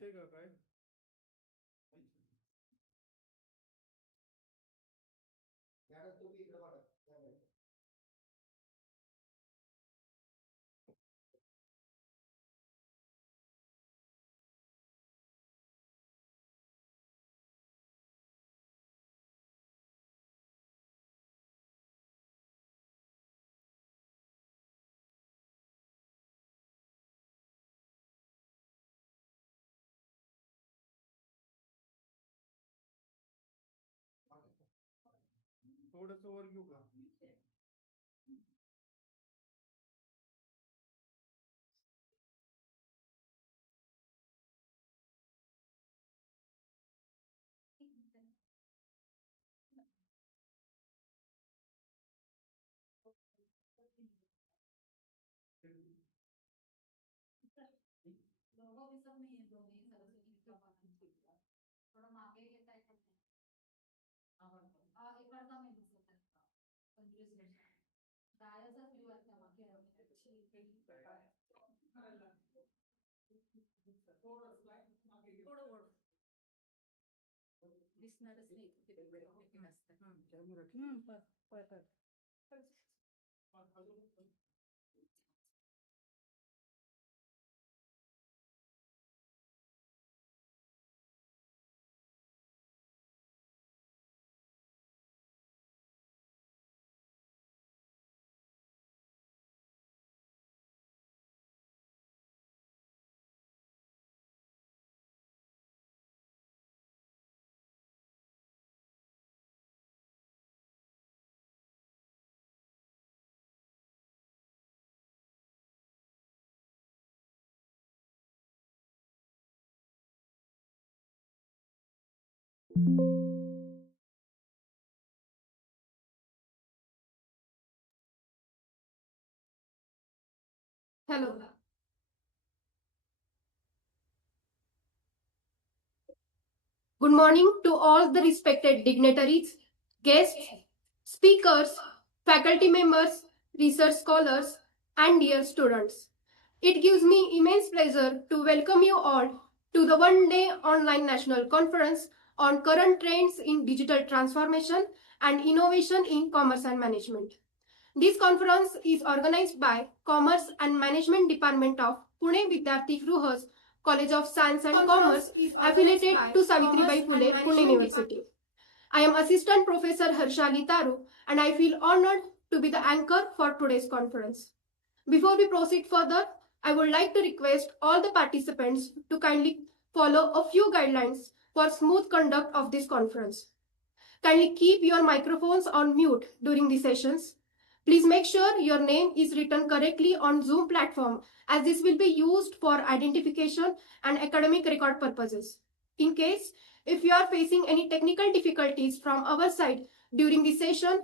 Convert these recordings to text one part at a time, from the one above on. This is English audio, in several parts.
दिसतंय का काय? थोडस वर घेऊ का? थोड़ा मागे घेता येत नाही. एखादा मेंबर होता 25 मिनिट गायचा क्लिअर त्या मागे थोडं दिसणारच नाही तिकीट असतं. Camera Hello. Good morning to all the respected dignitaries, guests, speakers, faculty members, research scholars, and dear students. It gives me immense pleasure to welcome you all to the one-day online national conference on current trends in digital transformation and innovation in commerce and management. This conference is organized by Commerce and Management Department of Pune Vidyarthi Gruhas College of Science and Commerce affiliated to Savitribai Phule Pune University. I am Assistant Professor Harshali Taru and I feel honored to be the anchor for today's conference. Before we proceed further, I would like to request all the participants to kindly follow a few guidelines for smooth conduct of this conference. Kindly keep your microphones on mute during the sessions. Please make sure your name is written correctly on Zoom platform as this will be used for identification and academic record purposes. In case if you are facing any technical difficulties from our side during the session,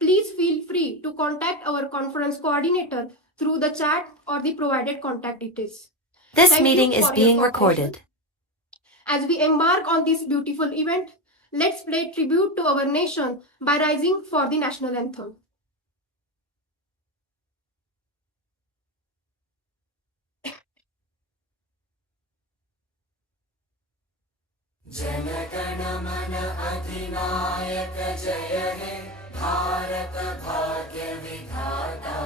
please feel free to contact our conference coordinator through the chat or the provided contact details. This meeting is being recorded. As we embark on this beautiful event, let's pay tribute to our nation by rising for the national anthem. जनगण मन अधिनायक जय हे भारत भाग्य विधाता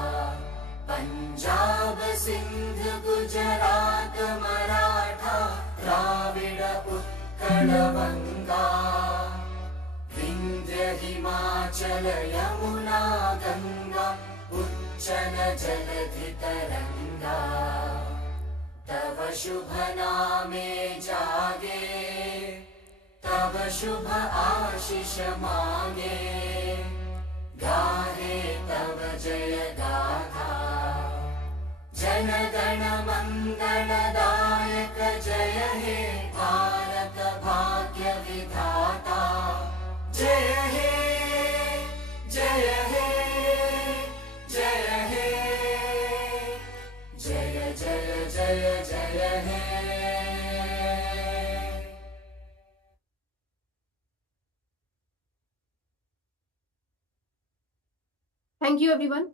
पंजाब सिंध गुजरात मराठा द्राविड उत्कल बंगा विंध्य हिमाचल यमुना गंगा उच्चल जलधि तरंगा तव शुभ नामे जागे तव शुभ आशीष मांगे गाहे तव जय गाथा जन गण मंगलदायक जय हे भारत भाग्य विधाता जय हे जय हे जय हे जय जय जय जय हे. Thank you everyone.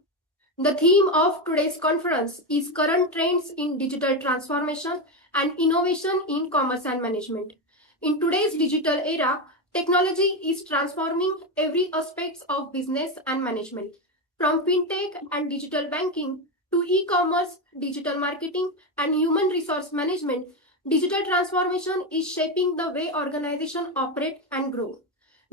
The theme of today's conference is current trends in digital transformation and innovation in commerce and management. In today's digital era, technology is transforming every aspect of business and management. From fintech and digital banking to e-commerce, digital marketing, and human resource management, digital transformation is shaping the way organizations operate and grow.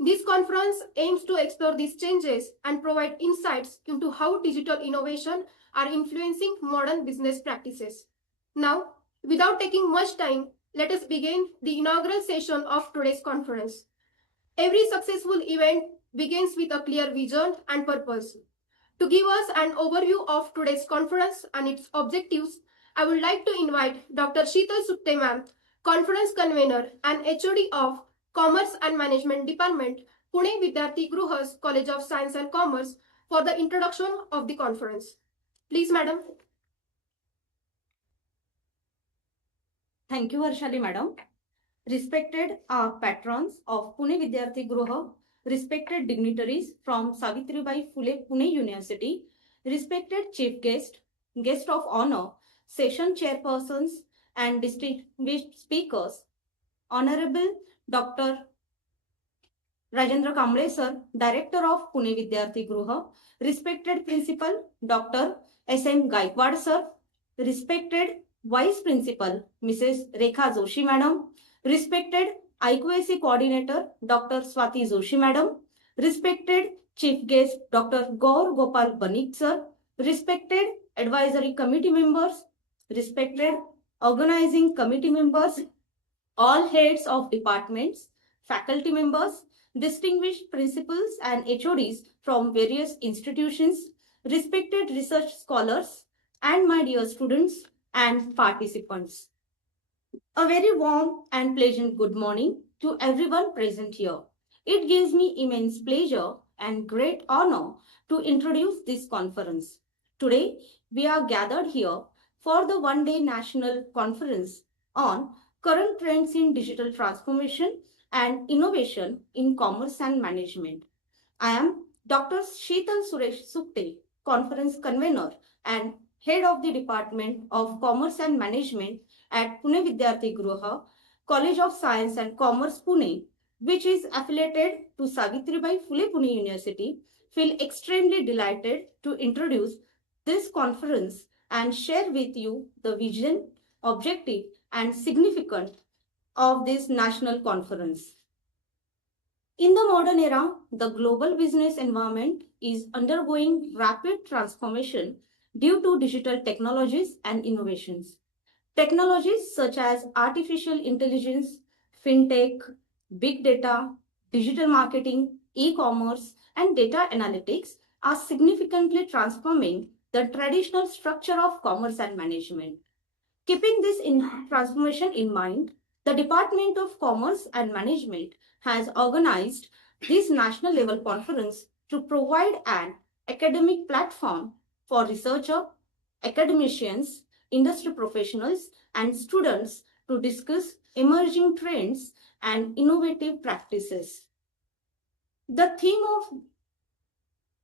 This conference aims to explore these changes and provide insights into how digital innovation are influencing modern business practices. Now, without taking much time, let us begin the inaugural session of today's conference. Every successful event begins with a clear vision and purpose. To give us an overview of today's conference and its objectives, I would like to invite Dr. Sheetal Sukte ma'am, Conference Convener and HOD of Commerce and Management Department, Pune Vidyarthi Gruhas, College of Science and Commerce, for the introduction of the conference. Please, madam. Thank you, Harshali madam. Respected patrons of Pune Vidyarthi Gruha, respected dignitaries from Savitribai Phule Pune University, respected chief guest, guest of honor, session chairpersons and distinguished speakers, Honorable Dr. Rajendra Kamble sir, Director of Pune Vidyarthi Gruha, respected Principal Dr. S.M. Gaikwad sir, respected Vice Principal Mrs. Rekha Joshi madam, respected IQAC Coordinator Dr. Swati Joshi madam, respected Chief Guest Dr. Gaur Gopal Banik sir, respected Advisory Committee members, respected Organizing Committee members, all heads of departments, faculty members, distinguished principals and HODs from various institutions, respected research scholars, and my dear students and participants. A very warm and pleasant good morning to everyone present here. It gives me immense pleasure and great honor to introduce this conference. Today, we are gathered here for the one-day national conference on current trends in digital transformation and innovation in commerce and management. I am Dr. Sheetal Suresh Sukte, Conference Convener and Head of the Department of Commerce and Management at Pune Vidyarthi Gruha, College of Science and Commerce Pune, which is affiliated to Savitribai Phule Pune University. Feel extremely delighted to introduce this conference and share with you the vision, objective, and significance of this national conference. In the modern era, the global business environment is undergoing rapid transformation due to digital technologies and innovations. Technologies such as artificial intelligence, fintech, big data, digital marketing, e-commerce, and data analytics are significantly transforming the traditional structure of commerce and management. Keeping this transformation in mind, the Department of Commerce and Management has organized this national level conference to provide an academic platform for researchers, academicians, industry professionals, and students to discuss emerging trends and innovative practices. The theme of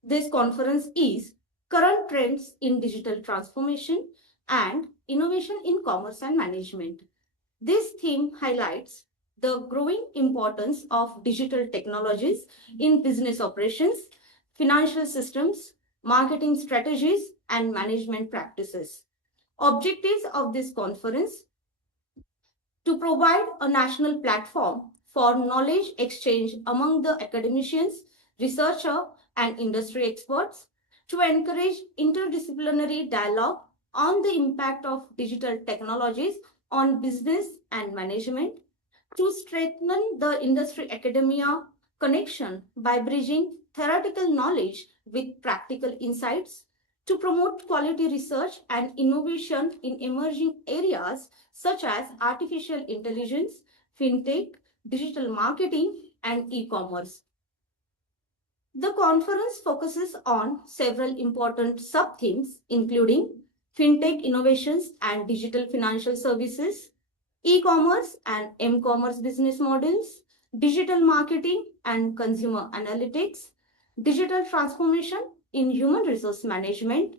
this conference is current trends in digital transformation and innovation in commerce and management. This theme highlights the growing importance of digital technologies in business operations, financial systems, marketing strategies, and management practices. Objectives of this conference: to provide a national platform for knowledge exchange among the academicians, researchers, and industry experts, to encourage interdisciplinary dialogue on the impact of digital technologies on business and management, to strengthen the industry-academia connection by bridging theoretical knowledge with practical insights, to promote quality research and innovation in emerging areas such as artificial intelligence, fintech, digital marketing, and e-commerce. The conference focuses on several important sub-themes, including fintech innovations and digital financial services, e-commerce and m-commerce business models, digital marketing and consumer analytics, digital transformation in human resource management,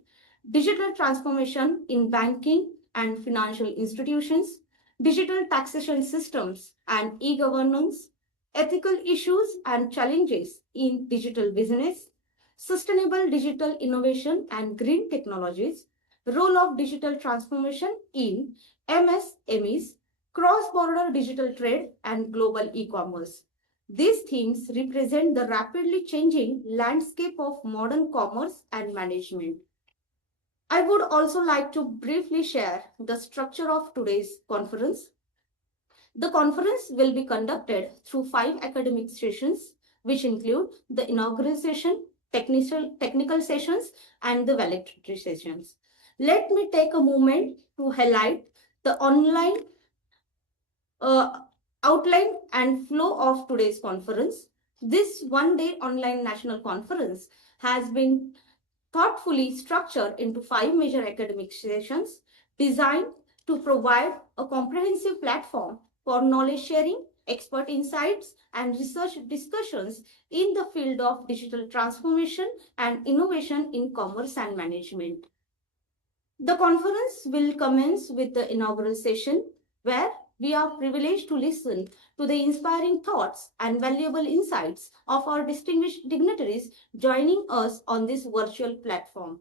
digital transformation in banking and financial institutions, digital taxation systems and e-governance, ethical issues and challenges in digital business, sustainable digital innovation and green technologies, role of digital transformation in MSMEs, cross-border digital trade and global e-commerce. These themes represent the rapidly changing landscape of modern commerce and management. I would also like to briefly share the structure of today's conference. The conference will be conducted through 5 academic sessions, which include the inaugural session, technical sessions, and the valedictory sessions. Let me take a moment to highlight the online outline and flow of today's conference. This one-day online national conference has been thoughtfully structured into 5 major academic sessions designed to provide a comprehensive platform for knowledge sharing, expert insights, and research discussions in the field of digital transformation and innovation in commerce and management. The conference will commence with the inaugural session, where we are privileged to listen to the inspiring thoughts and valuable insights of our distinguished dignitaries joining us on this virtual platform.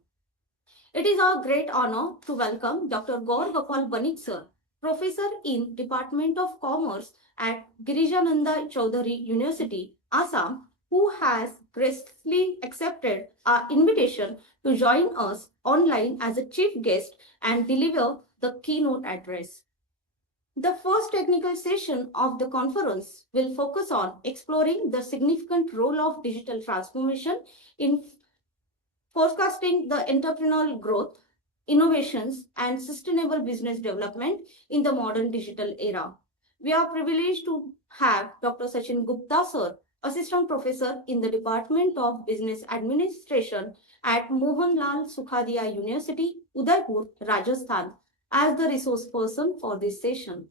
It is our great honor to welcome Dr. Gaur Gopal Banik sir, Professor in Department of Commerce at Girijananda Chaudhary University, Assam, who has graciously accepted our invitation to join us online as a chief guest and deliver the keynote address. The first technical session of the conference will focus on exploring the significant role of digital transformation in forecasting the entrepreneurial growth, innovations, and sustainable business development in the modern digital era. We are privileged to have Dr. Sachin Gupta sir, Assistant Professor in the Department of Business Administration at Mohanlal Sukhadiya University, Udaipur, Rajasthan, as the resource person for this session.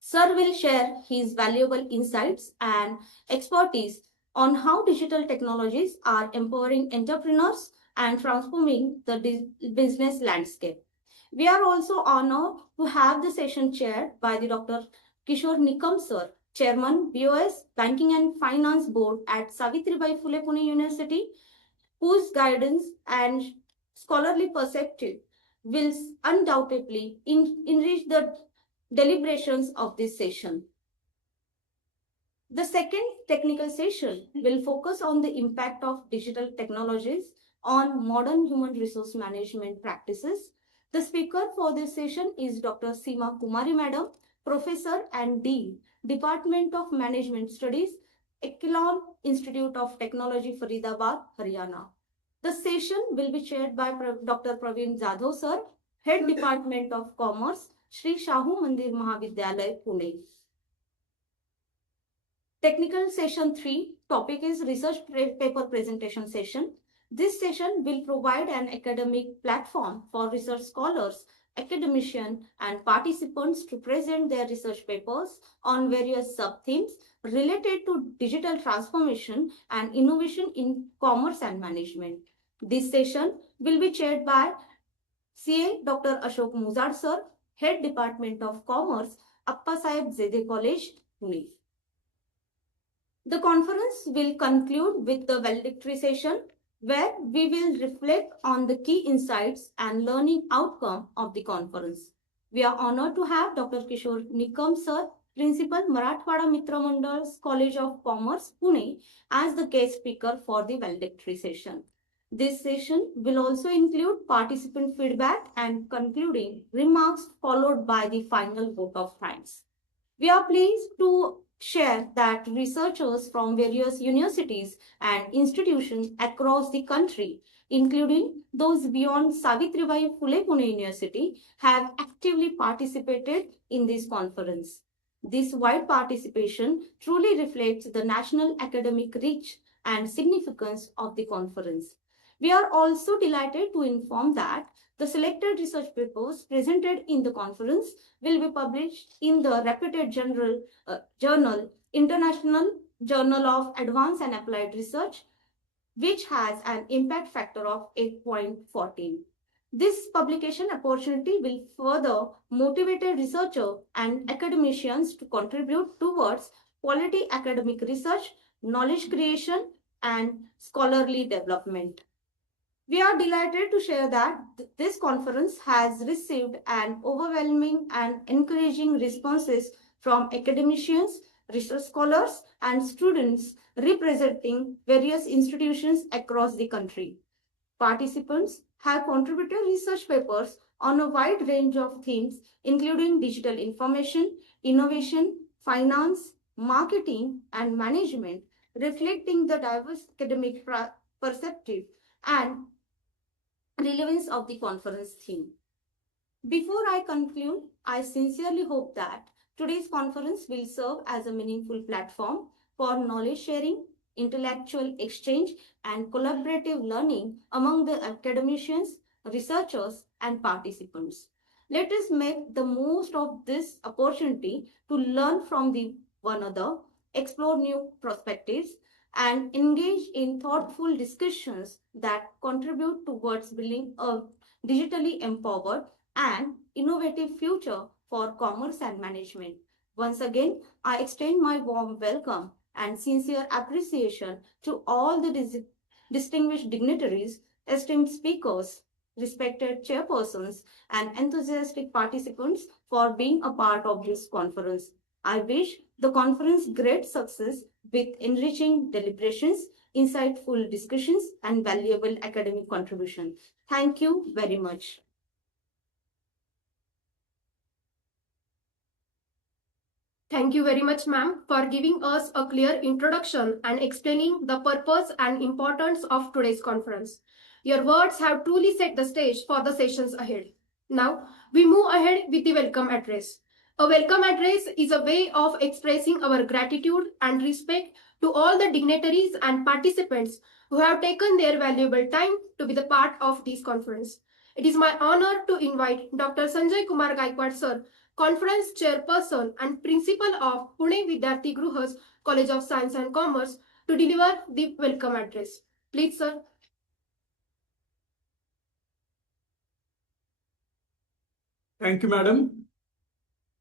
Sir will share his valuable insights and expertise on how digital technologies are empowering entrepreneurs and transforming the business landscape. We are also honored to have the session chaired by the Dr. Kishore Nikam sir, Chairman, BOS, Banking and Finance Board at Savitribai Phule Pune University, whose guidance and scholarly perspective will undoubtedly enrich the deliberations of this session. The second technical session will focus on the impact of digital technologies on modern human resource management practices. The speaker for this session is Dr. Seema Kumari Madam, Professor and Dean, Department of Management Studies, Ekilon Institute of Technology, Faridabad, Haryana. The session will be chaired by Dr. Praveen Jadhav sir, Head Department of Commerce, Shri Shahu Mandir Mahavidyalaya, Pune. Technical session 3, topic is research paper presentation session. This session will provide an academic platform for research scholars, academicians, and participants to present their research papers on various sub-themes related to digital transformation and innovation in commerce and management. This session will be chaired by CA Dr. Ashok Muzad sir, Head Department of Commerce, Appa Saheb Zede College, Pune. The conference will conclude with the valedictory session, where we will reflect on the key insights and learning outcome of the conference. We are honored to have Dr. Kishore Nikam sir, Principal, Marathwada Mitra Mandal's College of Commerce, Pune, as the guest speaker for the valedictory session. This session will also include participant feedback and concluding remarks, followed by the final vote of thanks. We are pleased to share that researchers from various universities and institutions across the country, including those beyond Savitribai Phule Pune University, have actively participated in this conference. This wide participation truly reflects the national academic reach and significance of the conference. We are also delighted to inform that the selected research papers presented in the conference will be published in the reputed journal, International Journal of Advanced and Applied Research, which has an impact factor of 8.14. This publication opportunity will further motivate a researcher and academicians to contribute towards quality academic research, knowledge creation, and scholarly development. We are delighted to share that this conference has received an overwhelming and encouraging responses from academicians, research scholars, and students representing various institutions across the country. Participants have contributed research papers on a wide range of themes, including digital information, innovation, finance, marketing, and management, reflecting the diverse academic perspective and relevance of the conference theme. Before I conclude, I sincerely hope that today's conference will serve as a meaningful platform for knowledge sharing, intellectual exchange, and collaborative learning among the academicians, researchers, and participants. Let us make the most of this opportunity to learn from one another, explore new perspectives, and engage in thoughtful discussions that contribute towards building a digitally empowered and innovative future for commerce and management. Once again, I extend my warm welcome and sincere appreciation to all the distinguished dignitaries, esteemed speakers, respected chairpersons, and enthusiastic participants for being a part of this conference. I wish the conference great success with enriching deliberations, insightful discussions, and valuable academic contribution. Thank you very much. Thank you very much, ma'am, for giving us a clear introduction and explaining the purpose and importance of today's conference. Your words have truly set the stage for the sessions ahead. Now, we move ahead with the welcome address. A welcome address is a way of expressing our gratitude and respect to all the dignitaries and participants who have taken their valuable time to be the part of this conference. It is my honor to invite Dr. Sanjay Kumar Gaikwad, sir, Conference Chairperson and Principal of Pune Vidyarthi Gruhas College of Science and Commerce, to deliver the welcome address. Please, sir. Thank you, madam.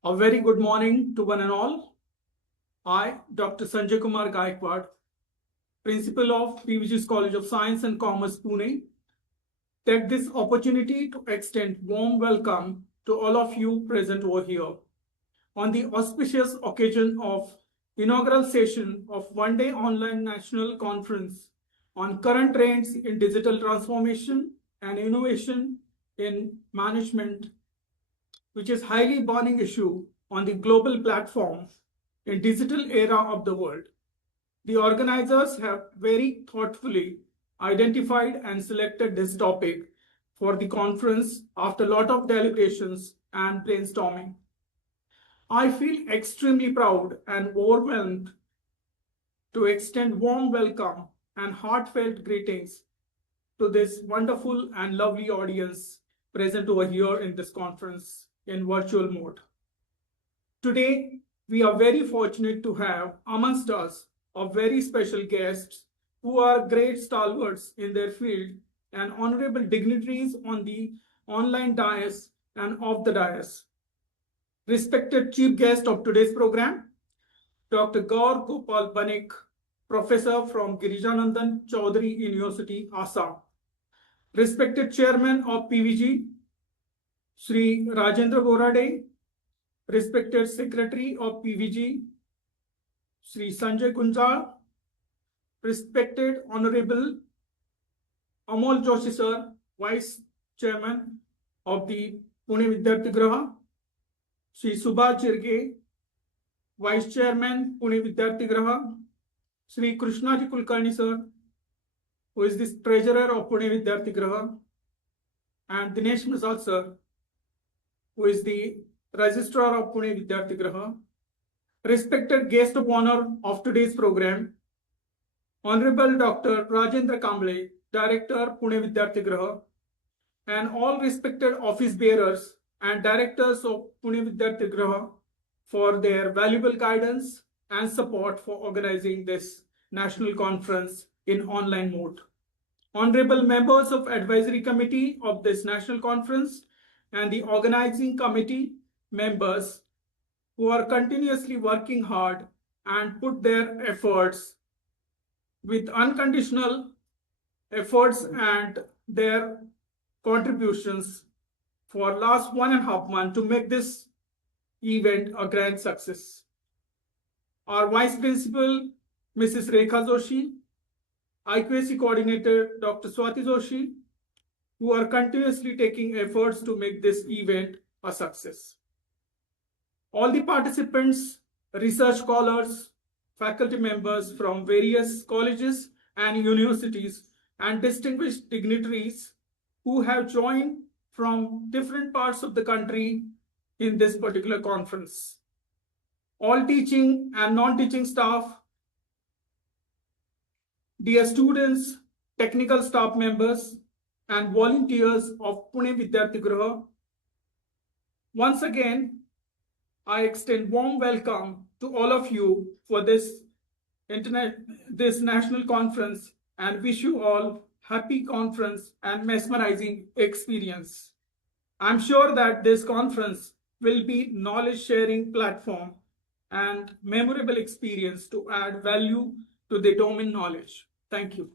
A very good morning to one and all. I, Dr. Sanjay Kumar Gaikwad, Principal of PVGCOSC College of Science and Commerce, Pune, take this opportunity to extend warm welcome to all of you present over here on the auspicious occasion of inaugural session of one-day online national conference on current trends in digital transformation and innovation in management, which is highly burning issue on the global platform in digital era of the world. The organizers have very thoughtfully identified and selected this topic for the conference after a lot of deliberations and brainstorming. I feel extremely proud and overwhelmed to extend warm welcome and heartfelt greetings to this wonderful and lovely audience present over here in this conference in virtual mode. Today, we are very fortunate to have amongst us a very special guests who are great stalwarts in their field and honorable dignitaries on the online dais and off the dais. Respected chief guest of today's program, Dr. Gaur Gopal Banik, professor from Girijanandan Chaudhary University, Assam. Respected chairman of PVG, Sri Rajendra Borade. Respected secretary of PVG, Sri Sanjay Kunjal. Respected honorable Amol Joshi sir, vice chairman of the Pune Vidyarthi Graha. Sri Subhash Jirge, vice chairman Pune Vidyarthi Graha. Sri Krishnaji Kulkarni sir, who is the treasurer of Pune Vidyarthi Graha. And Dinesh Misal sir, who is the registrar of Pune Vidyarthi Graha. Respected guest of honor of today's program, Honorable Dr. Rajendra Kamble, Director, Pune Vidyarthi Graha, and all respected office bearers and directors of Pune Vidyarthi Graha for their valuable guidance and support for organizing this national conference in online mode. honorable members of advisory committee of this national conference and the organizing committee members who are continuously working hard and put their efforts with unconditional efforts and their contributions for last 1.5 months to make this event a grand success. Our Vice Principal, Mrs. Rekha Joshi, IQAC Coordinator, Dr. Swati Joshi, who are continuously taking efforts to make this event a success. All the participants, research scholars, faculty members from various colleges and universities, and distinguished dignitaries who have joined from different parts of the country in this particular conference. All teaching and non-teaching staff, dear students, technical staff members, and volunteers of Pune Vidyarthi Graha, once again, I extend warm welcome to all of you for this national conference and wish you all happy conference and mesmerizing experience. I'm sure that this conference will be knowledge sharing platform and memorable experience to add value to the domain knowledge. Thank you.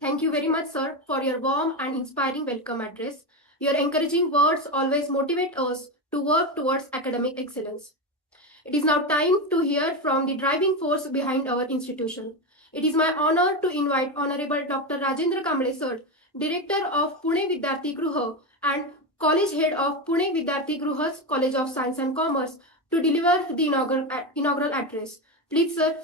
Thank you very much, sir, for your warm and inspiring welcome address. Your encouraging words always motivate us to work towards academic excellence. It is now time to hear from the driving force behind our institution. It is my honor to invite Honorable Dr. Rajendra Kamble, sir, Director of Pune Vidyarthi Gruha and College Head of Pune Vidyarthi Gruha's College of Science and Commerce, to deliver the inaugural address. Please, sir.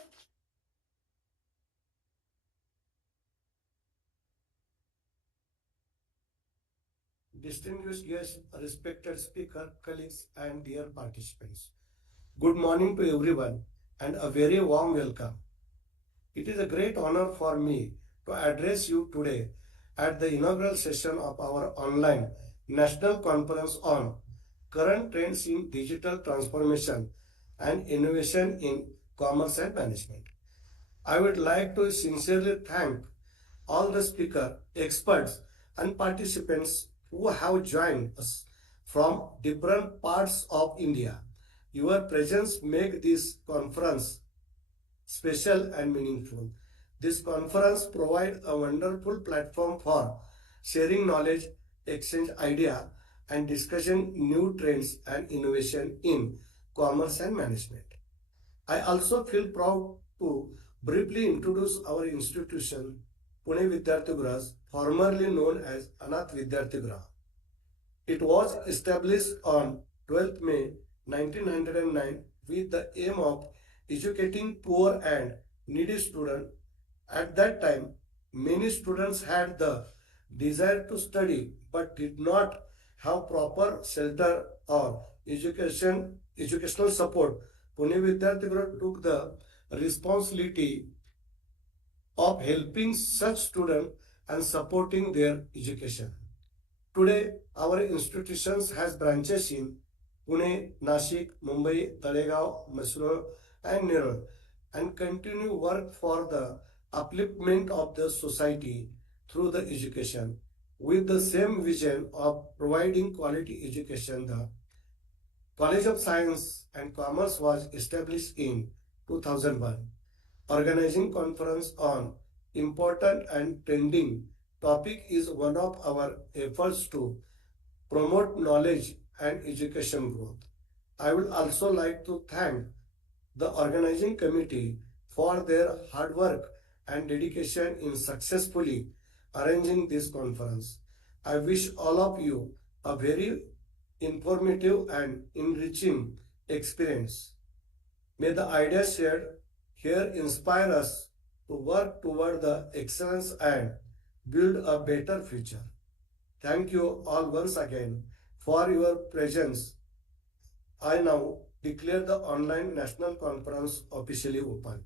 Distinguished guests, respected speaker, colleagues, and dear participants. Good morning to everyone and a very warm welcome. It is a great honor for me to address you today at the inaugural session of our online national conference on current trends in digital transformation and innovation in commerce and management. I would like to sincerely thank all the speakers, experts, and participants who have joined us from different parts of India. Your presence makes this conference special and meaningful. This conference provides a wonderful platform for sharing knowledge, exchange idea, and discussing new trends and innovation in commerce and management. I also feel proud to briefly introduce our institution, Pune Vidyarthi Graha, formerly known as Anath Vidyarthi Graha. It was established on 12th May 1909 with the aim of educating poor and needy students. At that time, many students had the desire to study but did not have proper shelter or educational support. Pune Vidyarthi Graha took the responsibility of helping such students and supporting their education. Today, our institutions has branches in Pune, Nashik, Mumbai, Talegaon, Mysuru, and Nerul, and continue work for the upliftment of the society through the education. With the same vision of providing quality education, the College of Science and Commerce was established in 2001, organizing conference on important and trending topic is one of our efforts to promote knowledge and education growth. I would also like to thank the organizing committee for their hard work and dedication in successfully arranging this conference. I wish all of you a very informative and enriching experience. May the ideas shared here inspire us to work toward the excellence and build a better future. Thank you all once again for your presence. I now declare the online national conference officially open.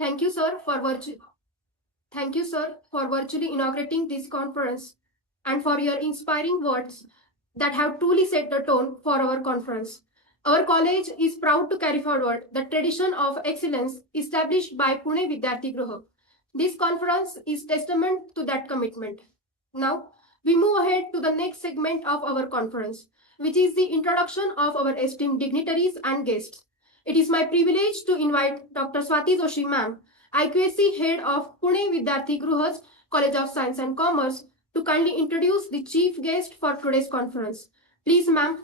Thank you, sir, for virtually inaugurating this conference and for your inspiring words that have truly set the tone for our conference. Our college is proud to carry forward the tradition of excellence established by Pune Vidyarthi Gruha. This conference is testament to that commitment. Now, we move ahead to the next segment of our conference, which is the introduction of our esteemed dignitaries and guests. It is my privilege to invite Dr. Swati Joshi ma'am, IQSC Head of Pune Vidyarthi Gruha's College of Science and Commerce, to kindly introduce the chief guest for today's conference. Please, ma'am.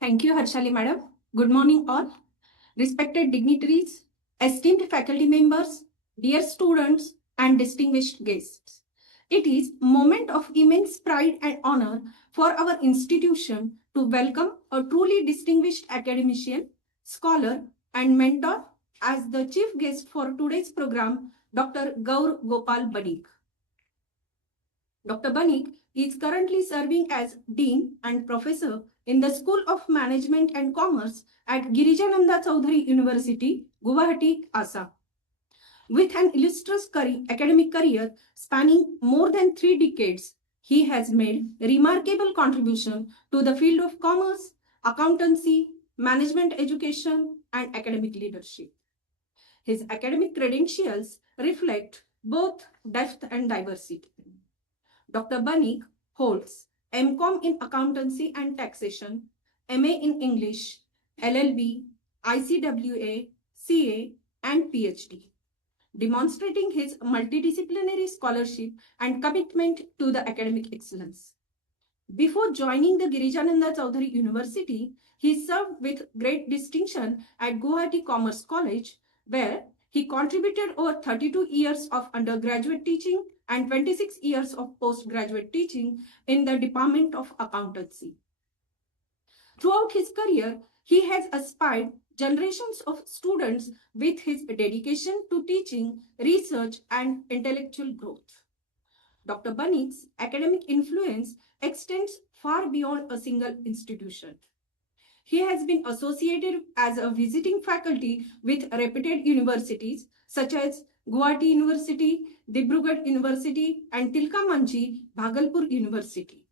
Thank you, Harshali Madam. Good morning, all. Respected dignitaries, esteemed faculty members, dear students, and distinguished guests. It is a moment of immense pride and honor for our institution to welcome a truly distinguished academician, scholar, and mentor as the chief guest for today's program, Dr. Gaur Gopal Banik. Dr. Banik is currently serving as Dean and Professor in the School of Management and Commerce at Girijananda Chaudhary University, Guwahati, Assam. With an illustrious academic career spanning more than 3 decades, he has made remarkable contribution to the field of commerce, accountancy, management education, and academic leadership. His academic credentials reflect both depth and diversity. Dr. Banik holds MCom in Accountancy and Taxation, MA in English, LLB, ICWA, CA, and PhD, demonstrating his multidisciplinary scholarship and commitment to the academic excellence. Before joining the Girijananda Chaudhary University, he served with great distinction at Guwahati Commerce College, where he contributed over 32 years of undergraduate teaching and 26 years of postgraduate teaching in the Department of Accountancy. Throughout his career, he has inspired generations of students with his dedication to teaching, research, and intellectual growth. Dr. Banik's academic influence extends far beyond a single institution. He has been associated as a visiting faculty with reputed universities such as Guwahati University, Dibrugarh University, and Tilkamanji, Bhagalpur University,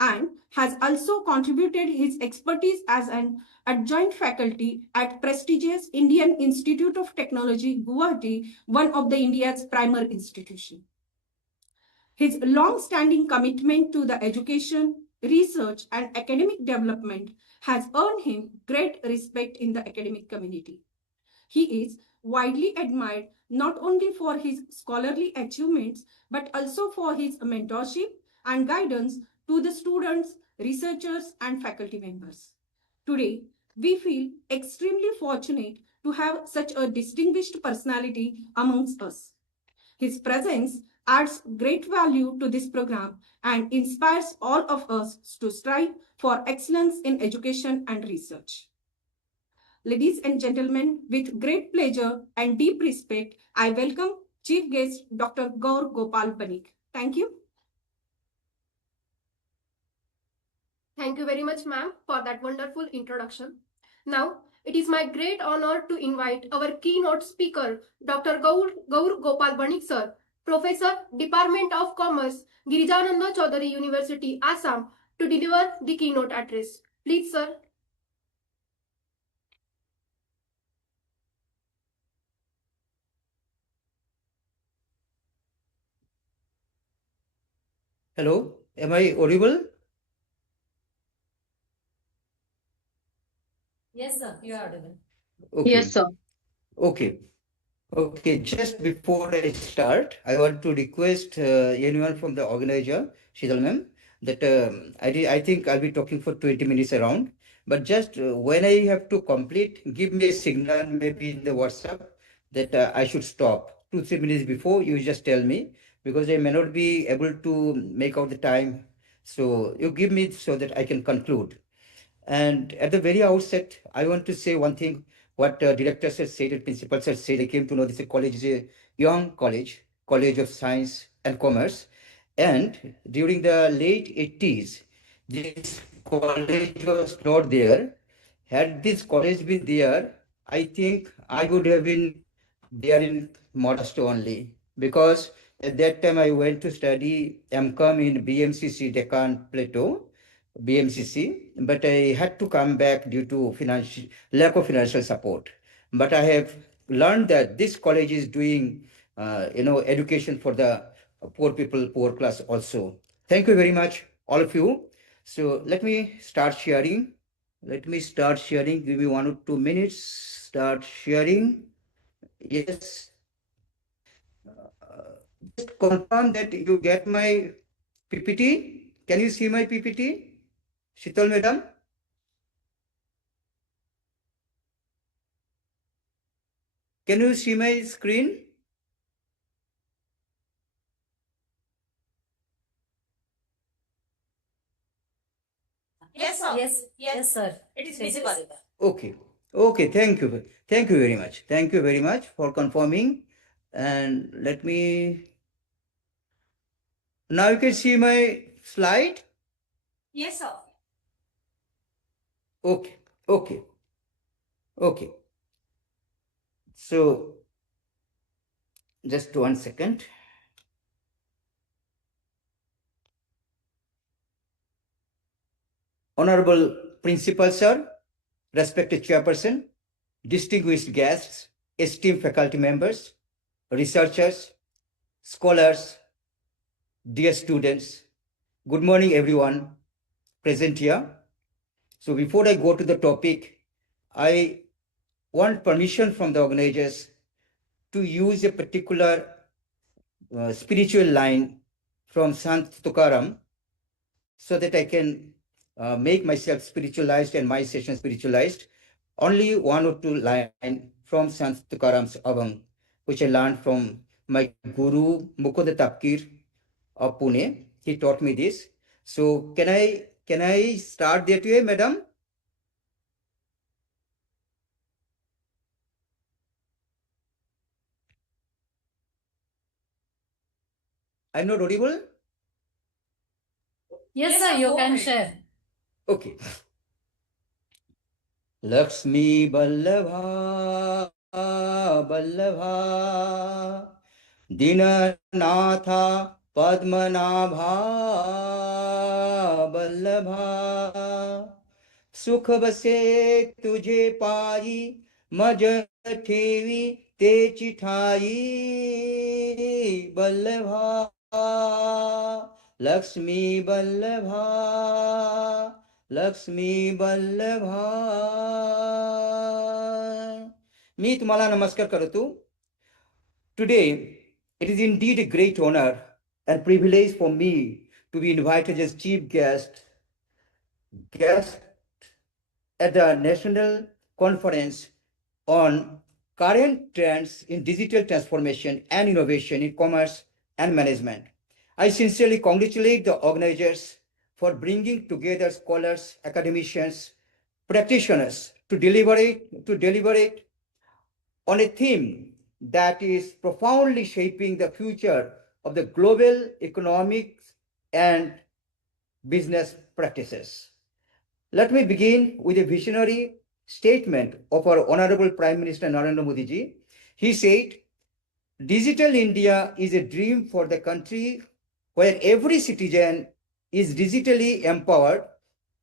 and has also contributed his expertise as an adjunct faculty at prestigious Indian Institute of Technology, Guwahati, one of the India's primary institutions. His long-standing commitment to the education, research, and academic development has earned him great respect in the academic community. He is widely admired not only for his scholarly achievements, but also for his mentorship and guidance to the students, researchers, and faculty members. Today, we feel extremely fortunate to have such a distinguished personality amongst us. His presence adds great value to this program and inspires all of us to strive for excellence in education and research. Ladies and gentlemen, with great pleasure and deep respect, I welcome Chief Guest Dr. Gaur Gopal Banik. Thank you. Thank you very much, ma'am, for that wonderful introduction. Now, it is my great honor to invite our keynote speaker, Dr. Gaur Gopal Banik, sir, Professor, Department of Commerce, Girijananda Chaudhary University, Assam, to deliver the keynote address. Please, sir. Hello, am I audible? Yes, sir, you are audible. Okay. Yes, sir. Okay. Okay, just before I start, I want to request anyone from the organizer, Shidal ma'am, that I think I'll be talking for 20 minutes around. But just when I have to complete, give me a signal maybe in the WhatsApp that I should stop. 2-3 minutes before, you just tell me, because I may not be able to make out the time. So you give me so that I can conclude. And at the very outset, I want to say one thing. What directors have said and principals have said, I came to know this college is a young college, College of Science and Commerce. And during the late 80s, this college was not there. Had this college been there, I think I would have been there in Modesto only, because at that time I went to study MCOM in BMCC Deccan Plateau, BMCC, but I had to come back due to lack of financial support. But I have learned that this college is doing, education for the poor people, poor class also. Thank you very much, all of you. So let me start sharing. Let me start sharing. Give me 1 or 2 minutes. Start sharing. Yes. Just confirm that you get my PPT. Can you see my PPT? Shital madam? Can you see my screen? Yes, sir. Yes, sir. It is visible. Okay. Okay. Thank you. Thank you very much. Thank you very much for confirming. And let me. Now you can see my slide. Yes, sir. Okay. Okay. Okay. So just 1 second. Honorable Principal Sir, respected Chairperson, distinguished guests, esteemed faculty members, researchers, scholars, dear students, good morning everyone present here. So before I go to the topic, I want permission from the organizers to use a particular spiritual line from Sant Tukaram, so that I can make myself spiritualized and my session spiritualized. Only 1 or 2 lines from Sant Tukaram's Abang, which I learned from my guru Mukunda Tapkir of Pune. He taught me this. So can I start that way, madam? I'm not audible? Yes, sir. You can share. Okay. Lakshmi Ballabha Ballabha Dinanatha Padmanabha Ballabha सुख बसे तुझे पाई मज ठेवी ते चिठाई बल्लभा लक्ष्मी बल्लभा लक्ष्मी बल्लभा. मी तुम्हाला नमस्कार करतो. Today, it is indeed a great honor and privilege for me to be invited as chief guest at the National Conference on Current Trends in Digital Transformation and Innovation in Commerce and Management. I sincerely congratulate the organizers for bringing together scholars, academicians, practitioners to deliberate on a theme that is profoundly shaping the future of the global economics and business practices. Let me begin with a visionary statement of our Honorable Prime Minister Narendra Modi ji. He said, Digital India is a dream for the country where every citizen is digitally empowered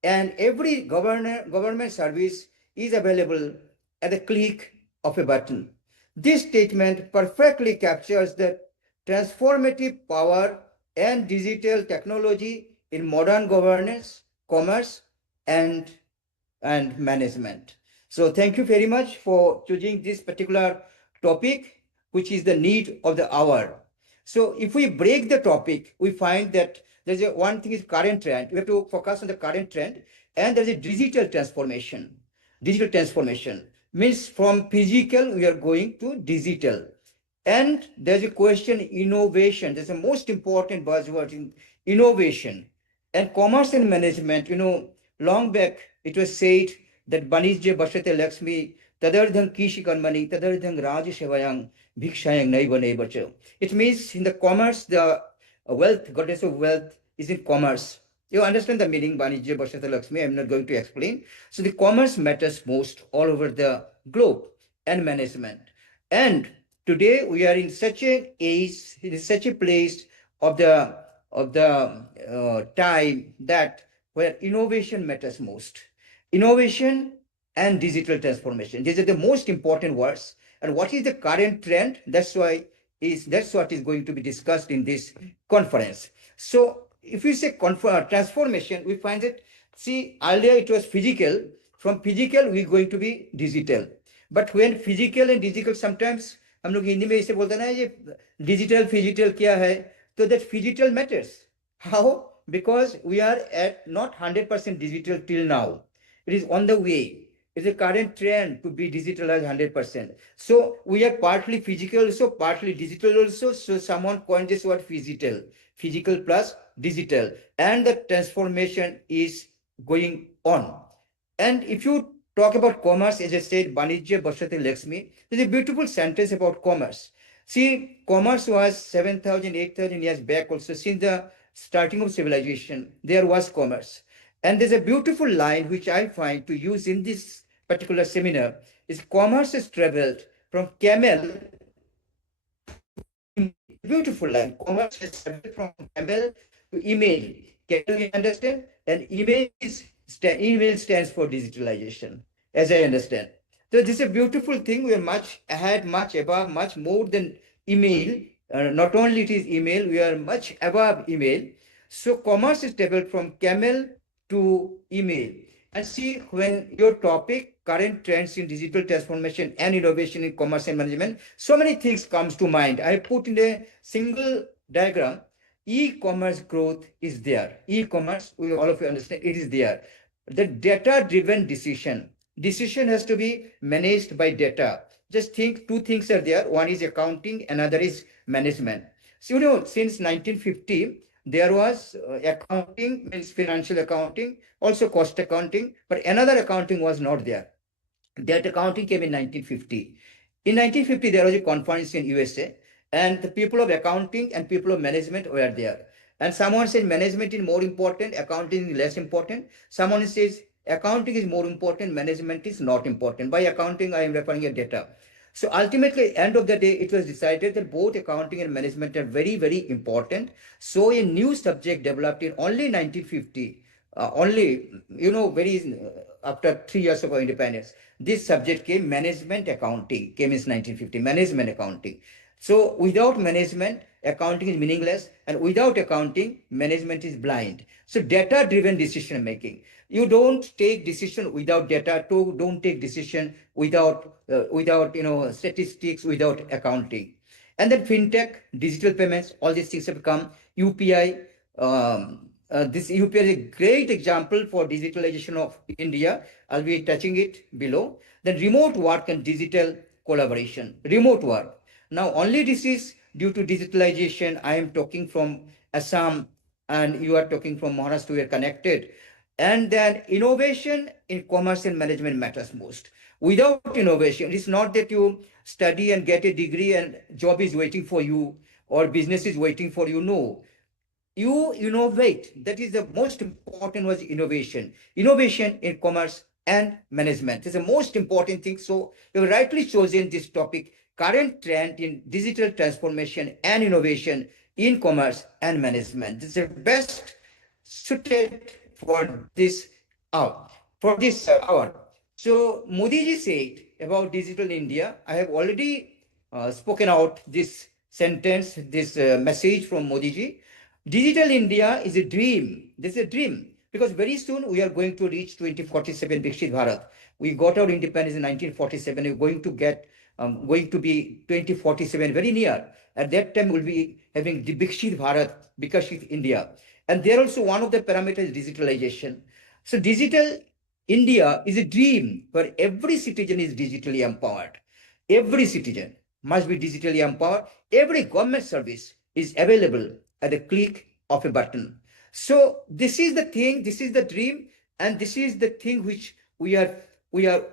and every government service is available at the click of a button. This statement perfectly captures the transformative power and digital technology in modern governance, commerce, and management. So thank you very much for choosing this particular topic, which is the need of the hour. So if we break the topic, we find that there's one thing is current trend. We have to focus on the current trend, and there's a digital transformation. Digital transformation means from physical we are going to digital. And there's a question innovation. There's a most important buzzword in innovation. And commerce and management, long back it was said that Banijya Bashate Lakshmi Tadardhang Kishi Karmani Tadardhang Raj Sevayang Bhikshayang Naivane Bacha. It means in the commerce, the wealth, goddess of wealth is in commerce. You understand the meaning, Banijya Bashata Lakshmi, I'm not going to explain. So the commerce matters most all over the globe and management. And today we are in such a age, in such a place of the time that where innovation matters most. Innovation and digital transformation. These are the most important words. And what is the current trend? That's what is going to be discussed in this conference. So if we say transformation, we find that, see, earlier it was physical. From physical, we're going to be digital. But when physical and digital, sometimes हम लोग हिंदी में इसे बोलते हैं ना, ये digital phygital क्या है, तो that phygital matters. How? Because we are at not 100% digital till now. It is on the way. It's a current trend to be digitalized 100%. So we are partly physical also, partly digital also. So someone coined this word physical plus digital, and the transformation is going on. And if you talk about commerce, as I said, Banijya Bashati Lakshmi, there's a beautiful sentence about commerce. See, commerce was 7,000, 8,000 years back also. Since the starting of civilization, there was commerce. And there's a beautiful line which I find to use in this particular seminar is commerce has traveled from camel. Beautiful line. Commerce has traveled from camel to email. Can you understand? And email stands for digitalization, as I understand. So this is a beautiful thing. We are much ahead, much above, much more than email. Not only it is email, we are much above email. So commerce is traveled from camel to email. And see, when your topic, current trends in digital transformation and innovation in commerce and management, so many things comes to mind. I put in a single diagram. E-commerce growth is there. E-commerce, all of you understand, it is there. The data-driven decision has to be managed by data. Just think, two things are there. One is accounting, another is management. So, since 1950, there was accounting, means financial accounting, also cost accounting, but another accounting was not there. That accounting came in 1950. In 1950, there was a conference in USA, and the people of accounting and people of management were there. And someone said management is more important, accounting is less important. Someone says accounting is more important, management is not important. By accounting, I am referring to data. So ultimately, end of the day, it was decided that both accounting and management are very, very important. So a new subject developed in only 1950, after 3 years of our independence. This subject came, management accounting, came in 1950, management accounting. So without management, accounting is meaningless, and without accounting, management is blind. So data-driven decision making. You don't take decision without data. Don't take decision without statistics, without accounting. And then fintech, digital payments, all these things have come. UPI. This UPI is a great example for digitalization of India. I'll be touching it below. Then remote work and digital collaboration. Remote work. Now, only this is due to digitalization. I am talking from Assam and you are talking from Maharashtra. We are connected. And then innovation in commerce and management matters most. Without innovation, it's not that you study and get a degree and job is waiting for you or business is waiting for you. No. You innovate. That is the most important was innovation. Innovation in commerce and management is the most important thing. So you have rightly chosen this topic, current trend in digital transformation and innovation in commerce and management. This is the best suited for this hour. So Modi ji said about digital India. I have already spoken out this sentence, this message from Modi ji. Digital India is a dream. This is a dream because very soon we are going to reach 2047 Viksit Bharat. We got our independence in 1947. We're going to be 2047 very near. At that time, we'll be having the Viksit Bharat, Viksit India. And there also one of the parameters is digitalization. So digital India is a dream where every citizen is digitally empowered. Every citizen must be digitally empowered. Every government service is available at the click of a button. So this is the thing, this is the dream, and this is the thing which we are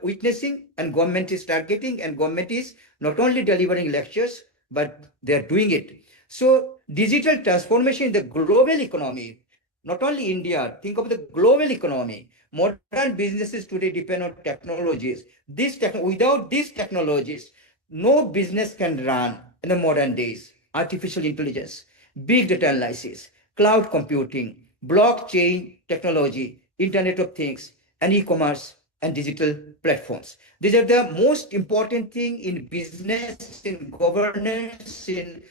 witnessing, and government is targeting, and government is not only delivering lectures, but they are doing it. So digital transformation in the global economy, not only India, think of the global economy. Modern businesses today depend on technologies. Without these technologies, no business can run in the modern days. Artificial intelligence, big data analysis, cloud computing, blockchain technology, Internet of Things, and e-commerce and digital platforms. These are the most important thing in business, in governance, in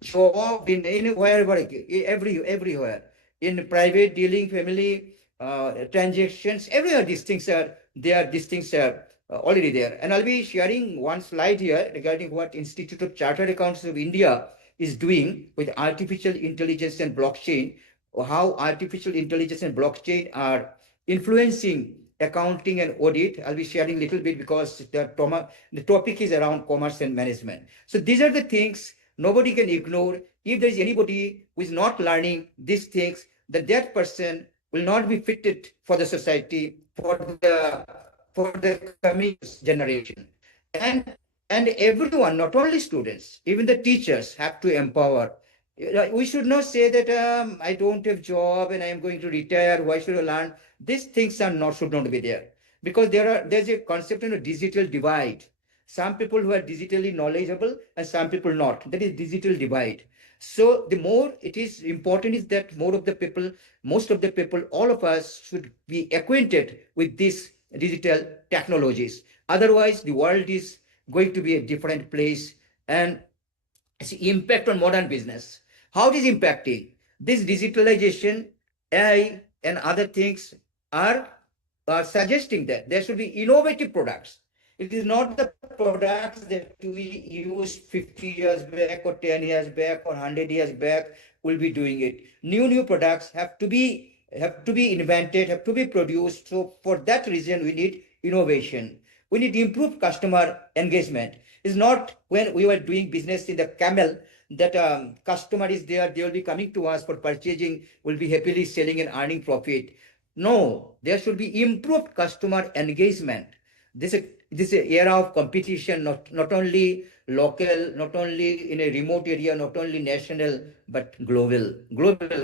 job, in wherever, everywhere, in private dealing, family transactions, everywhere these things are there. These things are already there. And I'll be sharing one slide here regarding what Institute of Chartered Accountants of India is doing with artificial intelligence and blockchain, or how artificial intelligence and blockchain are influencing accounting and audit. I'll be sharing a little bit because the topic is around commerce and management. So these are the things nobody can ignore. If there is anybody who is not learning these things, then that person will not be fitted for the society, for the coming generation. And everyone, not only students, even the teachers have to empower. We should not say that I don't have job and I am going to retire. Why should I learn? These things should not be there, because there's a concept of a digital divide. Some people who are digitally knowledgeable and some people not. That is digital divide. So the more it is important is that most of the people, all of us should be acquainted with these digital technologies. Otherwise, the world is going to be a different place. And the impact on modern business. How it is impacting? This digitalization, AI, and other things are suggesting that there should be innovative products. It is not the products that we used 50 years back or 10 years back or 100 years back will be doing it. New products have to be invented, have to be produced. So for that reason, we need innovation. We need improved customer engagement. It's not when we were doing business in the camel that customer is there, they will be coming to us for purchasing, will be happily selling and earning profit. No, there should be improved customer engagement. This is an era of competition, not only local, not only in a remote area, not only national, but global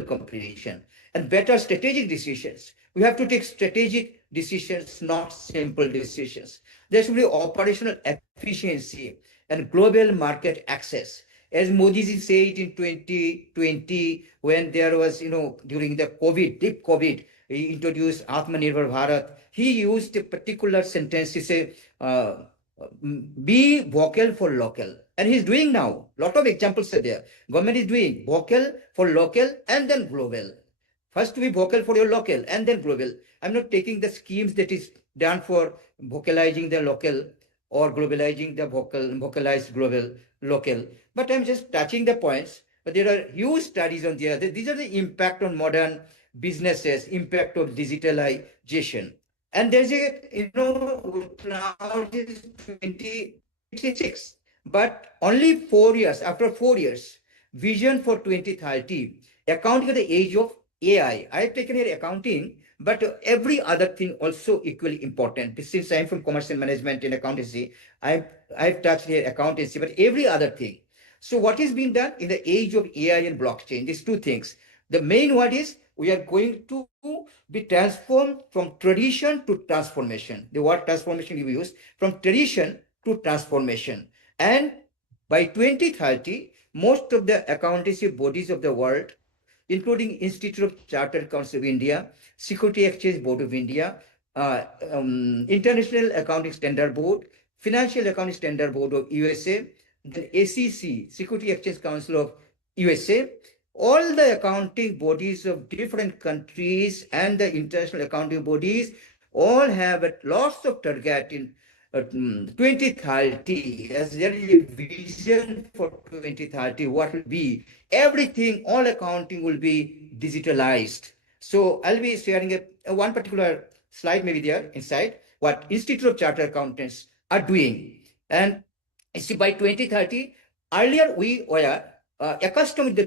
competition. And better strategic decisions. We have to take strategic decisions, not simple decisions. There should be operational efficiency and global market access. As Modi ji said in 2020, when there was, during the deep COVID, he introduced Atmanirbhar Bharat. He used a particular sentence to say, be vocal for local. And he's doing now. A lot of examples are there. Government is doing vocal for local and then global. First be vocal for your local and then global. I'm not taking the schemes that is done for vocalizing the local or globalizing the vocalized global local. But I'm just touching the points. But there are huge studies on there. These are the impact on modern businesses, impact of digitalization. And there's now it is 2026, but only 4 years, after 4 years, vision for 2030, accounting at the age of AI. I have taken here accounting, but every other thing also equally important. Since I'm from commerce and management and accountancy, I've touched here accountancy, but every other thing. So what is being done in the age of AI and blockchain? These two things. The main one is we are going to be transformed from tradition to transformation. The word transformation you use, from tradition to transformation. And by 2030, most of the accountancy bodies of the world, including Institute of Chartered Accountants of India, Security Exchange Board of India, International Accounting Standard Board, Financial Accounting Standard Board of USA, then ACC, Security Exchange Council of USA, all the accounting bodies of different countries and the international accounting bodies all have lots of target in 2030. As there is a vision for 2030, what will be everything, all accounting will be digitalized. So I'll be sharing one particular slide maybe there inside what Institute of Chartered Accountants are doing. And see, by 2030, earlier we were accustomed with the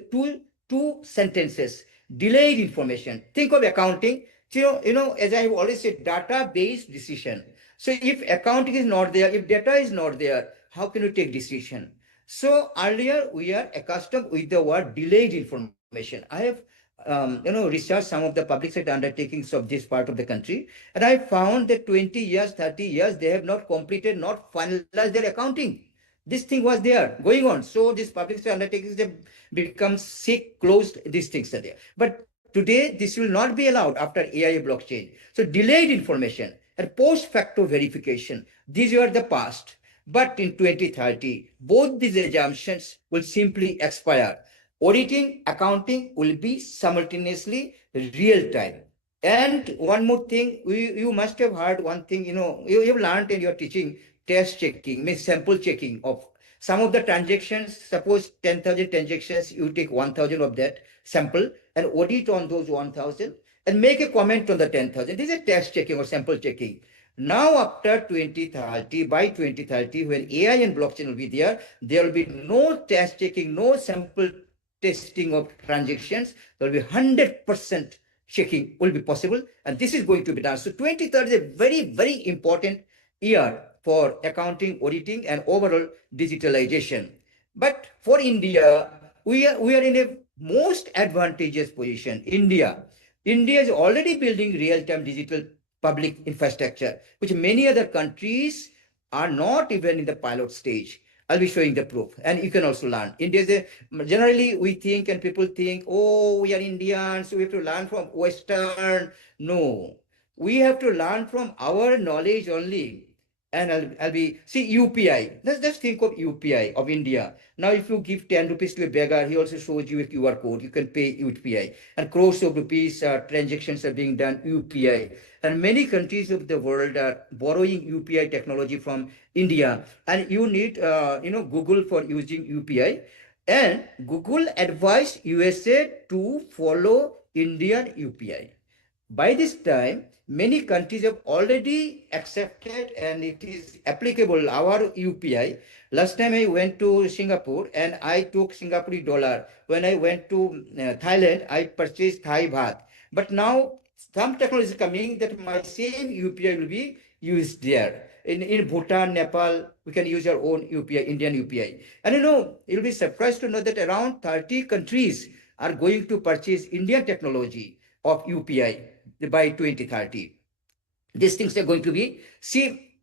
two sentences, delayed information. Think of accounting, as I have always said, data-based decision. So if accounting is not there, if data is not there, how can you take decision? So earlier we are accustomed with the word delayed information. I research some of the public sector undertakings of this part of the country, and I found that 20 years, 30 years, they have not completed, not finalized their accounting. This thing was there going on. So these public sector undertakings have become sick, closed, these things are there. But today, this will not be allowed after AI blockchain. So delayed information and post-facto verification, these were the past. But in 2030, both these assumptions will simply expire. Auditing, accounting will be simultaneously real time. And one more thing, you must have heard one thing, you've learned in your teaching, test checking, means sample checking of some of the transactions. Suppose 10,000 transactions, you take 1,000 of that sample and audit on those 1,000 and make a comment on the 10,000. This is a test checking or sample checking. Now, after 2030, by 2030, when AI and blockchain will be there will be no test checking, no sample testing of transactions. There will be 100% checking will be possible, and this is going to be done. So 2030 is a very, very important year for accounting, auditing, and overall digitalization. But for India, we are in a most advantageous position. India is already building real-time digital public infrastructure, which many other countries are not even in the pilot stage. I'll be showing the proof, and you can also learn. India is generally we think and people think, oh, we are Indians, so we have to learn from Western. No, we have to learn from our knowledge only. And I'll be, see, UPI. Let's just think of UPI of India. Now, if you give 10 rupees to a beggar, he also shows you a QR code. You can pay UPI. And crores of rupees transactions are being done UPI. And many countries of the world are borrowing UPI technology from India. And you need, Google for using UPI. And Google advised USA to follow Indian UPI. By this time, many countries have already accepted and it is applicable, our UPI. Last time I went to Singapore and I took Singaporean dollar. When I went to Thailand, I purchased Thai baht. But now some technology is coming that my same UPI will be used there. In Bhutan, Nepal, we can use our own UPI, Indian UPI. And you'll be surprised to know that around 30 countries are going to purchase Indian technology of UPI by 2030. These things are going to be, see,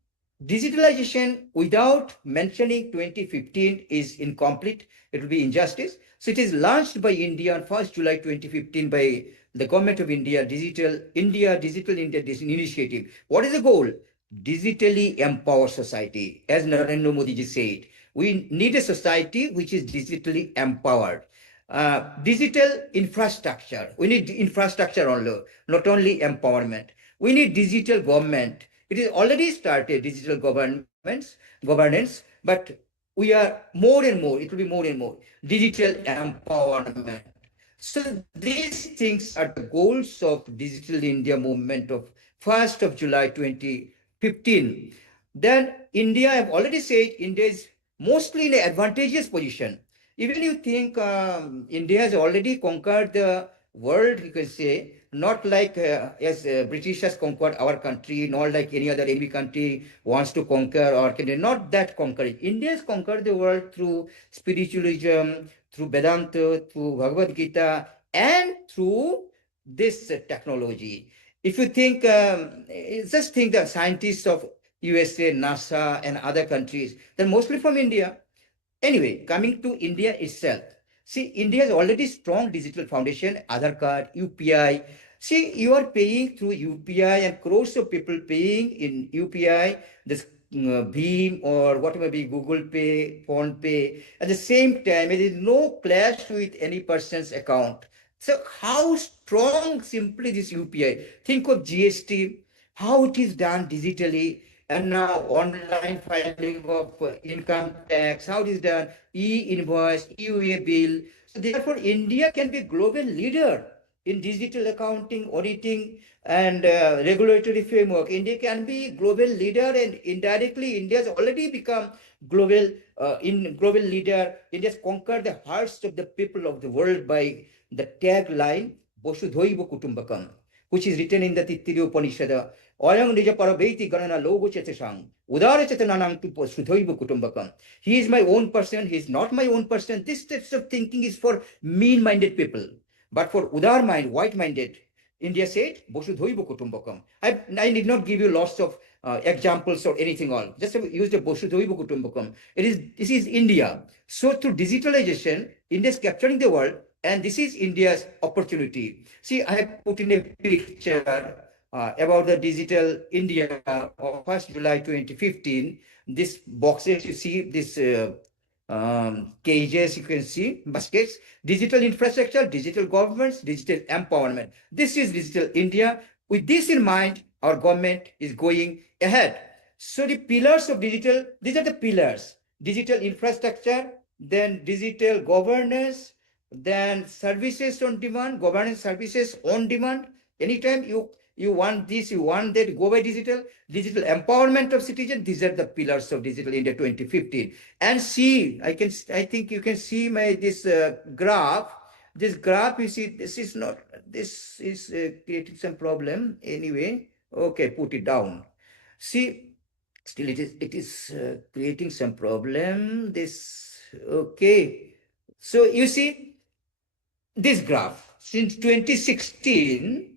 digitalization without mentioning 2015 is incomplete. It will be injustice. So it is launched by India on 1st July 2015 by the government of India, Digital India Initiative. What is the goal? Digitally empower society. As Narendra Modi ji said, we need a society which is digitally empowered. Digital infrastructure. We need infrastructure only, not only empowerment. We need digital government. It is already started, digital governance, but we are more and more, it will be more and more, digital empowerment. So these things are the goals of Digital India movement of 1st of July 2015. Then India, I've already said, India is mostly in an advantageous position. Even you think India has already conquered the world, you can say, not like as British has conquered our country, not like any other enemy country wants to conquer or can not that conquering. India has conquered the world through spiritualism, through Vedanta, through Bhagavad Gita, and through this technology. If you think, just think the scientists of USA, NASA, and other countries, they're mostly from India. Anyway, coming to India itself. See, India has already strong digital foundation, Aadhaar card, UPI. See, you are paying through UPI and crores of people paying in UPI, this Bheem or whatever be Google Pay, Phone Pay. At the same time, there is no clash with any person's account. So how strong simply this UPI? Think of GST, how it is done digitally. And now online filing of income tax, how it is done, e-invoice, e-way bill. So therefore, India can be global leader in digital accounting, auditing, and regulatory framework. India can be global leader, and indirectly, India has already become global leader. India has conquered the hearts of the people of the world by the tagline "Vasudhaiva Kutumbakam," which is written in the Taittiriya Upanishad. Oyang Nija Parabeti Ganana Logo Chetesang. Udara Chetananang to Sudhoiva Kutumbakam. He is my own person, he is not my own person. This types of thinking is for mean-minded people. But for Udar mind, white-minded, India said, Bosudhoibo Kutumbakam. I need not give you lots of examples or anything all. Just use the Bosudhoibo Kutumbakam. This is India. So through digitalization, India is capturing the world, and this is India's opportunity. See, I have put in a picture about the digital India of 1st July 2015. This boxes you see, this cages you can see, baskets, digital infrastructure, digital governments, digital empowerment. This is digital India. With this in mind, our government is going ahead. So the pillars of digital, these are the pillars: digital infrastructure, then digital governance, then services on demand, governance services on demand. Anytime you want this, you want that, go by digital. Digital empowerment of citizens, these are the pillars of digital India 2015. And see, I think you can see my this graph. This graph, you see, this is creating some problem. Anyway, okay, put it down. See, still it is creating some problem. This, okay. So you see this graph since 2016,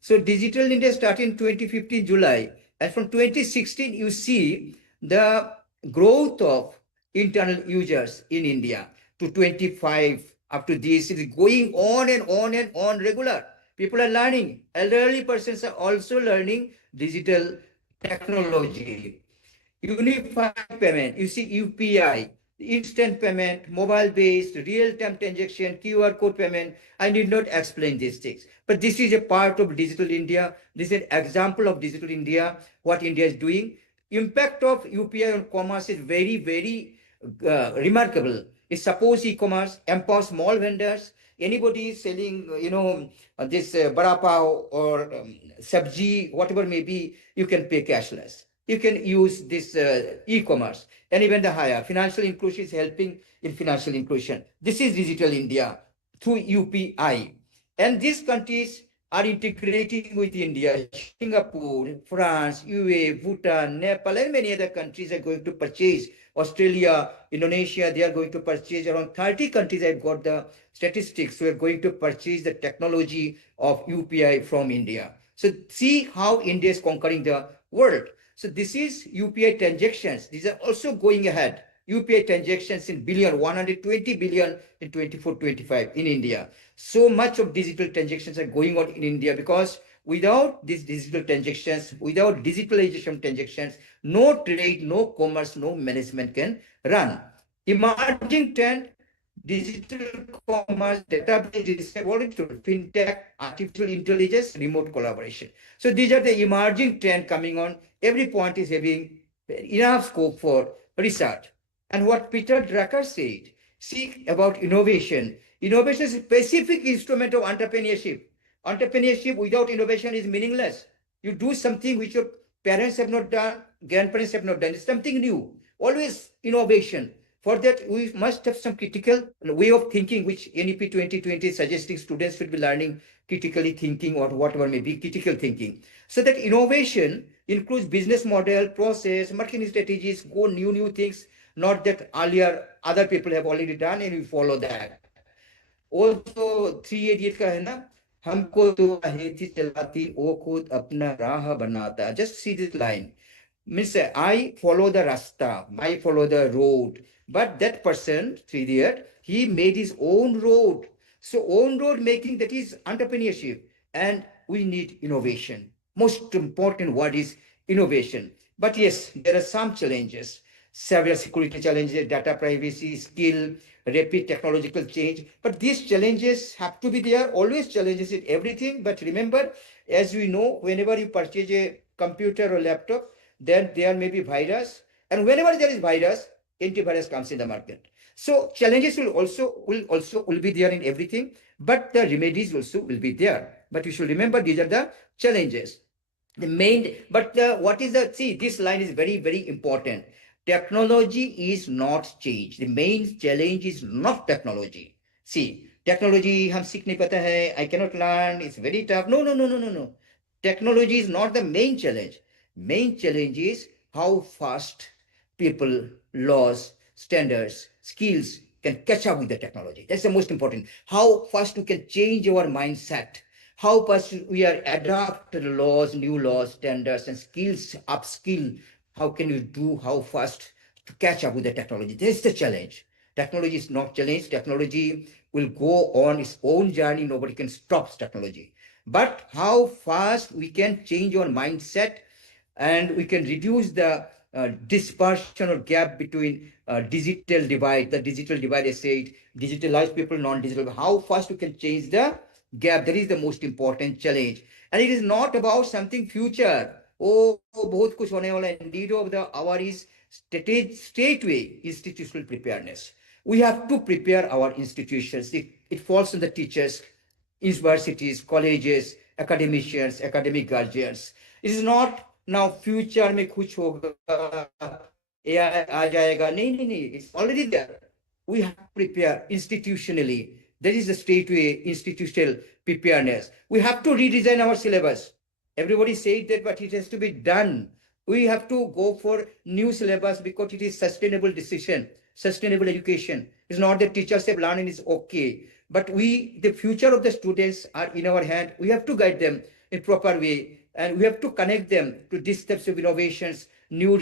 so digital India started in 2015 July, and from 2016 you see the growth of internal users in India to 25 up to this. It is going on and on and on regular. People are learning. Elderly persons are also learning digital technology. Unified payment, you see UPI, instant payment, mobile-based, real-time transaction, QR code payment. I need not explain these things. But this is a part of digital India. This is an example of digital India, what India is doing. Impact of UPI on commerce is very, very remarkable. It supports e-commerce, empowers small vendors. Anybody selling, this bara pav or sabji, whatever may be, you can pay cashless. You can use this e-commerce, and even the higher financial inclusion is helping in financial inclusion. This is digital India through UPI, and these countries are integrating with India. Singapore, France, UAE, Bhutan, Nepal, and many other countries are going to purchase. Australia, Indonesia, they are going to purchase. Around 30 countries, I've got the statistics, we are going to purchase the technology of UPI from India. So see how India is conquering the world. So this is UPI transactions. These are also going ahead. UPI transactions in billion, 120 billion in 24-25 in India. So much of digital transactions are going on in India, because without these digital transactions, without digitalization transactions, no trade, no commerce, no management can run. Emerging trend, digital commerce, database, fintech, artificial intelligence, remote collaboration. So these are the emerging trend coming on. Every point is having enough scope for research. And what Peter Drucker said, see about innovation. Innovation is a specific instrument of entrepreneurship. Entrepreneurship without innovation is meaningless. You do something which your parents have not done, grandparents have not done. It's something new. Always innovation. For that, we must have some critical way of thinking, which NEP 2020 is suggesting students should be learning critically thinking, or whatever may be critical thinking. So that innovation includes business model, process, marketing strategies, go new things, not that earlier other people have already done and we follow that. Also, 3 idiot का है ना, हमको तो Haiti चलाती वो खुद अपना राह बनाता. Just see this line. Means I follow the rasta, I follow the road, but that person, 3 idiot, he made his own road. So own road making, that is entrepreneurship, and we need innovation. Most important word is innovation. But yes, there are some challenges. Cyber security challenges, data privacy, skill, rapid technological change. But these challenges have to be there, always challenges in everything. But remember, as we know, whenever you purchase a computer or laptop, then there may be virus. And whenever there is virus, antivirus comes in the market. So challenges will also be there in everything, but the remedies also will be there. But you should remember, these are the challenges. The main, but what is the, see, this line is very, very important. Technology is not change. The main challenge is not technology. See, technology, hum seekh nahi pata hai, I cannot learn, it's very tough. No. Technology is not the main challenge. Main challenge is how fast people, laws, standards, skills can catch up with the technology. That's the most important. How fast we can change our mindset. How fast we are adapt to the laws, new laws, standards, and skills, upskill. How can you do? How fast to catch up with the technology? That's the challenge. Technology is not challenge. Technology will go on its own journey. Nobody can stop technology. But how fast we can change our mindset and we can reduce the dispersion or gap between digital divide, the digital divide, I said, digitalized people, non-digital. How fast we can change the gap? That is the most important challenge. And it is not about something future. Oh, बहुत कुछ होने वाला है. Need of the hour is straightway institutional preparedness. We have to prepare our institutions. It falls on the teachers, universities, colleges, academicians, academic guardians. It is not now future में कुछ होगा, AI आ जाएगा. नहीं. It's already there. We have to prepare institutionally. That is the stateway institutional preparedness. We have to redesign our syllabus. Everybody said that, but it has to be done. We have to go for new syllabus because it is sustainable decision, sustainable education. It's not that teachers have learned and it's okay. But the future of the students are in our hand. We have to guide them in proper way, and we have to connect them to these types of innovations, new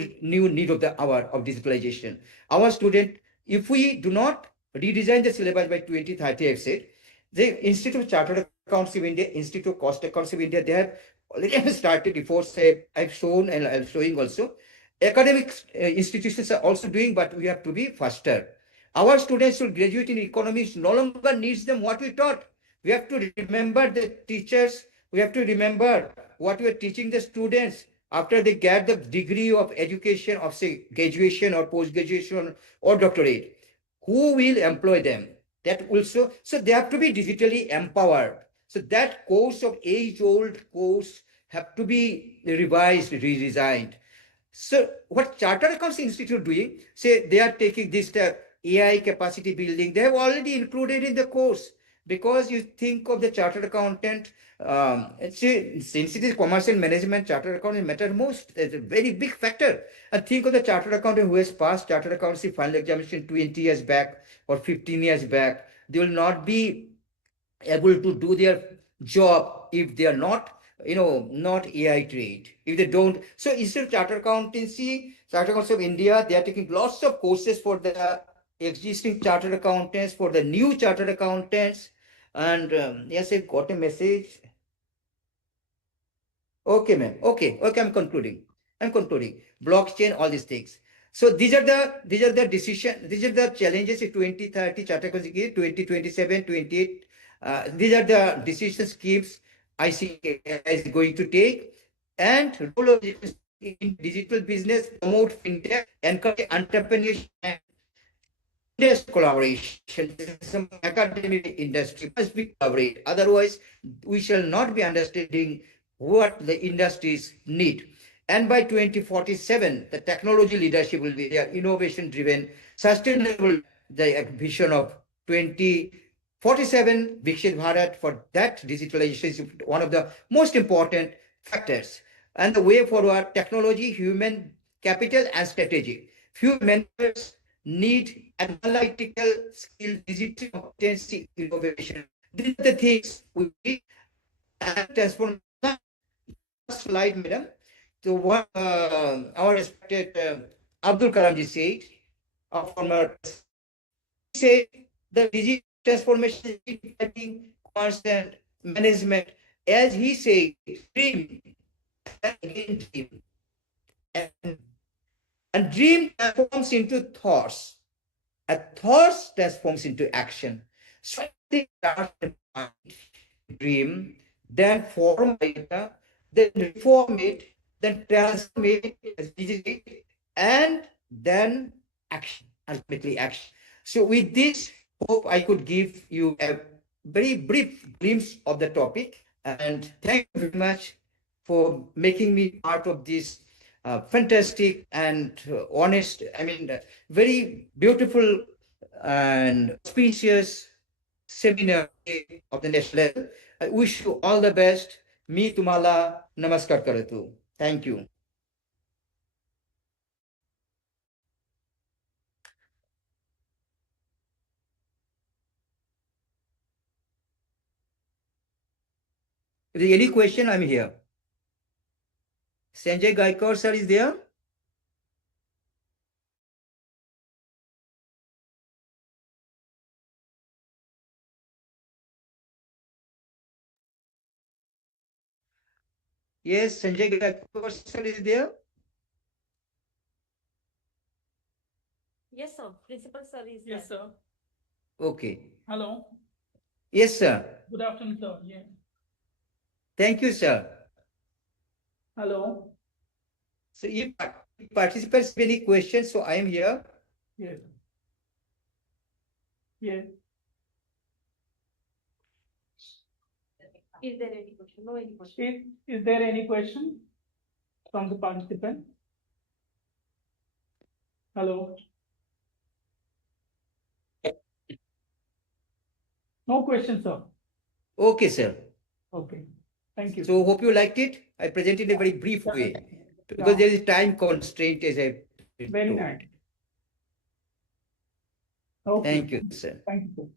need of the hour of digitalization. Our student, if we do not redesign the syllabus by 2030, I've said, the Institute of Chartered Accounts of India, Institute of Cost Accounts of India, they have already started before, say, I've shown and I'm showing also. Academic institutions are also doing, but we have to be faster. Our students who graduate in economics no longer needs them what we taught. We have to remember the teachers. We have to remember what we are teaching the students after they get the degree of education of, say, graduation or post-graduation or doctorate. Who will employ them? That also, so they have to be digitally empowered. So that course of age-old course have to be revised, redesigned. So what Chartered Accounts Institute doing, say they are taking this AI capacity building, they have already included in the course, because you think of the chartered accountant, since it is commercial management, chartered accountant matter most. It's a very big factor. And think of the chartered accountant who has passed chartered accountancy final examination 20 years back or 15 years back. They will not be able to do their job if they are not not AI trained, if they don't. So instead of chartered accountancy, Chartered Accountants of India, they are taking lots of courses for the existing chartered accountants, for the new chartered accountants. And yes, I got a message. Okay, ma'am. Okay, I'm concluding. Blockchain, all these things. So these are the decision, these are the challenges in 2030 charter accounts, 2027, 28. These are the decision schemes ICAI is going to take. And role of in digital business, promote fintech, encourage entrepreneurship and industry collaboration. Some academic industry must be collaborate. Otherwise, we shall not be understanding what the industries need. And by 2047, the technology leadership will be there, innovation driven, sustainable, the vision of 2047, Viksit Bharat. For that, digitalization is one of the most important factors. And the way forward, technology, human capital, and strategy. Few mentors need analytical skill, digital competency, innovation. These are the things we need and transform. First slide, madam. So what our respected Abdul Kalamji said, our former, he said the digital transformation is depending constant management. As he said, dream and again dream. And dream transforms into thoughts. A thought transforms into action. So they start the dream, then form it, then reform it, then transform it, and then action, ultimately action. So with this, hope I could give you a very brief glimpse of the topic. And thank you very much for making me part of this fantastic and honest, very beautiful and auspicious seminar of the national level. I wish you all the best. Me tumhala namaskar karatu. Thank you. If there any question, I'm here. Sanjay Gaikwad sir is there? Yes, Sanjay Gaikwad sir is there? Yes, sir. Principal sir is Yes, there. sir. Okay. Hello. Yes, sir. Good afternoon, sir. Yeah. Thank you, sir. Hello. So if participants have any questions, so I am here. Yes. Yes. Is there any question? No, any question. Is there any question from the participant? Hello. No question, sir. Okay, sir. Okay. Thank you. So hope you liked it. I presented in a very brief way because there is time constraint as I Very told. nice. Okay. Thank you, sir. Thank you, sir.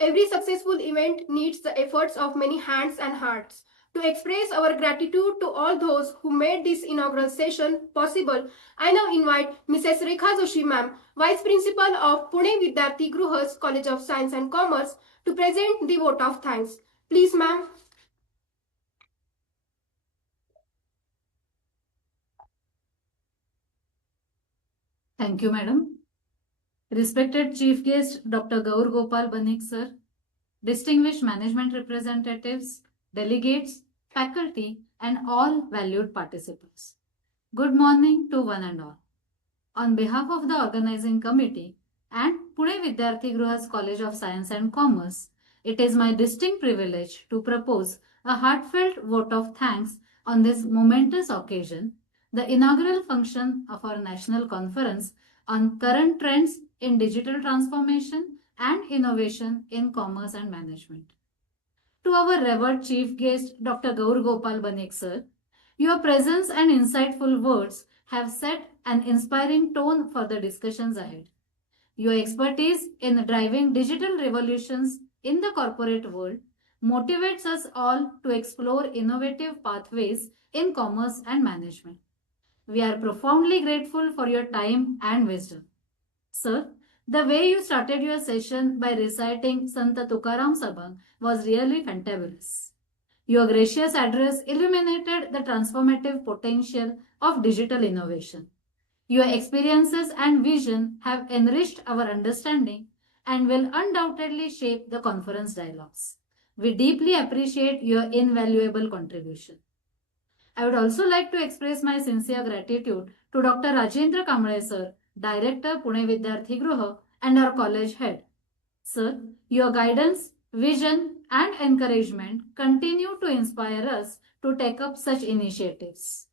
Every successful event needs the efforts of many hands and hearts. To express our gratitude to all those who made this inaugural session possible, I now invite Mrs. Rekha Joshi ma'am, Vice Principal of Pune Vidyarthi Gruhas College of Science and Commerce, to present the vote of thanks. Please, ma'am. Thank you, madam. Respected Chief Guest Dr. Gaur Gopal Banik sir, distinguished management representatives, delegates, faculty, and all valued participants. Good morning to one and all. On behalf of the organizing committee and Pune Vidyarthi Gruhas College of Science and Commerce, it is my distinct privilege to propose a heartfelt vote of thanks on this momentous occasion, the inaugural function of our national conference on current trends in digital transformation and innovation in commerce and management. To our revered chief guest, Dr. Gaur Gopal Banik sir, your presence and insightful words have set an inspiring tone for the discussions ahead. Your expertise in driving digital revolutions in the corporate world motivates us all to explore innovative pathways in commerce and management. We are profoundly grateful for your time and wisdom. Sir, the way you started your session by reciting Santa Tukaram Sabang was really fantabulous. Your gracious address illuminated the transformative potential of digital innovation. Your experiences and vision have enriched our understanding and will undoubtedly shape the conference dialogues. We deeply appreciate your invaluable contribution. I would also like to express my sincere gratitude to Dr. Rajendra Kamble sir, Director Pune Vidyarthi Gruha, and our college head. Sir, your guidance, vision, and encouragement continue to inspire us to take up such initiatives.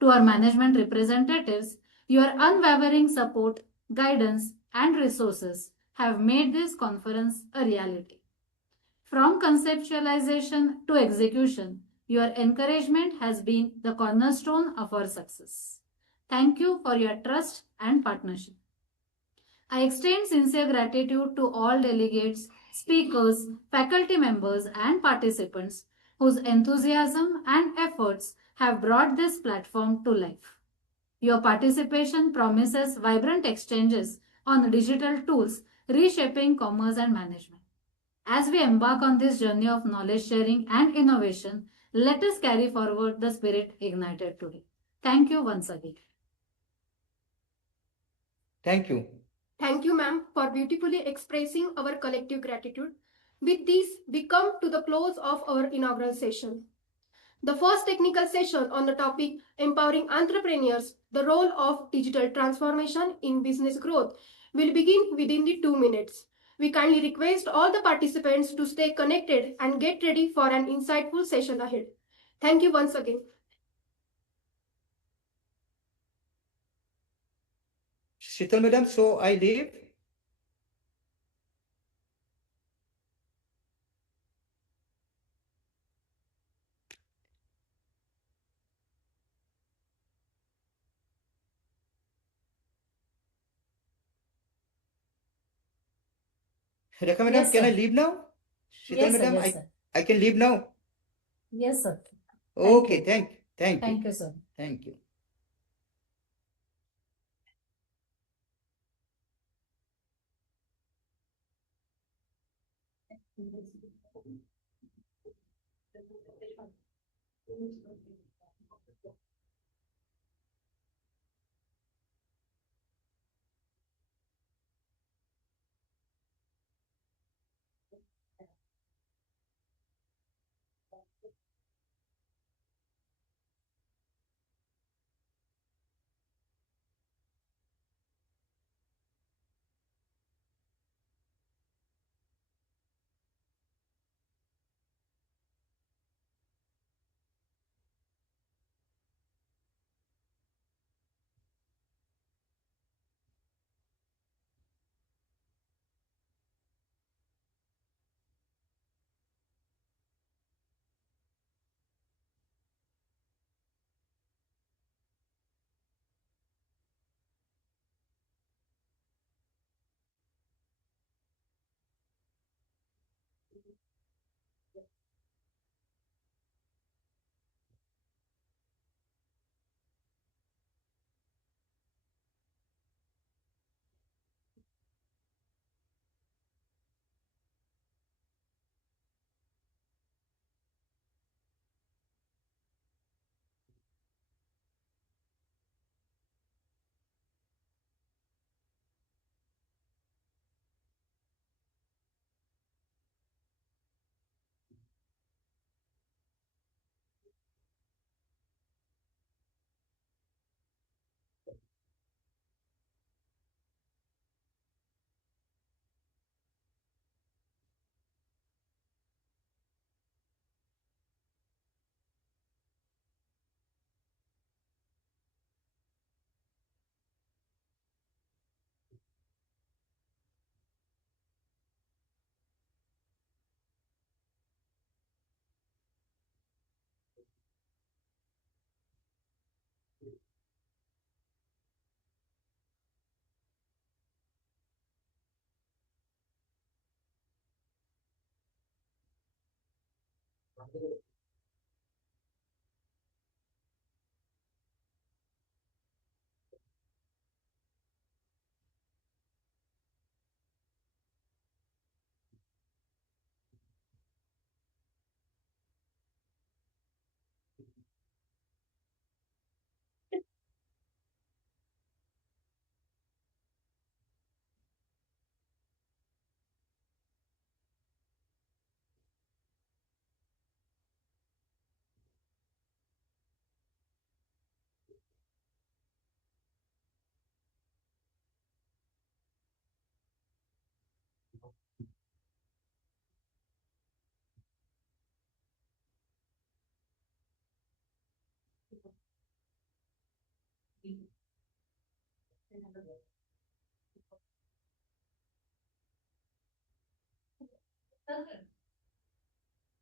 To our management representatives, your unwavering support, guidance, and resources have made this conference a reality. From conceptualization to execution, your encouragement has been the cornerstone of our success. Thank you for your trust and partnership. I extend sincere gratitude to all delegates, speakers, faculty members, and participants whose enthusiasm and efforts have brought this platform to life. Your participation promises vibrant exchanges on digital tools reshaping commerce and management. As we embark on this journey of knowledge sharing and innovation, let us carry forward the spirit ignited today. Thank you once again. Thank you. Thank you, ma'am, for beautifully expressing our collective gratitude. With this, we come to the close of our inaugural session. The first technical session on the topic Empowering Entrepreneurs, the Role of Digital Transformation in Business Growth will begin within the 2 minutes. We kindly request all the participants to stay connected and get ready for an insightful session ahead. Thank you once again. Sheetal madam, so I leave. Rekha madam, Yes, can I sir. leave now? Sheetal Yes, sir. madam, Yes, sir. I can leave now. Yes, sir. Okay, you. thank you. Thank you, sir. Thank you.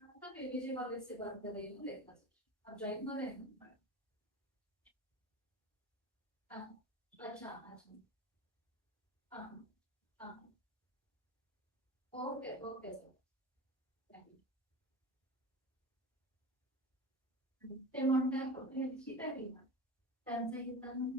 आपका पीवीजी college से बात कर रही हूँ देखा आप join हो रहे हैं हाँ, अच्छा अच्छा हाँ हाँ ओके ओके सर ते म्हणतात कुठे त्यांचं इथं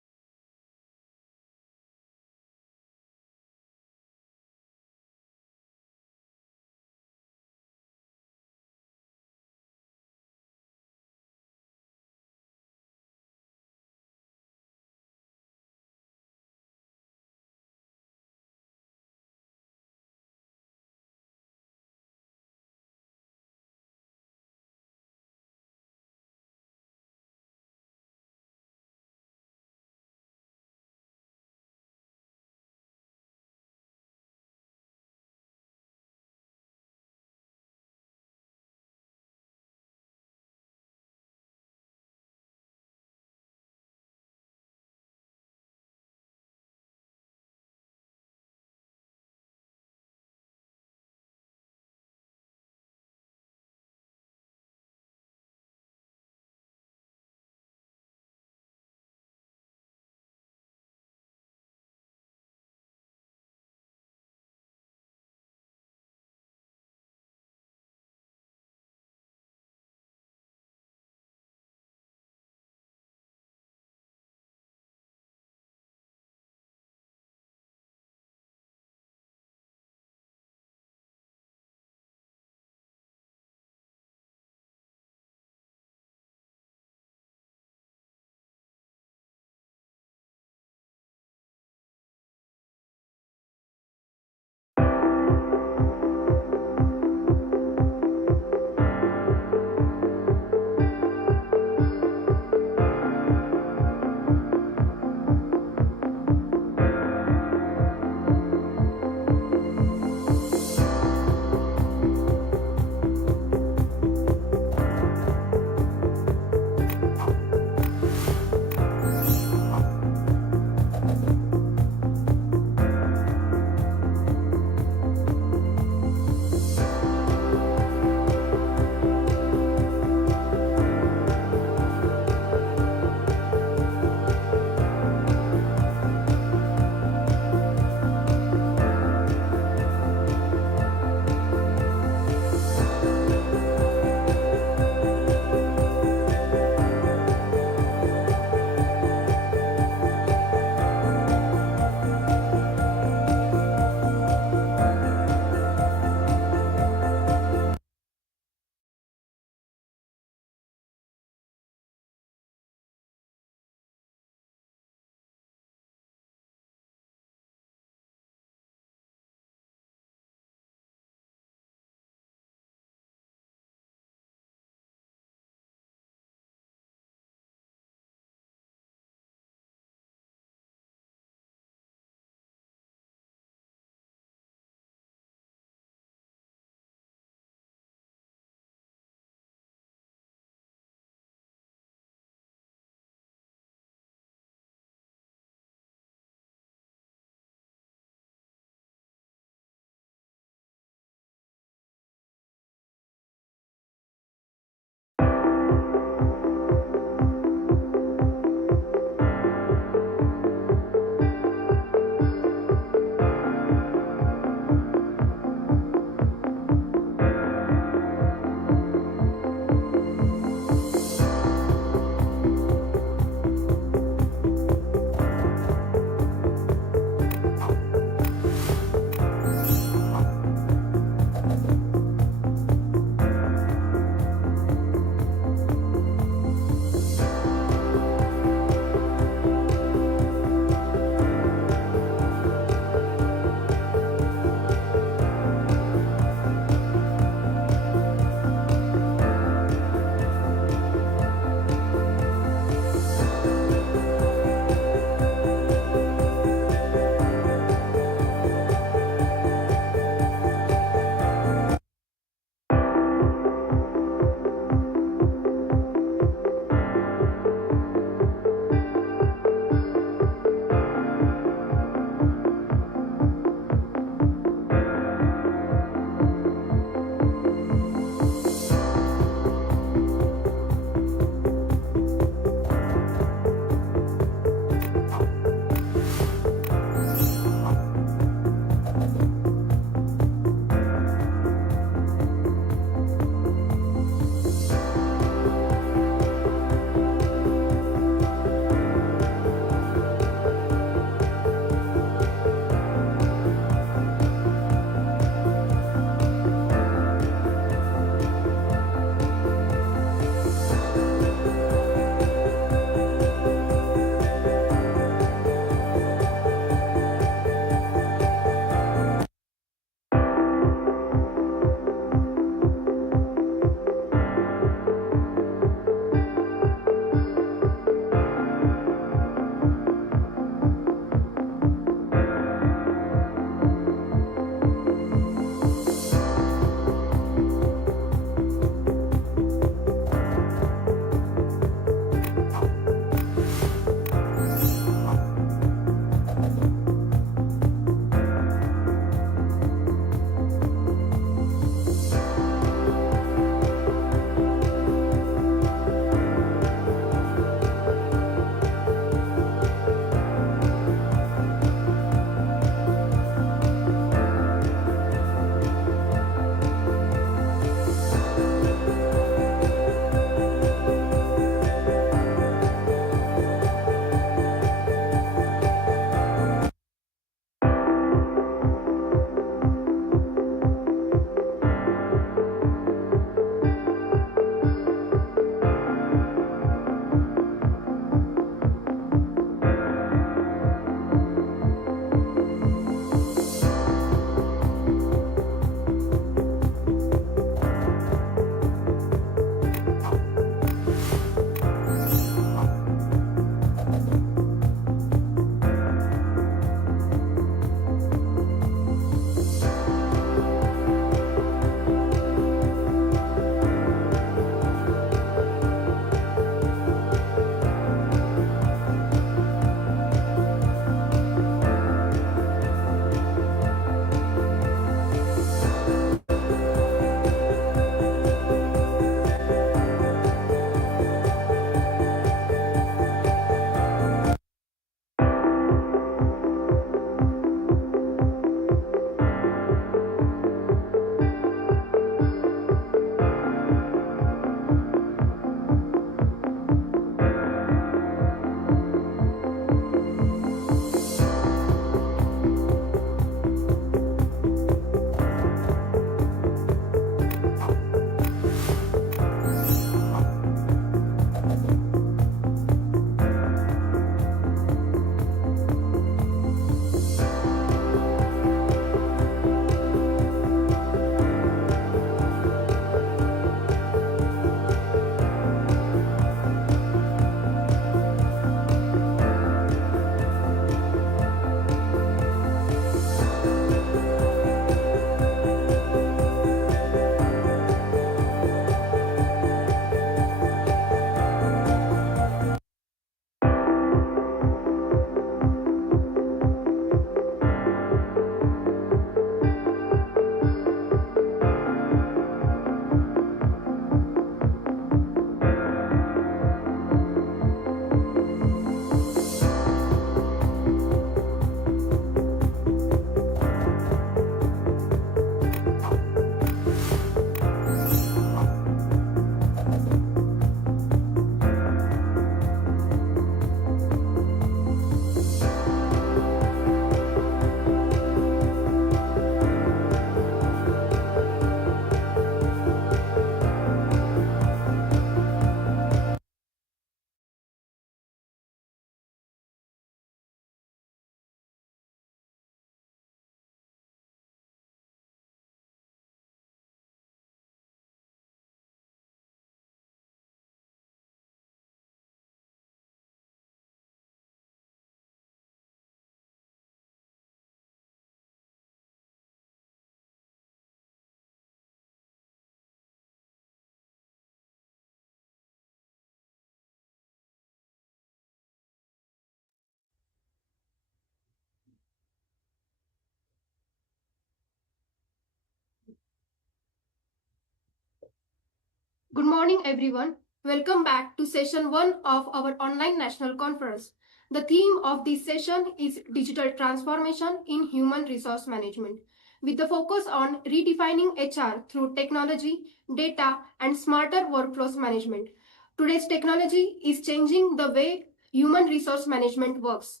Good morning, everyone. Welcome back to session 1 of our online national conference. The theme of this session is digital transformation in human resource management, with the focus on redefining HR through technology, data, and smarter workflows management. Today's technology is changing the way human resource management works.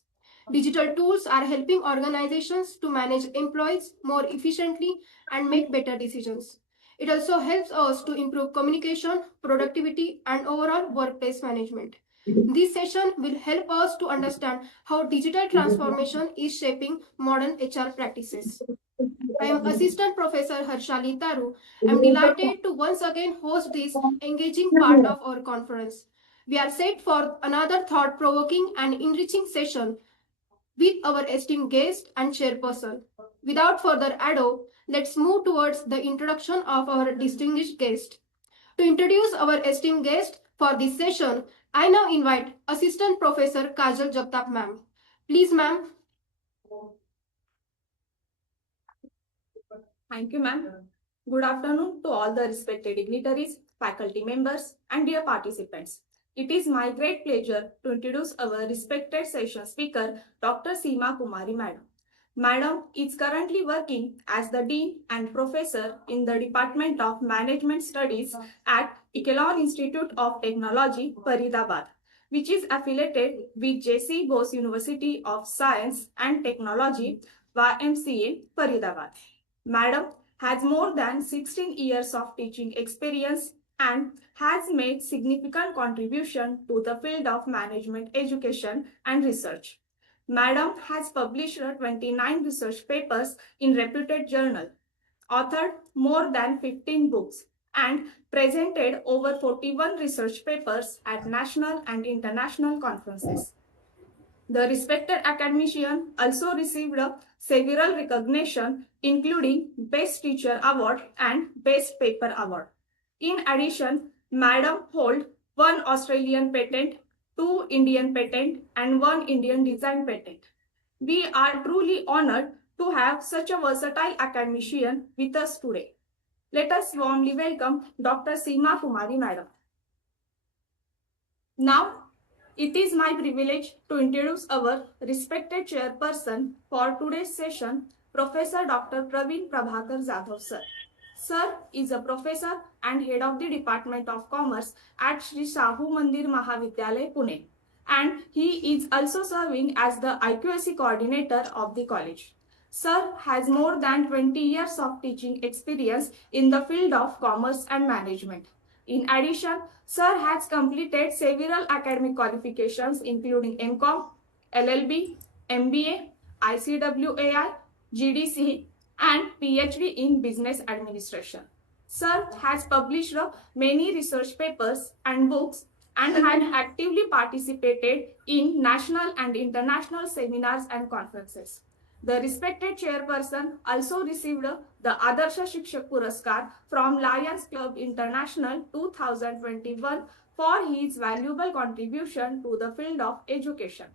Digital tools are helping organizations to manage employees more efficiently and make better decisions. It also helps us to improve communication, productivity, and overall workplace management. This session will help us to understand how digital transformation is shaping modern HR practices. I am Assistant Professor Harshali Taru. I am delighted to once again host this engaging part of our conference. We are set for another thought-provoking and enriching session with our esteemed guest and chairperson. Without further ado, let's move towards the introduction of our distinguished guest. To introduce our esteemed guest for this session, I now invite Assistant Professor Kajal Jagtap ma'am. Please ma'am. Thank you, ma'am. Good afternoon to all the respected dignitaries, faculty members, and dear participants. It is my great pleasure to introduce our respected session speaker, Dr. Seema Kumari Madam. Madam is currently working as the Dean and Professor in the Department of Management Studies at Ekelon Institute of Technology, Faridabad, which is affiliated with J.C. Bose University of Science and Technology, YMCA, Faridabad. Madam has more than 16 years of teaching experience and has made significant contribution to the field of management education and research. Madam has published 29 research papers in reputed journals, authored more than 15 books, and presented over 41 research papers at national and international conferences. The respected academician also received several recognition, including Best Teacher Award and Best Paper Award. In addition, Madam holds 1 Australian patent, 2 Indian patent, and 1 Indian design patent. We are truly honored to have such a versatile academician with us today. Let us warmly welcome Dr. Seema Kumari Madam. Now, it is my privilege to introduce our respected chairperson for today's session, Professor Dr. Praveen Prabhakar Jadhav sir. Sir is a professor and head of the Department of Commerce at Sri Shahu Mandir Mahavidyalaya, Pune, and he is also serving as the IQAC coordinator of the college. Sir has more than 20 years of teaching experience in the field of commerce and management. In addition, Sir has completed several academic qualifications including MCom, LLB, MBA, ICWAI, GDC, and PhD in Business Administration. Sir has published many research papers and books and had actively participated in national and international seminars and conferences. The respected chairperson also received the Adarsha Shikshak Puraskar from Lions Club International 2021 for his valuable contribution to the field of education.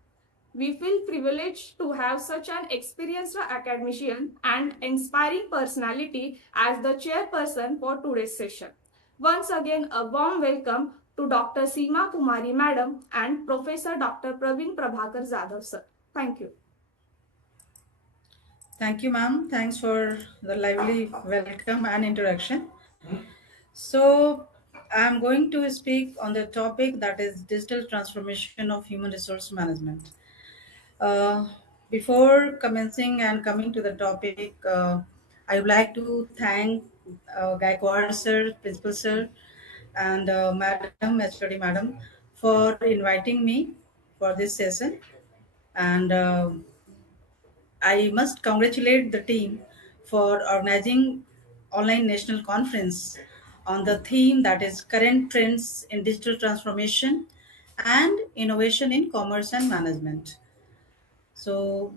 We feel privileged to have such an experienced academician and inspiring personality as the chairperson for today's session. Once again, a warm welcome to Dr. Seema Kumari Madam and Professor Dr. Praveen Prabhakar Jadhav sir. Thank you. Thank you, ma'am. Thanks for the lively welcome and introduction. So, I'm going to speak on the topic that is digital transformation of human resource management. Before commencing and coming to the topic, I would like to thank Gaikwad sir, principal sir, and madam, HOD madam, for inviting me for this session. And I must congratulate the team for organizing online national conference on the theme that is current trends in digital transformation and innovation in commerce and management. So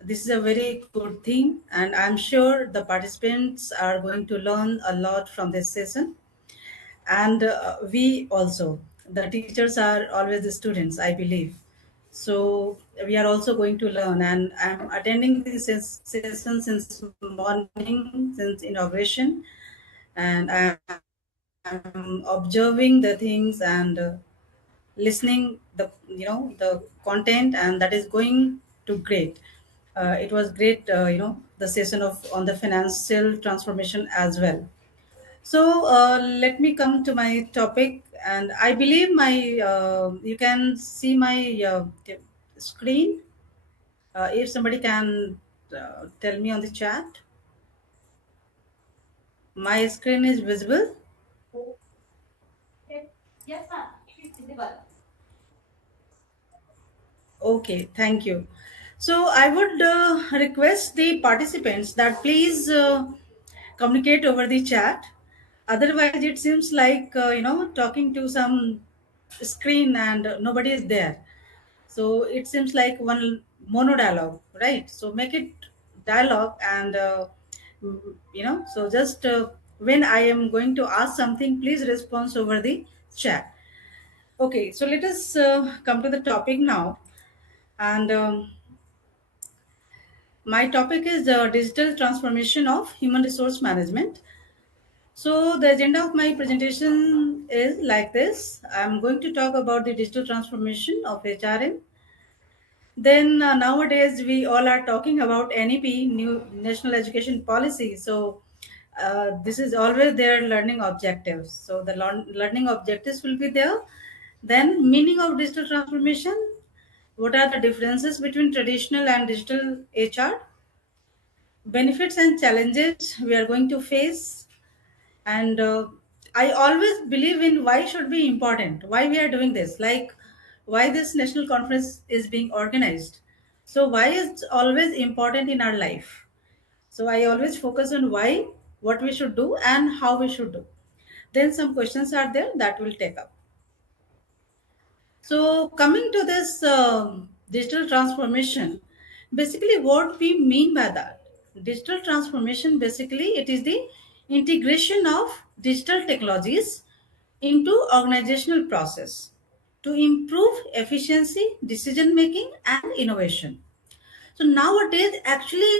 this is a very good theme, and I'm sure the participants are going to learn a lot from this session. And we also, the teachers are always the students, I believe. So we are also going to learn, and I'm attending this session since morning, since inauguration, and I'm I'm observing the things and listening the content, and that is going to great. It was great, the session of on the financial transformation as well. So let me come to my topic, and I believe my you can see my screen. If somebody can tell me on the chat, my screen is visible. Yes, ma'am. It is visible. Okay, thank you. So I would request the participants that please communicate over the chat. Otherwise, it seems like talking to some screen and nobody is there. So it seems like one mono dialogue, right? So make it dialogue, and so just when I am going to ask something, please respond over the chat. Okay, so let us come to the topic now, and. My topic is the digital transformation of human resource management. So the agenda of my presentation is like this. I'm going to talk about the digital transformation of HRM. Then nowadays we all are talking about NEP, New National Education Policy. So this is always their learning objectives. So the learning objectives will be there. Then meaning of digital transformation. What are the differences between traditional and digital HR? Benefits and challenges we are going to face, and I always believe in why should be important, why we are doing this, like why this national conference is being organized. So why is always important in our life. So I always focus on why, what we should do, and how we should do. Then some questions are there that will take up. So coming to this digital transformation, basically what we mean by that, digital transformation, basically it is the integration of digital technologies into organizational process to improve efficiency, decision making, and innovation. So nowadays, actually,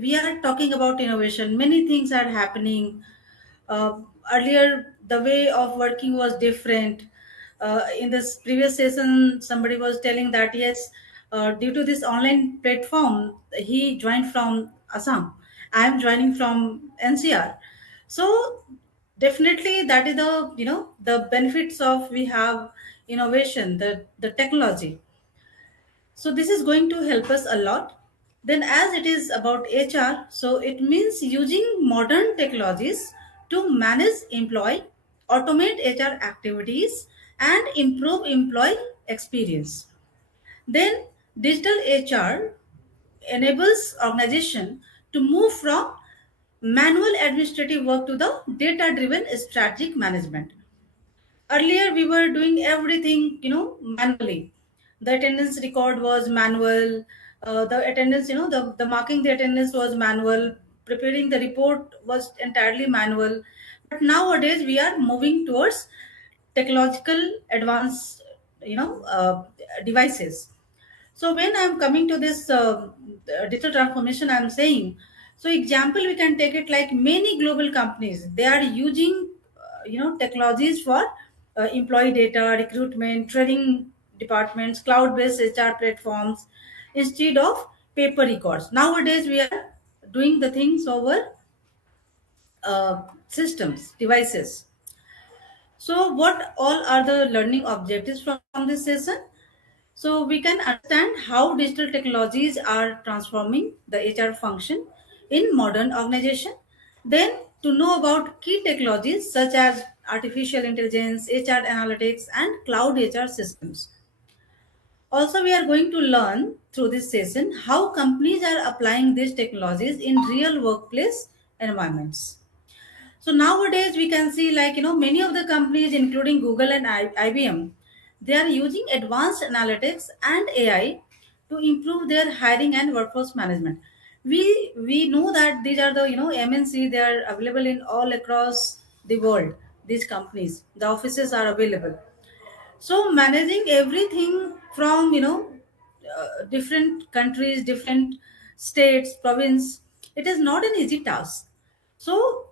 we are talking about innovation. Many things are happening. uh, Earlier the way of working was different. In this previous session somebody was telling that yes, due to this online platform he joined from Assam, I am joining from NCR. So definitely that is the benefits of we have innovation, the technology. So this is going to help us a lot. Then as it is about HR, so it means using modern technologies to manage employee, automate HR activities, and improve employee experience. Then digital HR enables organization to move from manual administrative work to the data driven strategic management. Earlier we were doing everything manually. The attendance record was manual. The attendance, the marking the attendance was manual. Preparing the report was entirely manual. But nowadays we are moving towards technological advanced devices. So when I'm coming to this digital transformation, I'm saying, so example we can take it like many global companies, they are using technologies for employee data, recruitment, training departments, cloud-based HR platforms instead of paper records. Nowadays we are doing the things over systems, devices. So what all are the learning objectives from this session? So we can understand how digital technologies are transforming the HR function in modern organization. Then to know about key technologies such as artificial intelligence, HR analytics, and cloud HR systems. Also, we are going to learn through this session how companies are applying these technologies in real workplace environments. So nowadays we can see like many of the companies including Google and IBM, they are using advanced analytics and AI to improve their hiring and workforce management. We know that these are the MNC, they are available in all across the world. These companies, the offices are available. So managing everything from different countries, different states, province, it is not an easy task. So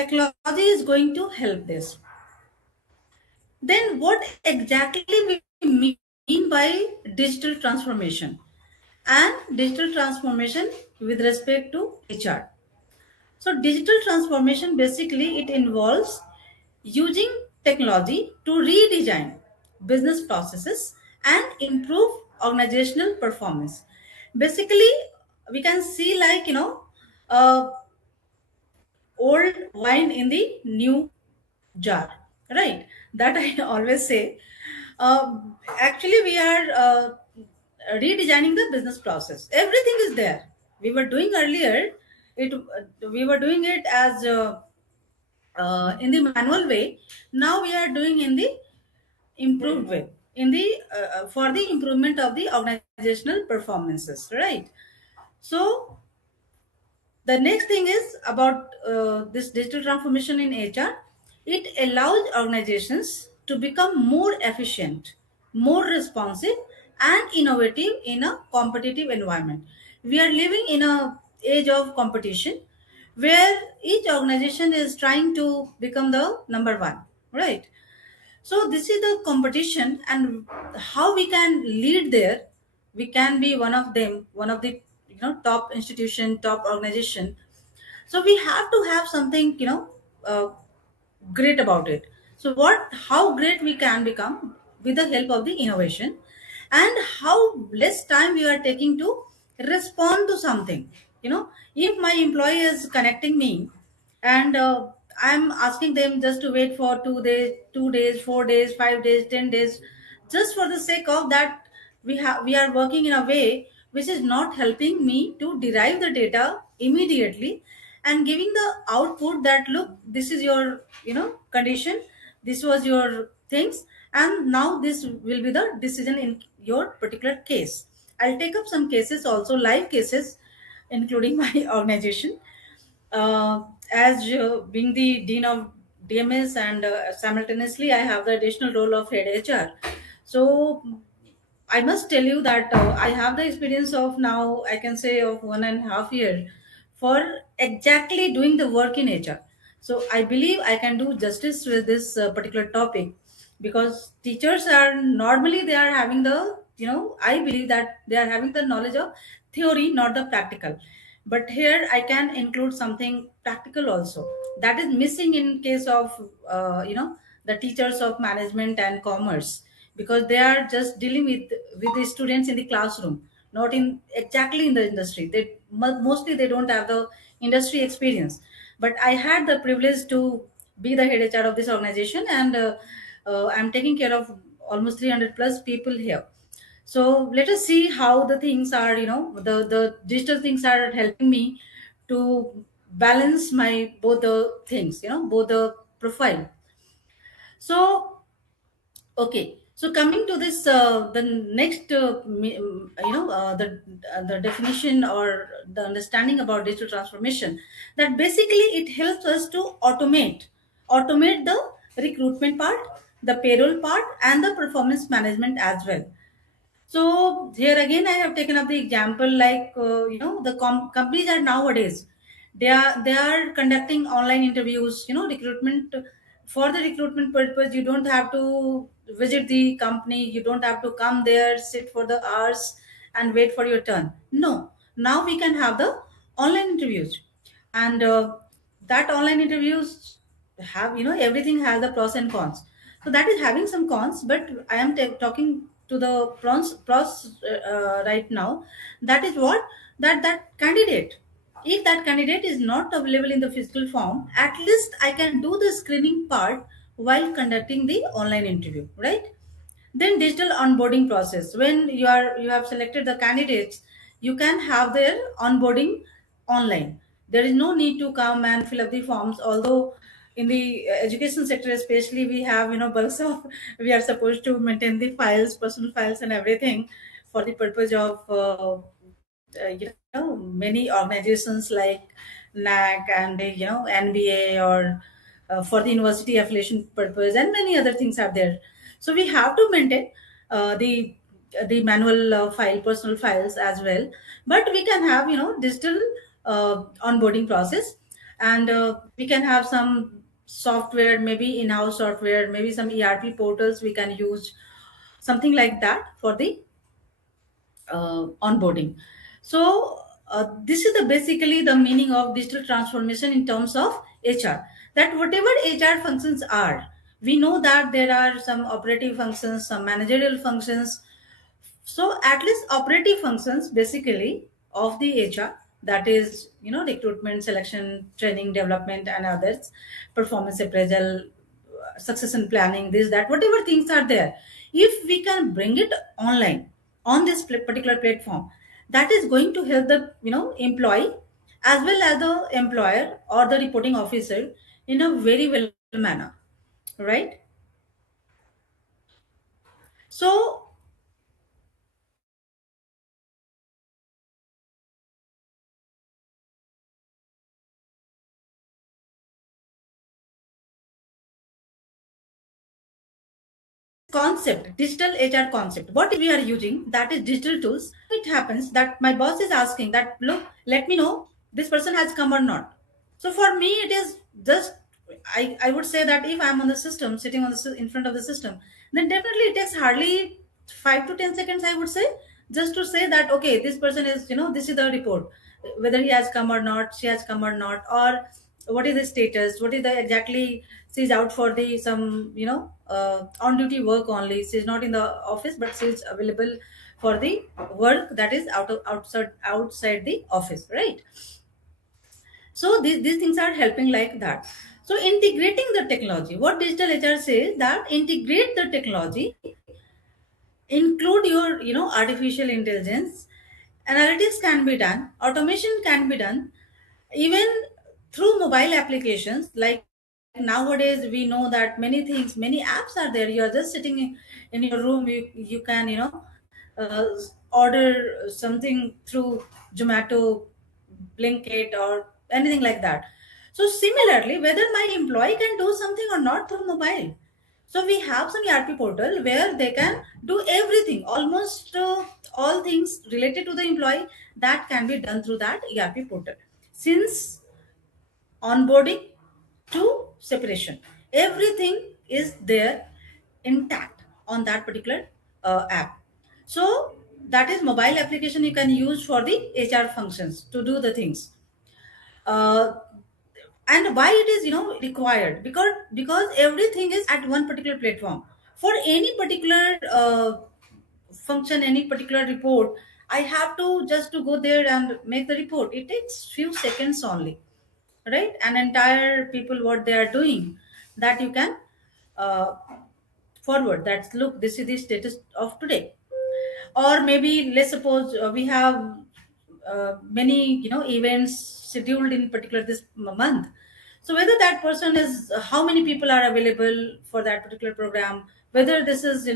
technology is going to help this. Then what exactly we mean by digital transformation and digital transformation with respect to HR? So digital transformation basically it involves using technology to redesign business processes and improve organizational performance. Basically, we can see like uh, old wine in the new jar, right? That I always say. Actually, we are redesigning the business process. Everything is there. We were doing earlier. We were doing it as in the manual way. Now we are doing in the improved way, in the for the improvement of the organizational performances, right? So the next thing is about this digital transformation in HR. It allows organizations to become more efficient, more responsive, and innovative in a competitive environment. We are living in a age of competition where each organization is trying to become the number one, right? So this is the competition, and how we can lead there. We can be one of them, one of the top institution, top organization. So we have to have something great about it. So how great we can become with the help of the innovation, and how less time we are taking to respond to something. If my employee is connecting me and I'm asking them just to wait for 2 days, 2 days, 4 days, 5 days, 10 days, just for the sake of that, we are working in a way which is not helping me to derive the data immediately and giving the output that look, this is your condition, this was your things, and now this will be the decision in your particular case. I'll take up some cases also, live cases, including my organization. As being the dean of DMS, and simultaneously I have the additional role of head HR. So I must tell you that I have the experience of now, I can say, of 1.5 years for exactly doing the work in HR. So I believe I can do justice with this particular topic, because teachers are normally they are having the, I believe that they are having the knowledge of theory, not the practical. But here I can include something practical also that is missing in case of the teachers of management and commerce, because they are just dealing with the students in the classroom, not in exactly in the industry. They mostly they don't have the industry experience. But I had the privilege to be the head HR of this organization, and I'm taking care of almost 300 plus people here. So let us see how the things are, the digital things are helping me to balance my both the things, both the profile. So okay, so coming to this, the next, the definition or the understanding about digital transformation, that basically it helps us to automate the recruitment part, the payroll part, and the performance management as well. So here again, I have taken up the example like the companies are nowadays they are conducting online interviews. Recruitment, for the recruitment purpose, you don't have to visit the company, you don't have to come there, sit for the hours and wait for your turn. No, now we can have the online interviews, and that online interviews have, everything has the pros and cons. So that is having some cons, but I am talking to the pros right now. That is what, that candidate, if that candidate is not available in the physical form, at least I can do the screening part while conducting the online interview, right? Then digital onboarding process, when you have selected the candidates, you can have their onboarding online. There is no need to come and fill up the forms, although in the education sector especially, we have bulks of we are supposed to maintain the files, personal files and everything, for the purpose of many organizations like NAC and NBA, or for the university affiliation purpose, and many other things are there. So we have to maintain the manual file, personal files as well. But we can have digital onboarding process. and we can have some software, maybe in-house software, maybe some ERP portals we can use, something like that for the onboarding. So this is basically the meaning of digital transformation in terms of HR. That whatever HR functions are, we know that there are some operative functions, some managerial functions. So at least operative functions basically of the HR, that is, recruitment, selection, training, development, and others, performance appraisal, succession planning, this, that, whatever things are there. If we can bring it online on this particular platform, that is going to help the employee as well as the employer or the reporting officer in a very well manner, right? So concept, digital HR concept, what we are using, that is digital tools. It happens that my boss is asking that, look, let me know this person has come or not. So for me it is just, I would say that if I'm on the system, sitting on the in front of the system, then definitely it takes hardly 5 to 10 seconds, I would say, just to say that, okay, this person is, this is the report, whether he has come or not, she has come or not, or what is the status, what is the exactly, she's out for the some on duty work only, she's not in the office but she's available for the work that is outside the office, right? So these things are helping like that. So integrating the technology, what digital HR says, that integrate the technology, include your artificial intelligence, analytics can be done, automation can be done, even through mobile applications. Like nowadays we know that many things, many apps are there. You are just sitting in your room, you can uh, order something through Zomato, Blinkit, or anything like that. So similarly, whether my employee can do something or not through mobile, so we have some ERP portal where they can do everything, almost all things related to the employee, that can be done through that ERP portal. Since onboarding to separation, everything is there intact on that particular app. So that is mobile application you can use for the HR functions to do the things. Uh, and why it is required, because everything is at one particular platform. For any particular function, any particular report, I have to just to go there and make the report. It takes few seconds only, right? And entire people what they are doing, that you can uh, forward that, look, this is the status of today. Or maybe let's suppose we have many events scheduled in particular this month. So whether that person is how many people are available for that particular program, whether this is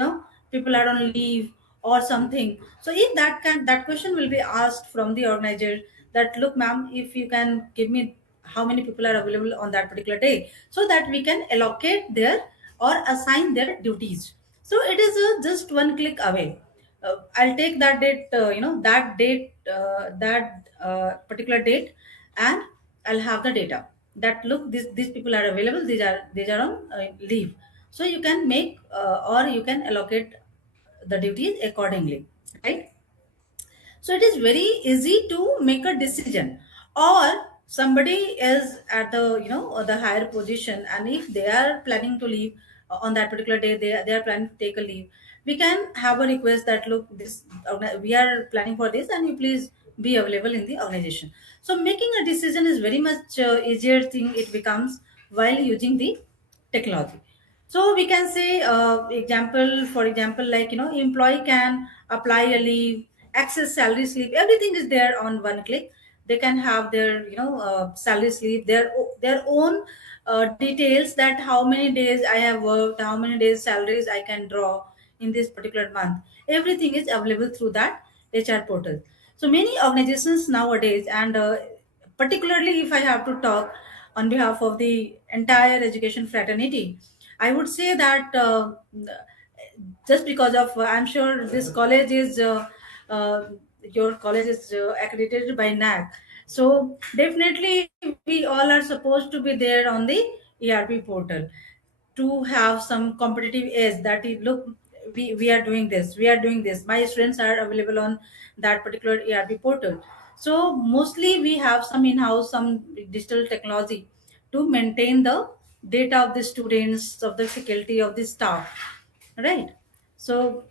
people are on leave or something. So if that question will be asked from the organizer, that, look ma'am, if you can give me how many people are available on that particular day, so that we can allocate their or assign their duties. So it is just one click away. I'll take that date, that particular date, and I'll have the data that, look, these people are available, these are on leave. So you can make or you can allocate the duties accordingly, right? So it is very easy to make a decision. Or somebody is at the the higher position, and if they are planning to leave on that particular day, they are planning to take a leave, we can have a request that, look, this we are planning for this, and you please be available in the organization. So making a decision is very much easier thing it becomes while using the technology. So we can say example, for example, like employee can apply a leave, access salary slip, everything is there on one click. They can have their salary slip, their own details, that how many days I have worked, how many days salaries I can draw in this particular month. Everything is available through that HR portal. So many organizations nowadays, and particularly if I have to talk on behalf of the entire education fraternity, I would say that just because of I'm sure this college is your college is accredited by NAC. So definitely we all are supposed to be there on the ERP portal to have some competitive edge, that is, look, we are doing this, we are doing this, my students are available on that particular ERP portal. So mostly we have some in-house, some digital technology to maintain the data of the students, of the faculty, of the staff, right? So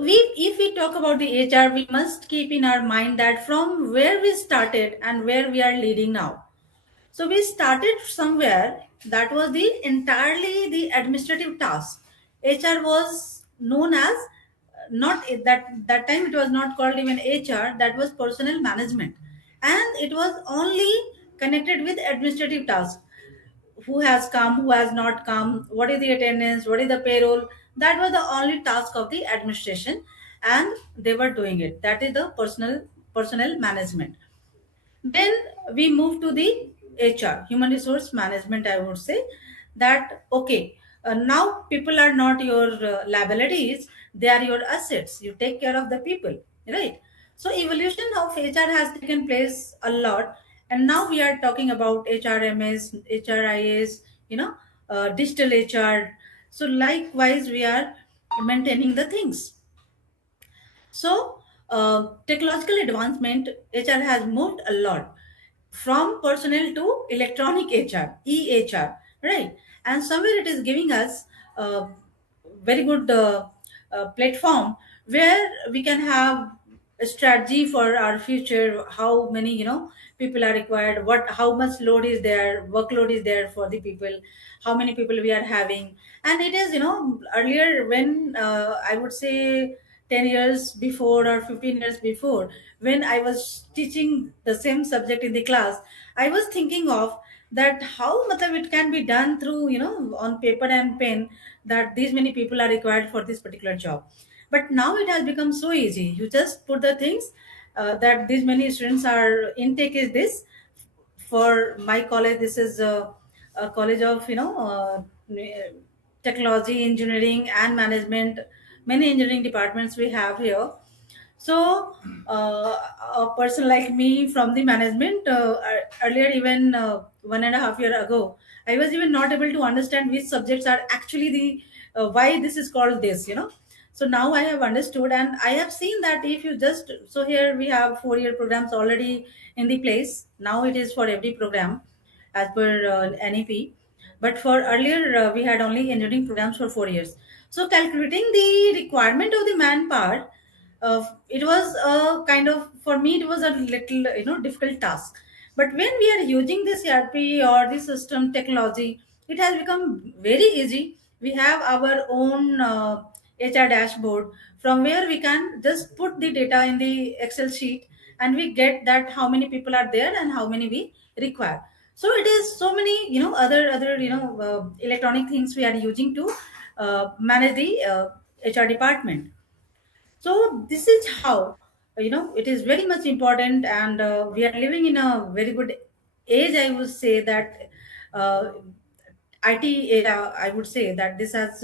we, if we talk about the HR, we must keep in our mind that from where we started and where we are leading now. So we started somewhere that was the entirely the administrative task. HR was known as, not that time it was not called even HR, that was personnel management, and it was only connected with administrative tasks. Who has come, who has not come, what is the attendance, what is the payroll, that was the only task of the administration, and they were doing it. That is the personnel management. Then we move to the HR, human resource management, I would say. That okay, now people are not your liabilities, they are your assets, you take care of the people, right? So evolution of HR has taken place a lot, and now we are talking about HRMS, HRIS, you know, digital HR. So likewise we are maintaining the things. So, technological advancement, HR has moved a lot from personnel to electronic HR, EHR, right? And somewhere it is giving us a very good platform where we can have a strategy for our future. How many, people are required? How much load is there? Workload is there for the people? How many people we are having? And it is, earlier when I would say 10 years before or 15 years before, when I was teaching the same subject in the class, I was thinking of that how matlab, it can be done through, on paper and pen, that these many people are required for this particular job. But now it has become so easy. You just put the things, that these many students are, intake is this. For my college, this is a college of, technology, engineering and management. Many engineering departments we have here. So a person like me from the management, earlier, even 1.5 year ago, I was even not able to understand which subjects are actually the why this is called this, so now I have understood, and I have seen that if you just, so here we have 4 year programs already in the place. Now it is for every program as per NEP. But for earlier, we had only engineering programs for 4 years. So calculating the requirement of the manpower, it was a kind of, for me it was a little, difficult task. But when we are using this ERP or the system technology, it has become very easy. We have our own HR dashboard from where we can just put the data in the Excel sheet, and we get that how many people are there and how many we require. So it is so many, other electronic things we are using to manage the HR department. So this is how, it is very much important, and we are living in a very good age, I would say, that uh, IT era, I would say that this has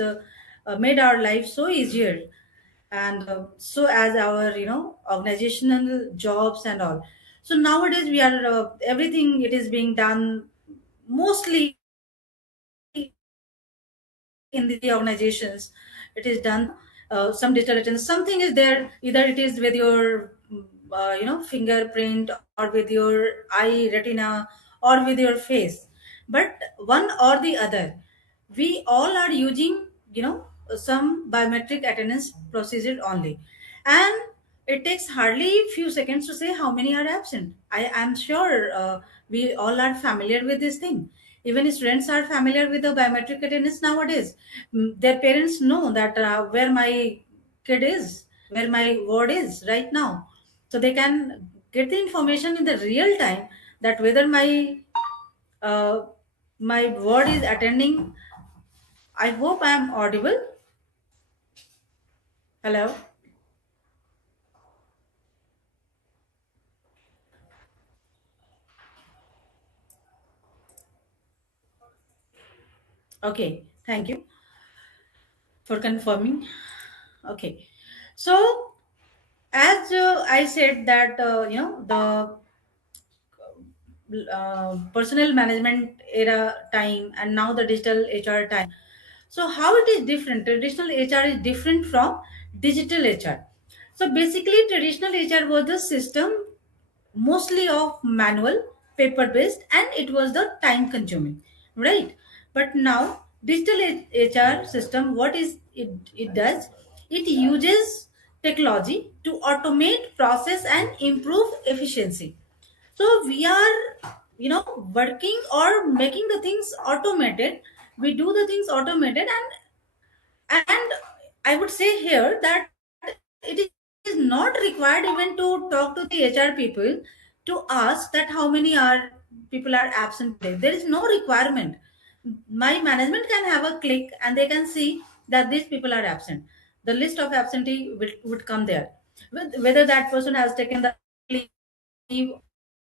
made our life so easier, and so as our, organizational jobs and all. So nowadays we are, everything, it is being done mostly in the organizations. It is done some digital attendance, something is there, either it is with your fingerprint, or with your eye retina, or with your face. But one or the other, we all are using, some biometric attendance procedure only, and it takes hardly few seconds to say how many are absent. I am sure we all are familiar with this thing. Even students are familiar with the biometric attendance nowadays. Their parents know that where my kid is, where my ward is right now. So they can get the information in the real time, that whether uh, my ward is attending. I hope I am audible. Hello. Okay. Thank you for confirming. Okay. So As I said that the personal management era time and now the digital HR time. So how it is different? Traditional HR is different from digital HR. So basically, traditional HR was the system mostly of manual, paper based, and it was the time consuming, right? But now digital HR system, what is it does? It uses technology to automate process and improve efficiency. So we are working or making the things automated. We do the things automated, and I would say here that it is not required even to talk to the HR people to ask that how many are people are absent today. There is no requirement. My management can have a click and they can see that these people are absent. The list of absentee would come there. Whether that person has taken the leave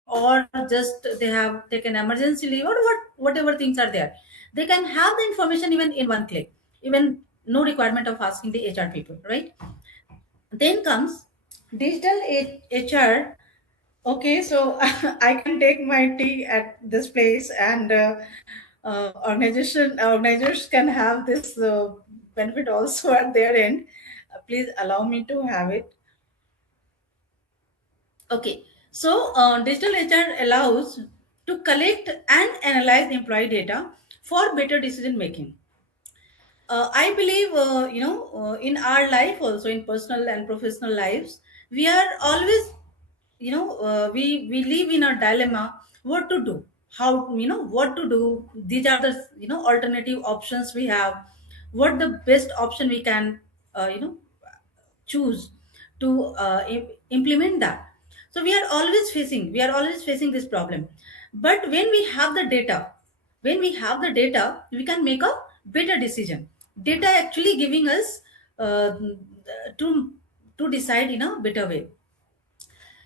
or just they have taken emergency leave or whatever things are there, they can have the information even in one click, even no requirement of asking the HR people, right? Then comes digital HR. Okay, so I can take my tea at this place, and organizers can have this benefit also at their end. Please allow me to have it. Okay, so digital HR allows to collect and analyze employee data for better decision making. I believe, in our life also, in personal and professional lives, we are always, we live in a dilemma what to do, how, what to do. These are the, alternative options we have, what the best option we can, choose to implement that. So we are always facing this problem. But when we have the data, we can make a better decision. Data actually giving us uh, to decide in a better way.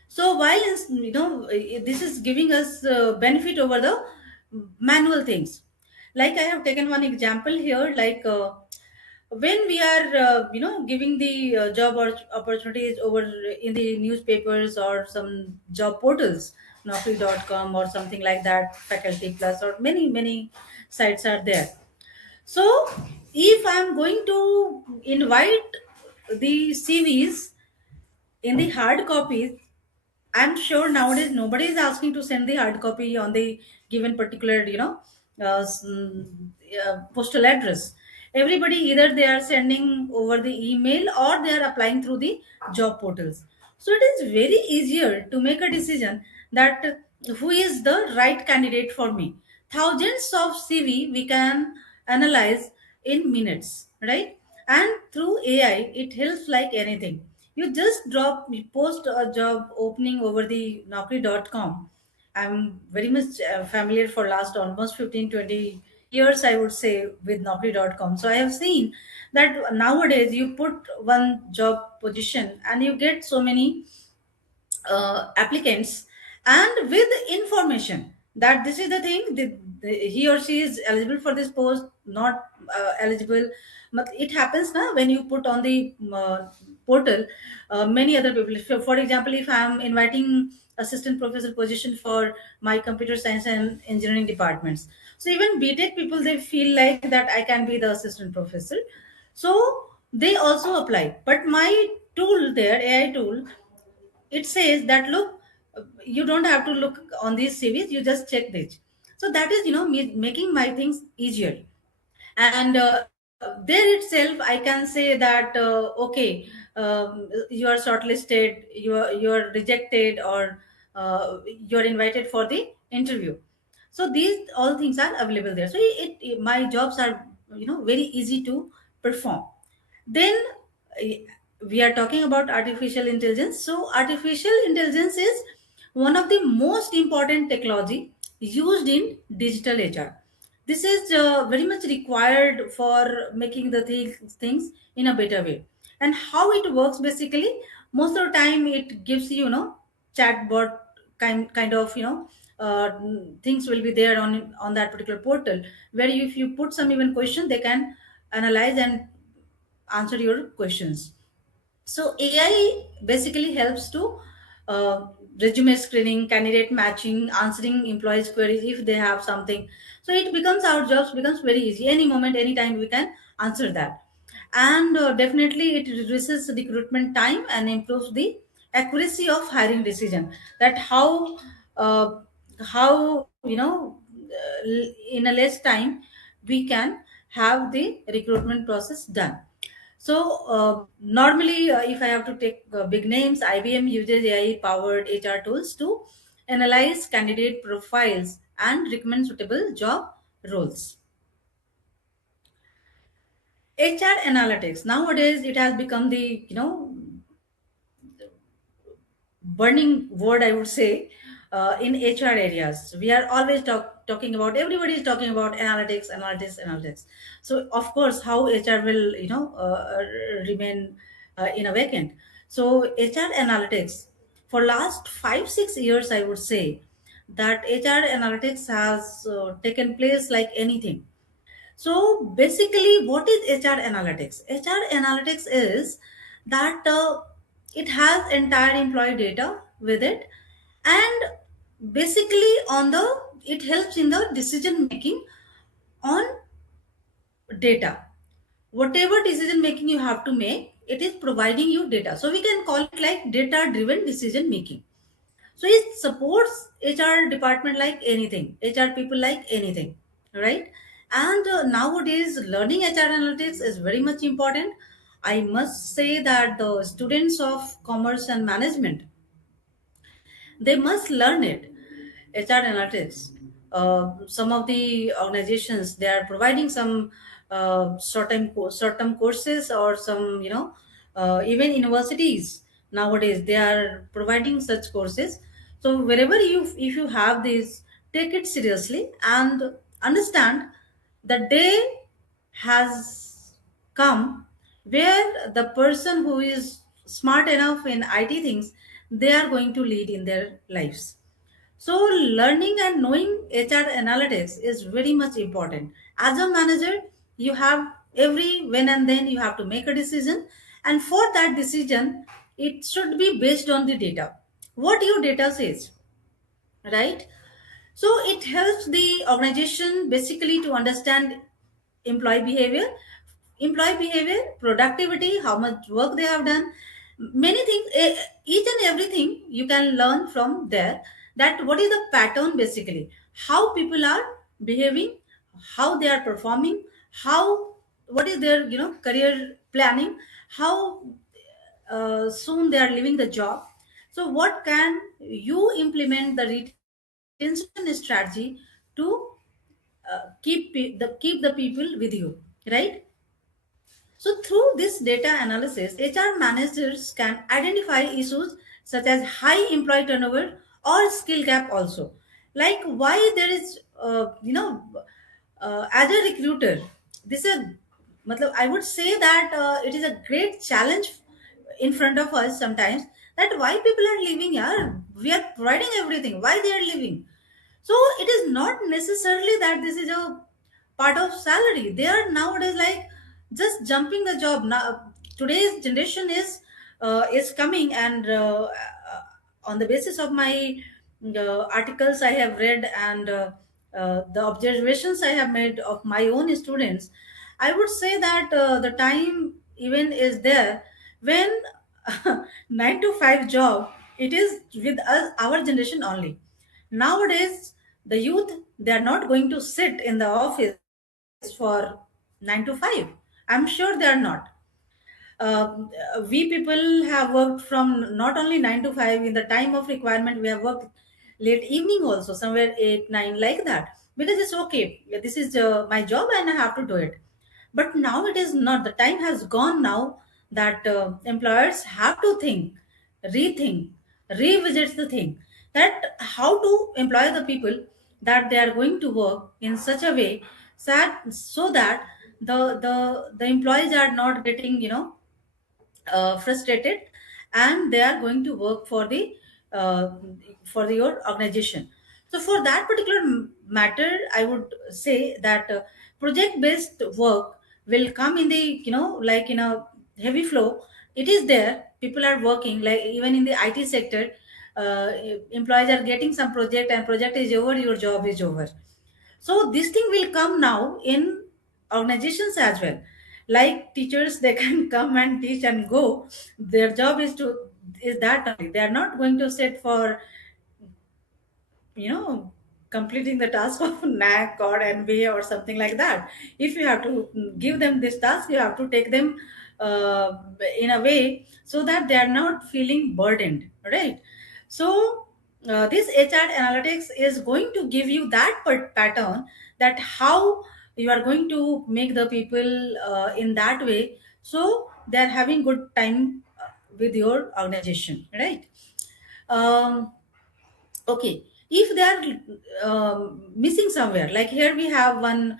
So while this is giving us benefit over the manual things. Like I have taken one example here, like when we are giving the job or opportunities over in the newspapers or some job portals, naukri.com or something like that, Faculty Plus, or many sites are there. So if I'm going to invite the CVs in the hard copies, I'm sure nowadays nobody is asking to send the hard copy on the given particular, postal address. Everybody either they are sending over the email or they are applying through the job portals. So it is very easier to make a decision that who is the right candidate for me. Thousands of CV we can analyze in minutes, right? And through AI, it helps like anything. You just post a job opening over the naukri.com. I'm very much familiar for last almost 15-20 years, I would say, with naukri.com. So I have seen that nowadays you put one job position and you get so many applicants, and with information that this is the thing, he or she is eligible for this post, not eligible. It happens now when you put on the portal many other people. For example, if I am inviting assistant professor position for my computer science and engineering departments, so even BTech people, they feel like that I can be the assistant professor, so they also apply. But my tool there, AI tool, it says that look, you don't have to look on these CVs, you just check this. So that is, making my things easier. And there itself I can say that okay, you are shortlisted, you are rejected, or you're invited for the interview. So these all things are available there. So my jobs are, very easy to perform. Then we are talking about artificial intelligence. So artificial intelligence is one of the most important technology used in digital HR. This is very much required for making the things in a better way. And how it works, basically, most of the time it gives you, chatbot kind of, things will be there on that particular portal, where if you put some even question, they can analyze and answer your questions. So AI basically helps to uh, resume screening, candidate matching, answering employees queries if they have something. So it becomes, our jobs becomes very easy. Any moment, anytime we can answer that. And definitely it reduces recruitment time and improves the accuracy of hiring decision. That how in a less time we can have the recruitment process done. So normally, if I have to take big names, IBM uses AI-powered HR tools to analyze candidate profiles and recommend suitable job roles. HR analytics nowadays, it has become the burning word, I would say, in HR areas. We are always talking about, everybody is talking about analytics, analytics, analytics. So of course, how HR will remain in a vacant. So HR analytics for last 5-6 years, I would say that HR analytics has taken place like anything. So basically, what is HR analytics? HR analytics is that it has entire employee data with it, and basically on the it helps in the decision making on data. Whatever decision making you have to make, it is providing you data. So we can call it like data driven decision making. So it supports HR department like anything, HR people like anything, right? And nowadays, learning HR analytics is very much important. I must say that the students of commerce and management, they must learn it. HR analytics. Some of the organizations, they are providing some short-term courses, or some even universities nowadays they are providing such courses. So wherever you, if you have this, take it seriously and understand the day has come where the person who is smart enough in IT things, they are going to lead in their lives. So learning and knowing HR analytics is very much important. As a manager, you have every when and then you have to make a decision, and for that decision, it should be based on the data. What your data says, right? So it helps the organization basically to understand employee behavior, productivity, how much work they have done, many things, each and everything you can learn from there. That what is the pattern, basically how people are behaving, how they are performing, how, what is their career planning, how soon they are leaving the job. So what can you implement the retention strategy to keep the people with you, right? So through this data analysis, HR managers can identify issues such as high employee turnover or skill gap also. Like why there is, as a recruiter, this is, I would say that it is a great challenge in front of us sometimes, that why people are leaving. Yeah, we are providing everything. Why they are leaving? So it is not necessarily that this is a part of salary. They are nowadays like just jumping the job. Now today's generation is coming, and on the basis of my articles I have read, and the observations I have made of my own students, I would say that the time even is there when 9 to 5 job, it is with us, our generation only. Nowadays, the youth, they are not going to sit in the office for 9 to 5. I'm sure they are not. We people have worked from not only 9 to 5, in the time of requirement we have worked late evening also, somewhere 8 9 like that, because it's okay. Yeah, this is my job and I have to do it. But now it is not. The time has gone now that employers have to think, rethink, revisit the thing, that how to employ the people, that they are going to work in such a way that, so that the employees are not getting frustrated, and they are going to work uh, for your organization. So for that particular matter, I would say that project based work will come in the like in a heavy flow, it is there. People are working, like even in the IT sector, uh, employees are getting some project, and project is over, your job is over. So this thing will come now in organizations as well. Like teachers, they can come and teach and go. Their job is that only. They are not going to sit for, completing the task of NAC or NBA or something like that. If you have to give them this task, you have to take them uh, in a way so that they are not feeling burdened, right? So this HR analytics is going to give you that pattern, that how you are going to make the people in that way, so they are having good time with your organization, right? um, okay, if they are missing somewhere, like here we have one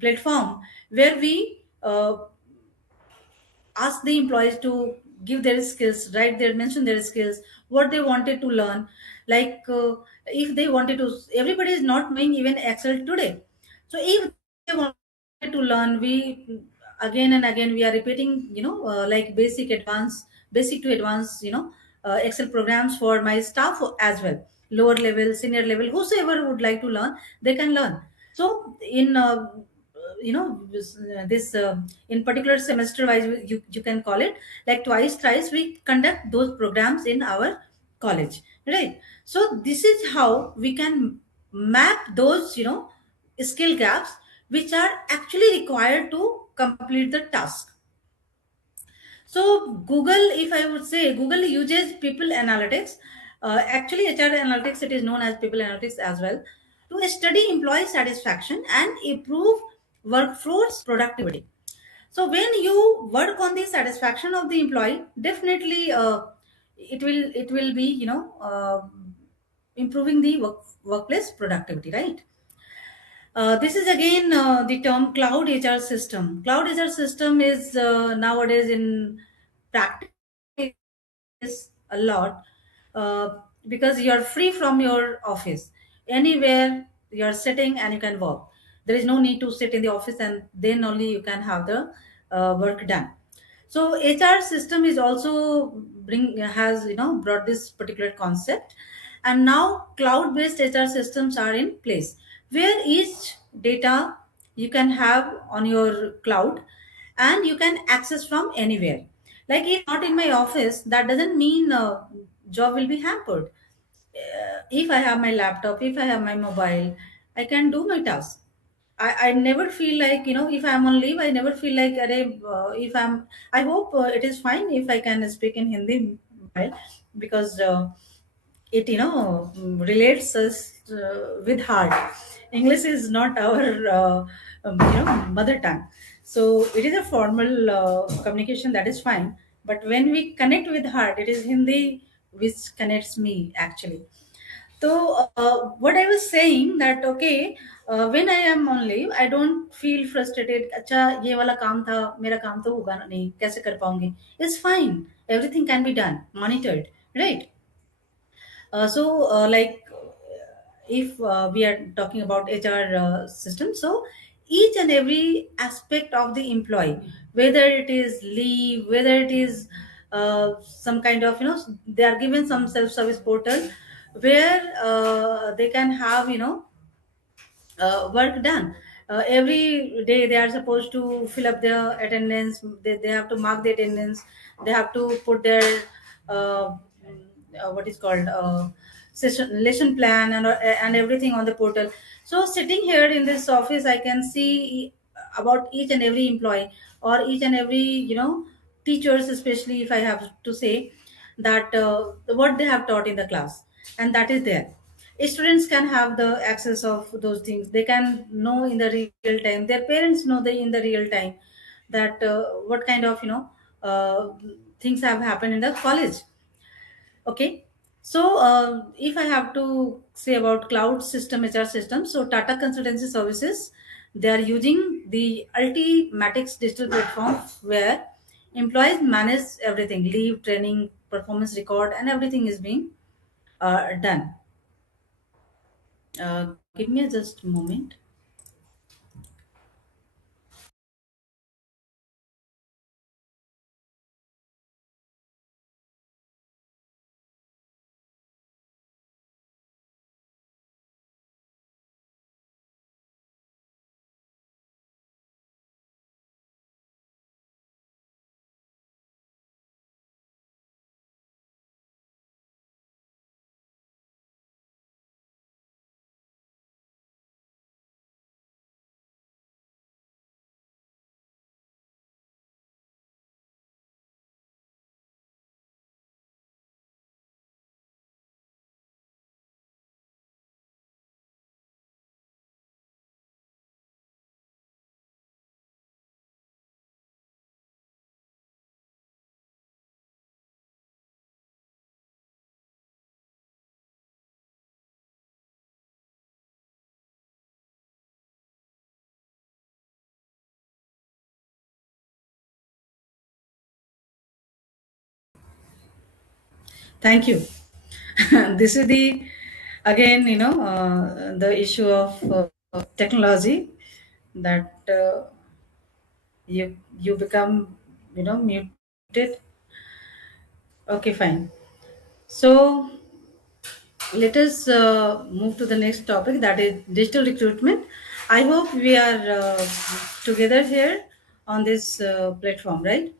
platform where we ask the employees to give their skills, right? They mention their skills, what they wanted to learn. Like if they wanted to, everybody is not knowing even Excel today. So if they wanted to learn, we again and again we are repeating, like basic to advanced, Excel programs for my staff as well. Lower level, senior level, whosoever would like to learn, they can learn. So in this in particular semester wise, you can call it like twice thrice we conduct those programs in our college, right? So this is how we can map those, skill gaps which are actually required to complete the task. So Google, if I would say, Google uses people analytics, actually HR analytics, it is known as people analytics as well, to study employee satisfaction and improve workforce productivity. So when you work on the satisfaction of the employee, definitely it will be, improving the workplace productivity, right? This is again the term cloud HR system. Cloud HR system is nowadays in practice a lot, uh, because you're free from your office. Anywhere you're sitting and you can work. There is no need to sit in the office, and then only you can have the work done. So HR system is also bring has brought this particular concept, and now cloud based HR systems are in place, where each data you can have on your cloud and you can access from anywhere. Like if not in my office, that doesn't mean job will be hampered. If I have my laptop, if I have my mobile, I can do my task. I never feel like, if I'm on leave, I never feel like, if I hope it is fine if I can speak in Hindi, while, because it, relates us with heart. English is not our, mother tongue. So it is a formal communication, that is fine. But when we connect with heart, it is Hindi which connects me actually. So what I was saying that, okay, when I am on leave, I don't feel frustrated. अच्छा ये वाला काम था, मेरा काम तो होगा नहीं, कैसे कर पाऊंगी? It's fine. Everything can be done, monitored, right? Like if we are talking about HR system, so each and every aspect of the employee, whether it is leave, whether it is some kind of, they are given some self-service portal where they can have, work done. Every day they are supposed to fill up their attendance. They have to mark the attendance. They have to put their what is called lesson plan and everything on the portal. So sitting here in this office, I can see about each and every employee, or each and every, teachers, especially if I have to say that what they have taught in the class, and that is there. Students can have the access of those things. They can know in the real time. Their parents know in the real time that what kind of, things have happened in the college. Okay. So if I have to say about cloud system, HR system, so Tata Consultancy Services, they are using the Ultimatics digital platform where employees manage everything, leave, training, performance record, and everything is being done. Give me just a moment. Thank you. This is the again, the issue of technology that you become, muted. Okay, fine. So let us move to the next topic, that is digital recruitment. I hope we are together here on this platform, right?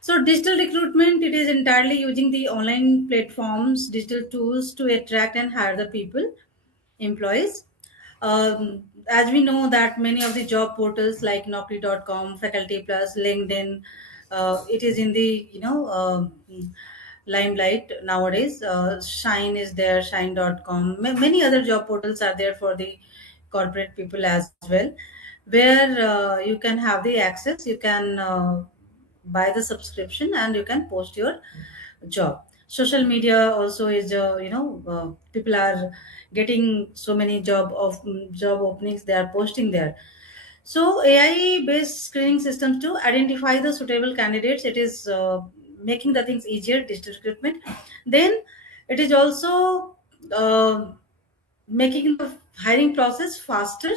So digital recruitment, it is entirely using the online platforms, digital tools to attract and hire the people, employees. As we know that many of the job portals like Naukri.com, Faculty Plus, LinkedIn, it is in the limelight nowadays. Shine is there, Shine.com. Many other job portals are there for the corporate people as well, where you can have the access. You can buy the subscription and you can post your job. Social media also is people are getting so many job openings, they are posting there. So AI based screening systems to identify the suitable candidates, it is making the things easier, digital recruitment. Then it is also making the hiring process faster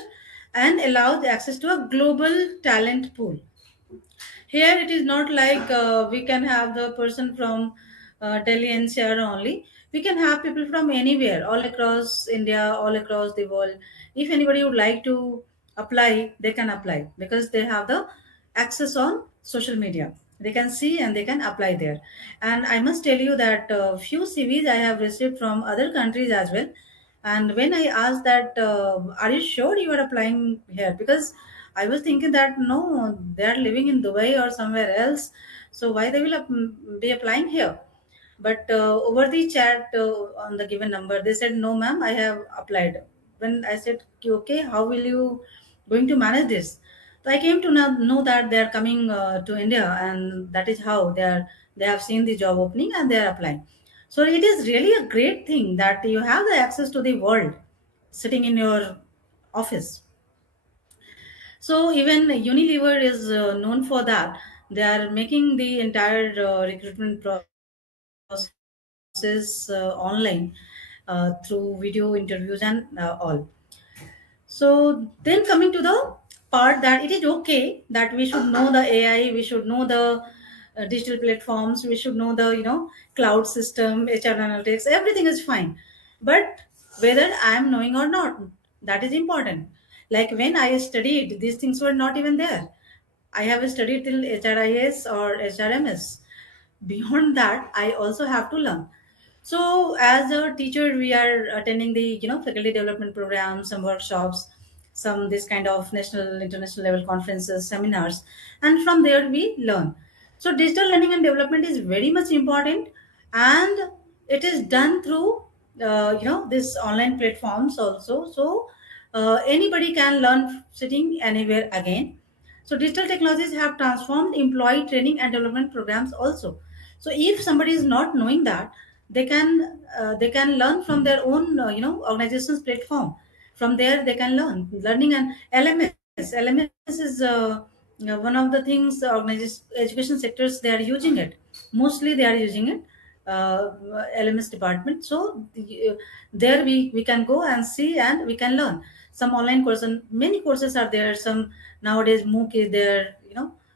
and allows access to a global talent pool. Here it is not like we can have the person from Delhi NCR only. We can have people from anywhere, all across India, all across the world. If anybody would like to apply, they can apply because they have the access on social media. They can see and they can apply there. And I must tell you that few CVs I have received from other countries as well. And when I asked that, are you sure you are applying here? Because I was thinking that no, they are living in Dubai or somewhere else. So why they will be applying here? But over the chat on the given number, they said, no, ma'am, I have applied. When I said, okay, how will you going to manage this? So I came to know that they are coming to India, and that is how they have seen the job opening and they are applying. So it is really a great thing that you have the access to the world sitting in your office. So even Unilever is known for that. They are making the entire recruitment process online through video interviews and all. So then coming to the part that it is okay that we should know the AI, we should know the digital platforms, we should know the cloud system, HR analytics, everything is fine. But whether I am knowing or not, that is important. Like when I studied, these things were not even there. I have studied till HRIS or HRMS. Beyond that, I also have to learn. So as a teacher, we are attending the faculty development programs, some workshops, some this kind of national, international level conferences, seminars, and from there we learn. So digital learning and development is very much important, and it is done through this online platforms also. So anybody can learn sitting anywhere again. So digital technologies have transformed employee training and development programs also. So if somebody is not knowing that, they can learn from their own organization's platform. From there they can learning. And LMS is one of the things the education sectors, they are using it. Mostly they are using it, uh, LMS department. So there we can go and see and we can learn some online course, and many courses are there. Some nowadays MOOC is there,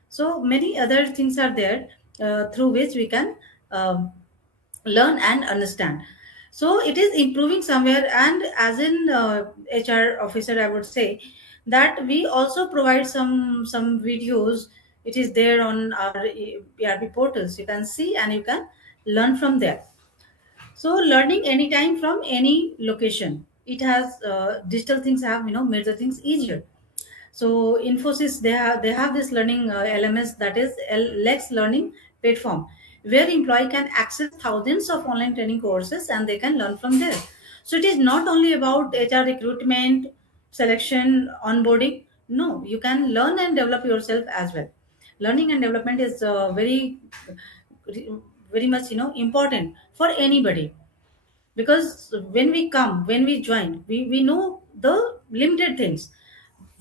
so many other things are there through which we can learn and understand. So it is improving somewhere. And as in HR officer, I would say that we also provide some videos. It is there on our ERP portals. You can see and you can learn from there. So learning anytime from any location, it has digital things have made the things easier. So Infosys, they have this learning LMS, that is Lex Learning platform, where employee can access thousands of online training courses and they can learn from there. So it is not only about HR recruitment, selection, onboarding. No, you can learn and develop yourself as well. Learning and development is very much important for anybody, because when we join, we know the limited things.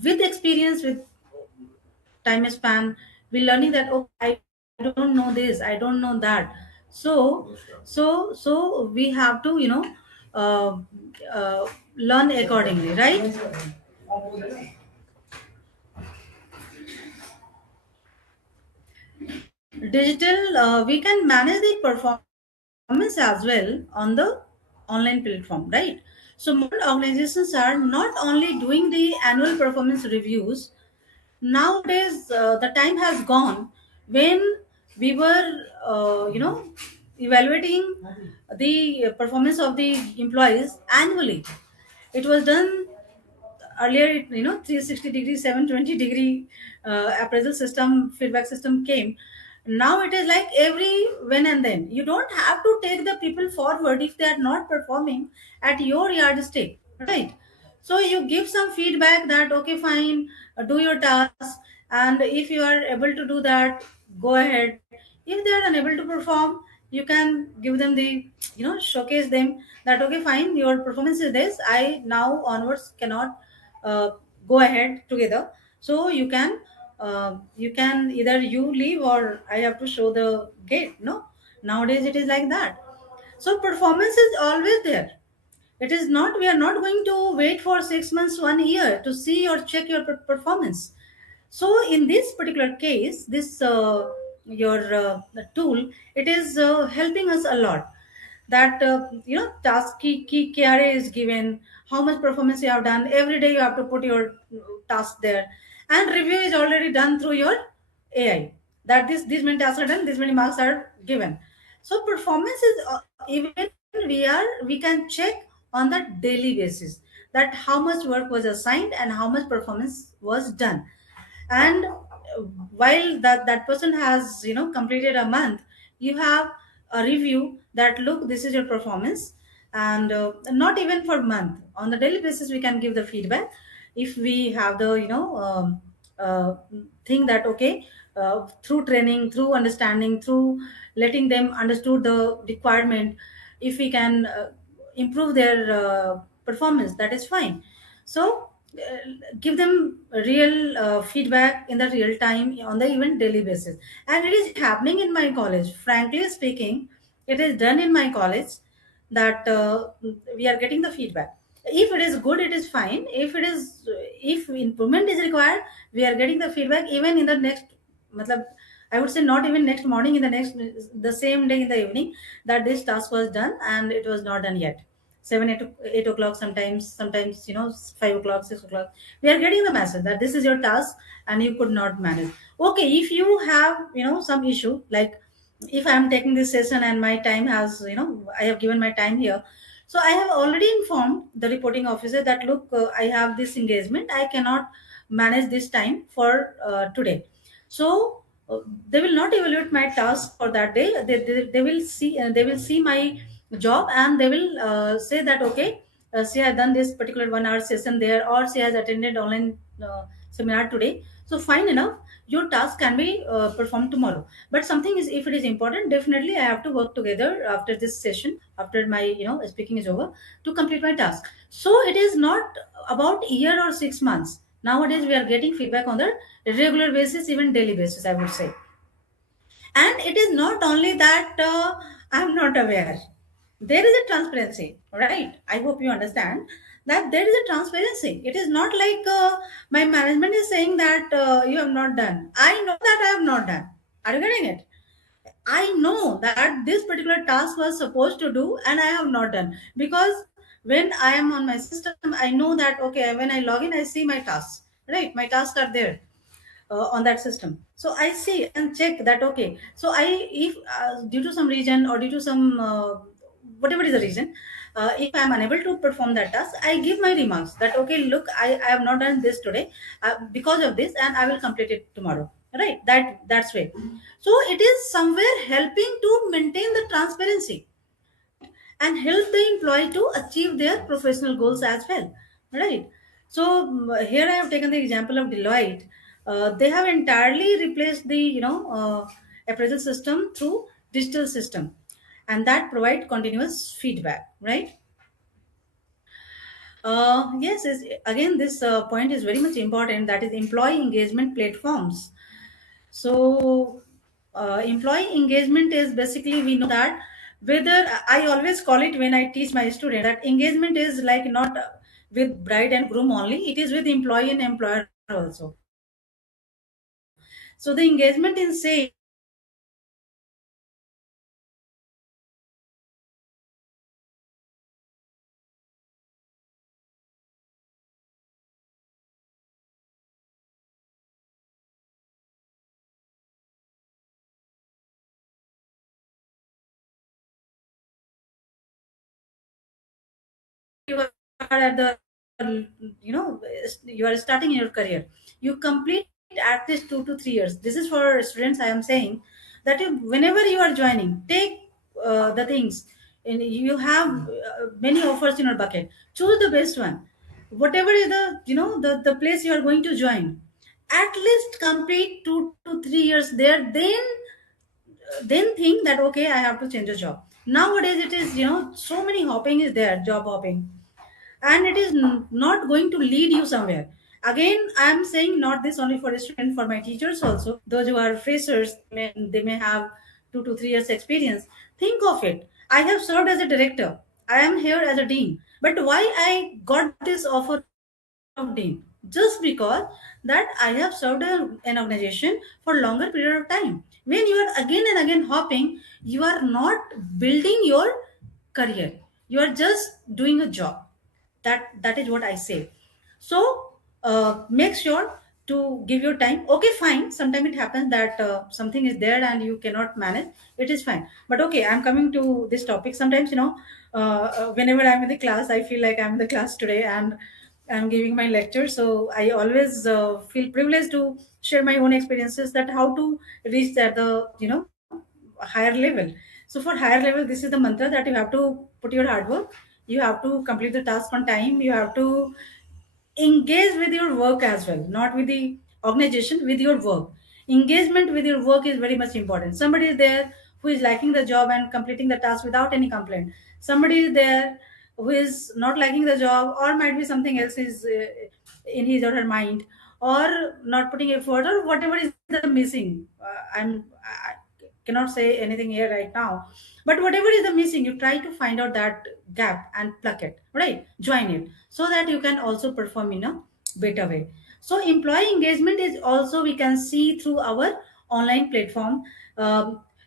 With experience, with time span, we learning that, oh, I don't know this, I don't know that. So we have to uh, learn accordingly, right? Digital, we can manage the performance as well on the online platform, right? So modern organizations are not only doing the annual performance reviews. Nowadays the time has gone when we were evaluating the performance of the employees annually. It was done earlier, 360 degree, 720 degree appraisal system, feedback system came. Now it is like every when and then. You don't have to take the people forward if they are not performing at your yardstick, right? So you give some feedback that okay, fine, do your task, and if you are able to do that, go ahead. If they are unable to perform, you can give them the, showcase them that okay, fine, your performance is this, I now onwards cannot uh, go ahead together. So you can either you leave or I have to show the gate. No, nowadays it is like that. So performance is always there. It is not, we are not going to wait for 6 months, 1 year to see or check your performance. So in this particular case, this your tool, it is helping us a lot. That task key KRA is given, how much performance you have done every day, you have to put your task there, and review is already done through your AI, that these many tasks are done, these many marks are given. So performance is even we can check on the daily basis that how much work was assigned and how much performance was done. And while that person has completed a month, you have a review that look, this is your performance. And not even for month, on the daily basis we can give the feedback. If we have the uh, thing that okay, through training, through understanding, through letting them understood the requirement, if we can improve their performance, that is fine. So give them real feedback in the real time on the even daily basis. And it is happening in my college, frankly speaking. It is done in my college that we are getting the feedback. If it is good, it is fine. If it is, if improvement is required, we are getting the feedback even in the next matlab, I would say not even next morning, in the next, the same day in the evening, that this task was done and it was not done yet. 7 8 o'clock, sometimes 5 o'clock, 6 o'clock, we are getting the message that this is your task and you could not manage. Okay, if you have some issue, like if I am taking this session and my time has, I have given my time here, so I have already informed the reporting officer that look, I have this engagement, I cannot manage this time for today. So they will not evaluate my task for that day. They will see my job, and they will say that okay, she has done this particular 1 hour session there, or she has attended online seminar today, so fine enough, your task can be performed tomorrow. But something is, if it is important, definitely I have to work together after this session, after my speaking is over, to complete my task. So it is not about year or 6 months. Nowadays we are getting feedback on the regular basis, even daily basis, I would say. And it is not only that I am not aware, there is a transparency, right? I hope you understand that there is a transparency. It is not like my management is saying that you have not done. I know that I have not done. Are you getting it? I know that this particular task was supposed to do and I have not done, because when I am on my system, I know that okay, when I log in, I see my tasks, right? My tasks are there on that system. So I see and check that okay, so I, if due to some reason or due to some whatever is the reason, if I am unable to perform that task, I give my remarks that okay, look, I have not done this today because of this, and I will complete it tomorrow, right? That's way. So it is somewhere helping to maintain the transparency and help the employee to achieve their professional goals as well, right? So here I have taken the example of Deloitte. They have entirely replaced the appraisal system through digital system, and that provide continuous feedback, right? Yes, again, this point is very much important, that is employee engagement platforms. So Employee engagement is basically, we know that whether I always call it when I teach my student that engagement is like not with bride and groom only, it is with employee and employer also. So the engagement in saying you are at the, you know, you are starting your career, you complete at least 2 to 3 years. This is for students I am saying, that whenever you are joining, take the things, and you have many offers in your bucket, choose the best one. Whatever is the, you know, the place you are going to join, at least complete 2 to 3 years there, then think that okay, I have to change a job. Nowadays it is, you know, so many hopping is there, job hopping, and it is not going to lead you somewhere. Again, I am saying not this only for a student, for my teachers also, those who are freshers, they may have 2 to 3 years experience. Think of it, I have served as a director, I am here as a dean, but why I got this offer of dean? Just because that I have served an organization for longer period of time. When you are again and again hopping, you are not building your career, you are just doing a job. That is what I say. So make sure to give your time. Okay, fine, sometimes it happens that something is there and you cannot manage, it is fine. But okay, I'm coming to this topic. Sometimes, you know, whenever I'm in the class, I feel like I'm in the class today and I'm giving my lecture, so I always feel privileged to share my own experiences, that how to reach at the, you know, higher level. So for higher level, this is the mantra, that you have to put your hard work, you have to complete the task on time, you have to engage with your work as well, not with the organization, with your work. Engagement with your work is very much important. Somebody is there who is liking the job and completing the task without any complaint. Somebody is there who is not liking the job, or might be something else is in his or her mind, or not putting effort, or whatever is the missing. I cannot say anything here right now, but whatever is the missing, you try to find out that gap and pluck it, right, join it, so that you can also perform in a better way. So employee engagement is also, we can see through our online platform.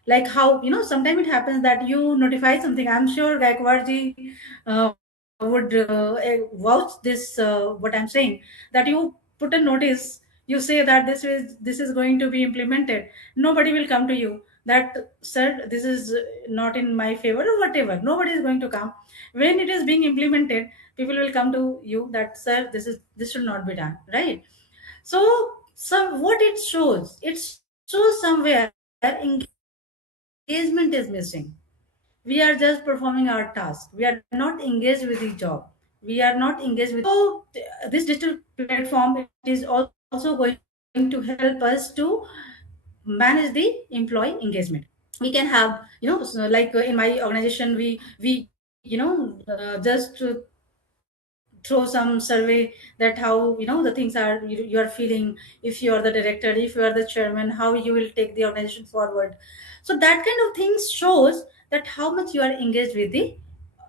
Like how, you know, sometimes it happens that you notify something. I'm sure Gaikwad ji would vouch this, what I'm saying, that you put a notice, you say that this is going to be implemented, nobody will come to you that, sir, this is not in my favor or whatever. Nobody is going to come. When it is being implemented, people will come to you that, sir, this should not be done, right? So some, what it shows somewhere engagement is missing. We are just performing our task, we are not engaged with the job, we are not engaged with. So this digital platform, it is also going to help us to manage the employee engagement. We can have, you know, so like in my organization, we you know, just throw some survey, that how, you know, the things are, you are feeling, if you are the director, if you are the chairman, how you will take the organization forward. So that kind of things shows that how much you are engaged with the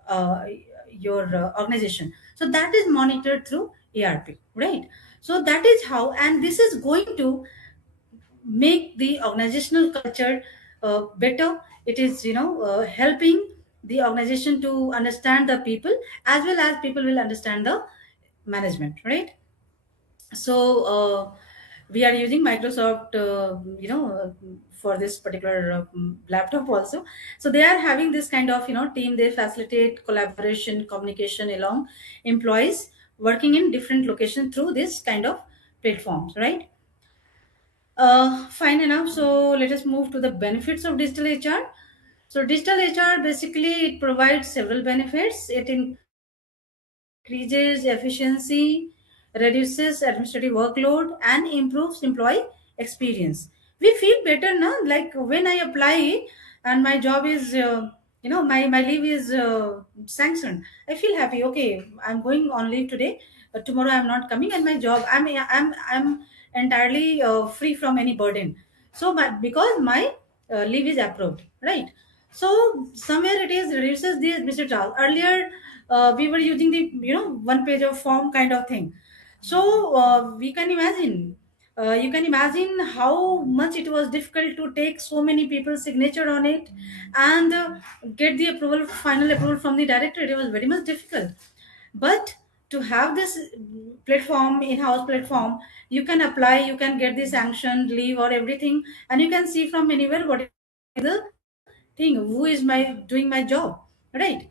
uh, your organization. So that is monitored through ERP, right? So that is how, and this is going to make the organizational culture better. It is, you know, helping the organization to understand the people, as well as people will understand the management, right? So we are using Microsoft, you know, for this particular laptop also. So they are having this kind of, you know, team. They facilitate collaboration, communication along employees working in different locations through this kind of platforms, right? Fine enough. So let us move to the benefits of digital HR. So digital HR, basically it provides several benefits. It increases efficiency, reduces administrative workload, and improves employee experience. We feel better now. Like when I apply and my job is, you know, my leave is sanctioned, I feel happy. Okay, I'm going on leave today, but tomorrow I'm not coming, and my job, I'm entirely free from any burden. So because my leave is approved, right? So somewhere it is reduces the administrative task. Earlier we were using the one page of form kind of thing. So we can imagine, you can imagine how much it was difficult to take so many people's signature on it and get the approval, final approval from the director. It was very much difficult. But to have this platform, in-house platform, you can apply, you can get the sanction, leave or everything, and you can see from anywhere what is the thing, who is my doing my job, right?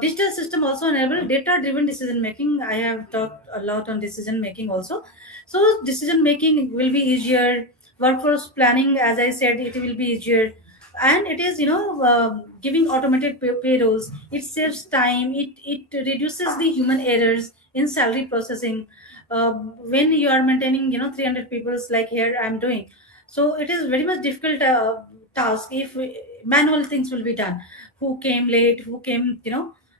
Digital system also enable data driven decision making. I have talked a lot on decision making also. So decision making will be easier. Workforce planning, as I said, it will be easier. And it is giving automated payrolls. It saves time. It reduces the human errors in salary processing. When you are maintaining 300 people's, like here I'm doing, so it is very much difficult task if manual things will be done. Who came late, who came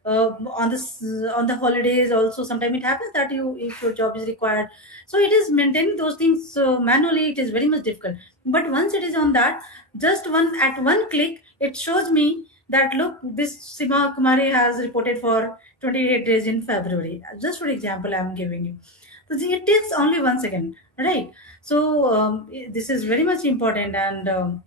on the holidays also. Sometimes it happens that you, if your job is required, so it is maintaining those things manually, it is very much difficult. But once it is on that, just one click, it shows me that look, this Sima Kumari has reported for 28 days in February. Just for example, I'm giving you. So it takes only 1 second, right? So this is very much important. And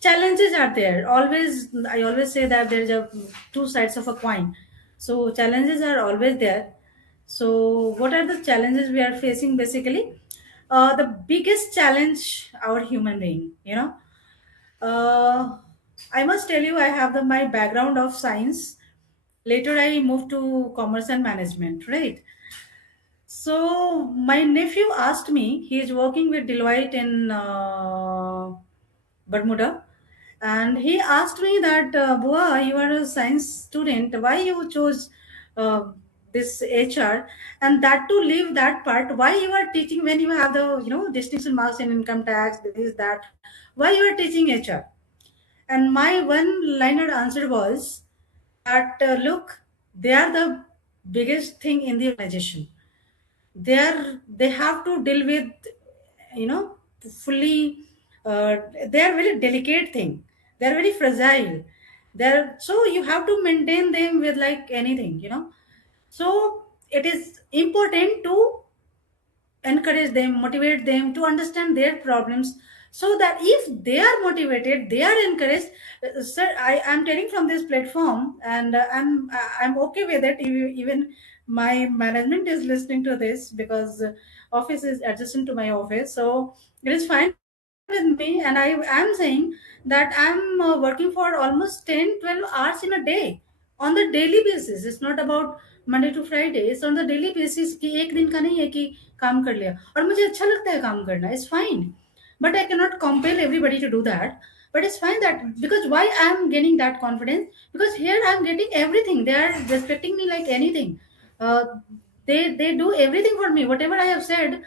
challenges are there always. I always say that there's a two sides of a coin. So challenges are always there. So what are the challenges we are facing basically? The biggest challenge, our human being, I must tell you, I have my background of science. Later I moved to commerce and management, right? So my nephew asked me, he is working with Deloitte in Bermuda, and he asked me that, Bua, you are a science student, why you chose uh, this HR, and that to leave that part, why you are teaching when you have the distinction marks in income tax, this that, why you are teaching HR? And my one liner answer was that, look, they are the biggest thing in the organization. They have to deal with you know fully, they are very delicate thing, they are very fragile, they're, so you have to maintain them with like anything, so it is important to encourage them, motivate them to understand their problems, so that if they are motivated, they are encouraged. Sir, I am telling from this platform, and I'm okay with it. Even my management is listening to this, because office is adjacent to my office, so it is fine with me. And I am saying that I'm working for almost 10-12 hours in a day, on the daily basis. It's not about Monday to Friday, it's on the daily basis, कि एक दिन का नहीं है कि काम कर लिया, और मुझे अच्छा लगता है काम करना, it's fine. But I cannot compel everybody to do that. But it's fine that, because why I'm gaining that confidence, because here I'm getting everything, they are respecting me like anything. uh, they do everything for me, whatever I have said.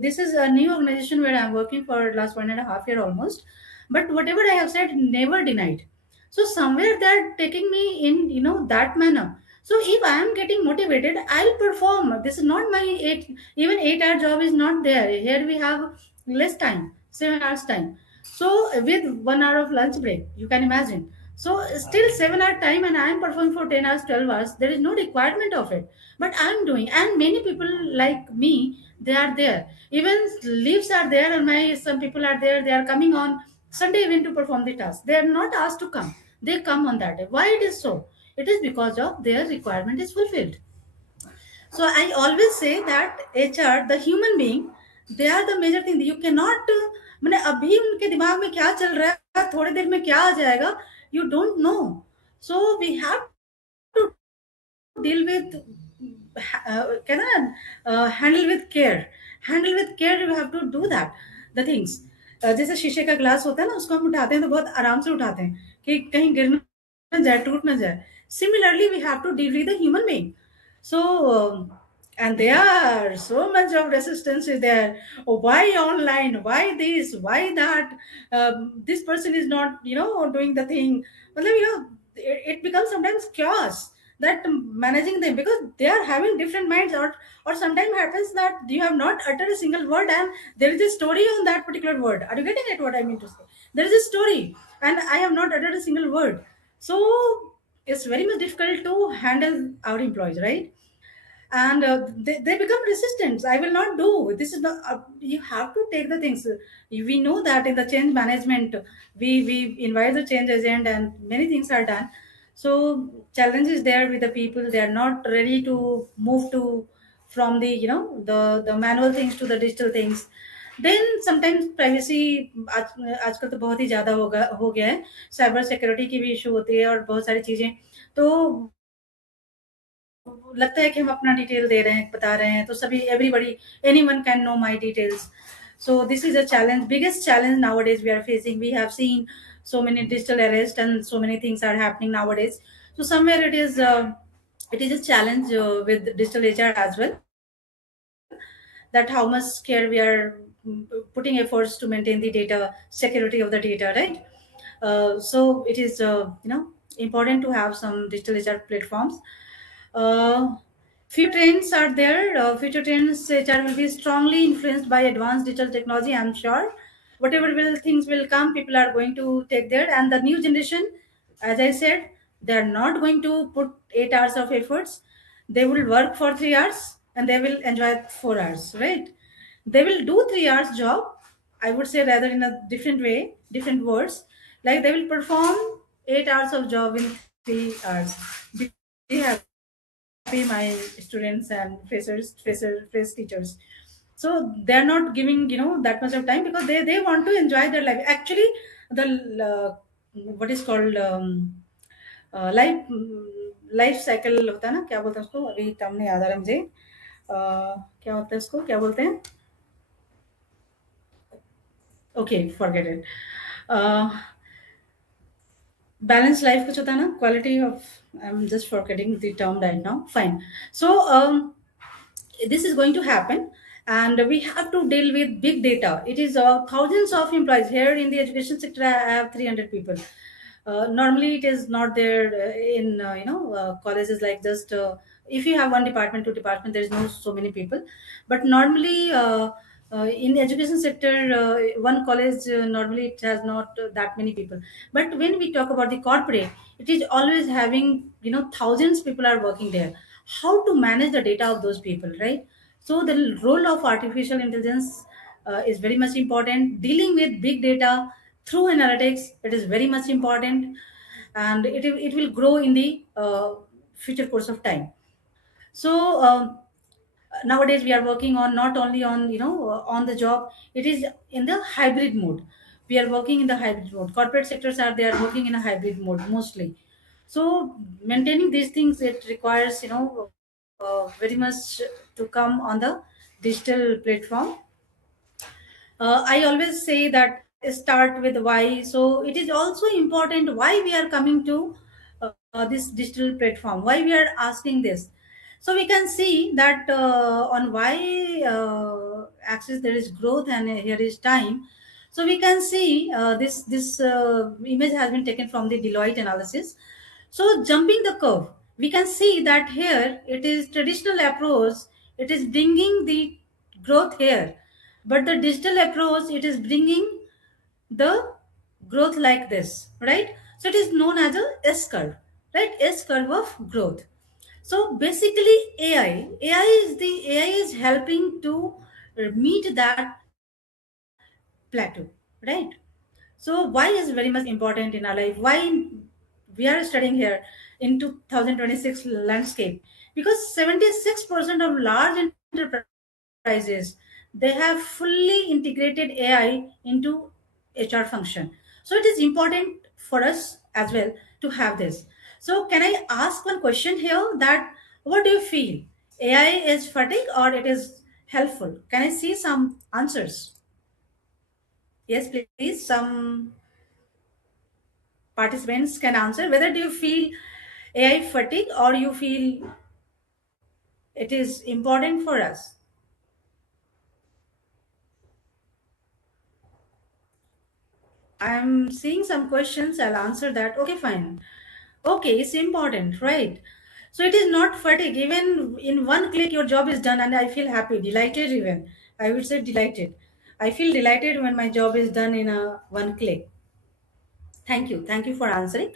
This is a new organization where I'm working for last 1.5 year almost, but whatever I have said, never denied. So somewhere they're taking me in that manner. So if I am getting motivated, I'll perform. This is not my 8 hour job is not there. Here we have less time, 7 hours time. So with 1 hour of lunch break, you can imagine. So still 7 hour time, and I am performing for 10 hours, 12 hours. There is no requirement of it, but I am doing. And many people like me, they are there. Even leaves are there, and my some people are there. They are coming on Sunday even to perform the task. They are not asked to come. They come on that day. Why it is so? It is because of their requirement is fulfilled. So I always say that HR, the human being, they are the major thing. You cannot, मैंने अभी उनके दिमाग में क्या चल रहा है, थोड़ी देर में क्या आ जाएगा, you don't know. So we have to deal with, handle with care. Handle with care, you have to do that. The things. जैसे शीशे का ग्लास होता है ना, उसको हम उठाते हैं तो बहुत आराम से उठाते हैं कि कहीं गिर ना जाए, टूट ना जाए. Similarly, we have to deal with the human being. So, and there are so much of resistance is there. Oh, why online? Why this? Why that? This person is not, doing the thing. But it becomes sometimes chaos. that managing them, because they are having different minds, or sometimes happens that you have not uttered a single word and there is a story on that particular word. Are you getting it what I mean to say? There is a story and I have not uttered a single word. So it's very much difficult to handle our employees, right? And they become resistant. I will not do this. Is not you have to take the things. We know that in the change management, we invite the change agent and many things are done. So challenge is there with the people. They are not ready to move to from the the manual things to the digital things. Then sometimes privacy आजकल तो बहुत ही ज़्यादा हो गया है. Cyber security की भी issue होती है और बहुत सारी चीज़ें. तो लगता है कि हम अपना डिटेल दे रहे हैं, बता रहे हैं, तो सभी everybody anyone can know my details. So this is a challenge, biggest challenge nowadays we are facing. We have seen so many digital arrests and so many things are happening nowadays. So somewhere it is a challenge with digital HR as well, that how much care we are putting efforts to maintain the data security of the data, right? So it is important to have some digital HR platforms. Few trends are there. Future trends HR will be strongly influenced by advanced digital technology, I'm sure. Whatever things will come, people are going to take there. And the new generation, as I said, they are not going to put 8 hours of efforts. They will work for 3 hours and they will enjoy 4 hours, right? They will do 3 hours job, I would say, rather in a different way, different words. Like they will perform 8 hours of job in 3 hours. Be happy, my students and fresh teachers. So they're not giving that much of time because they want to enjoy their life. Actually, the what is called life life cycle होता है ना, क्या बोलते हैं उसको, अभी term नहीं याद आ रहा मुझे. क्या होता है उसको, क्या बोलते हैं? Okay, forget it. Balanced life kuch hota na, quality of, I'm just forgetting the term right now. Fine. So this is going to happen and we have to deal with big data. It is thousands of employees here in the education sector. I have 300 people. Normally it is not there in colleges, like just if you have one department, two department, there is no so many people. But normally in the education sector, one college normally it has not that many people. But when we talk about the corporate, it is always having thousands people are working there. How to manage the data of those people, right? So the role of artificial intelligence is very much important. Dealing with big data through analytics, it is very much important, and it will grow in the future course of time. So nowadays we are working on not only on on the job, it is in the hybrid mode. We are working in the hybrid mode. Corporate sectors they are working in a hybrid mode mostly. So maintaining these things, it requires very much to come on the digital platform. I always say that start with why. So it is also important why we are coming to this digital platform, why we are asking this. So we can see that on why axis there is growth and here is time. So we can see this image has been taken from the Deloitte analysis. So jumping the curve, we can see that here it is traditional approach. It is bringing the growth here, but the digital approach, it is bringing the growth like this, right? So it is known as a S curve, right? S curve of growth. So basically AI is helping to meet that plateau, right? So why is very much important in our life? Why we are studying here in 2026 landscape? Because 76% of large enterprises, they have fully integrated AI into HR function. So it is important for us as well to have this. So can I ask one question here, that what do you feel? AI is fatigue or it is helpful? Can I see some answers? Yes, please. Some participants can answer. Whether do you feel AI fatigue or you feel it is important for us? I'm seeing some questions. I'll answer that. Okay, fine. Okay, it's important, right? So it is not fatigue. Even in one click, your job is done, and I feel happy, delighted. Even I would say delighted. I feel delighted when my job is done in a one click. Thank you for answering.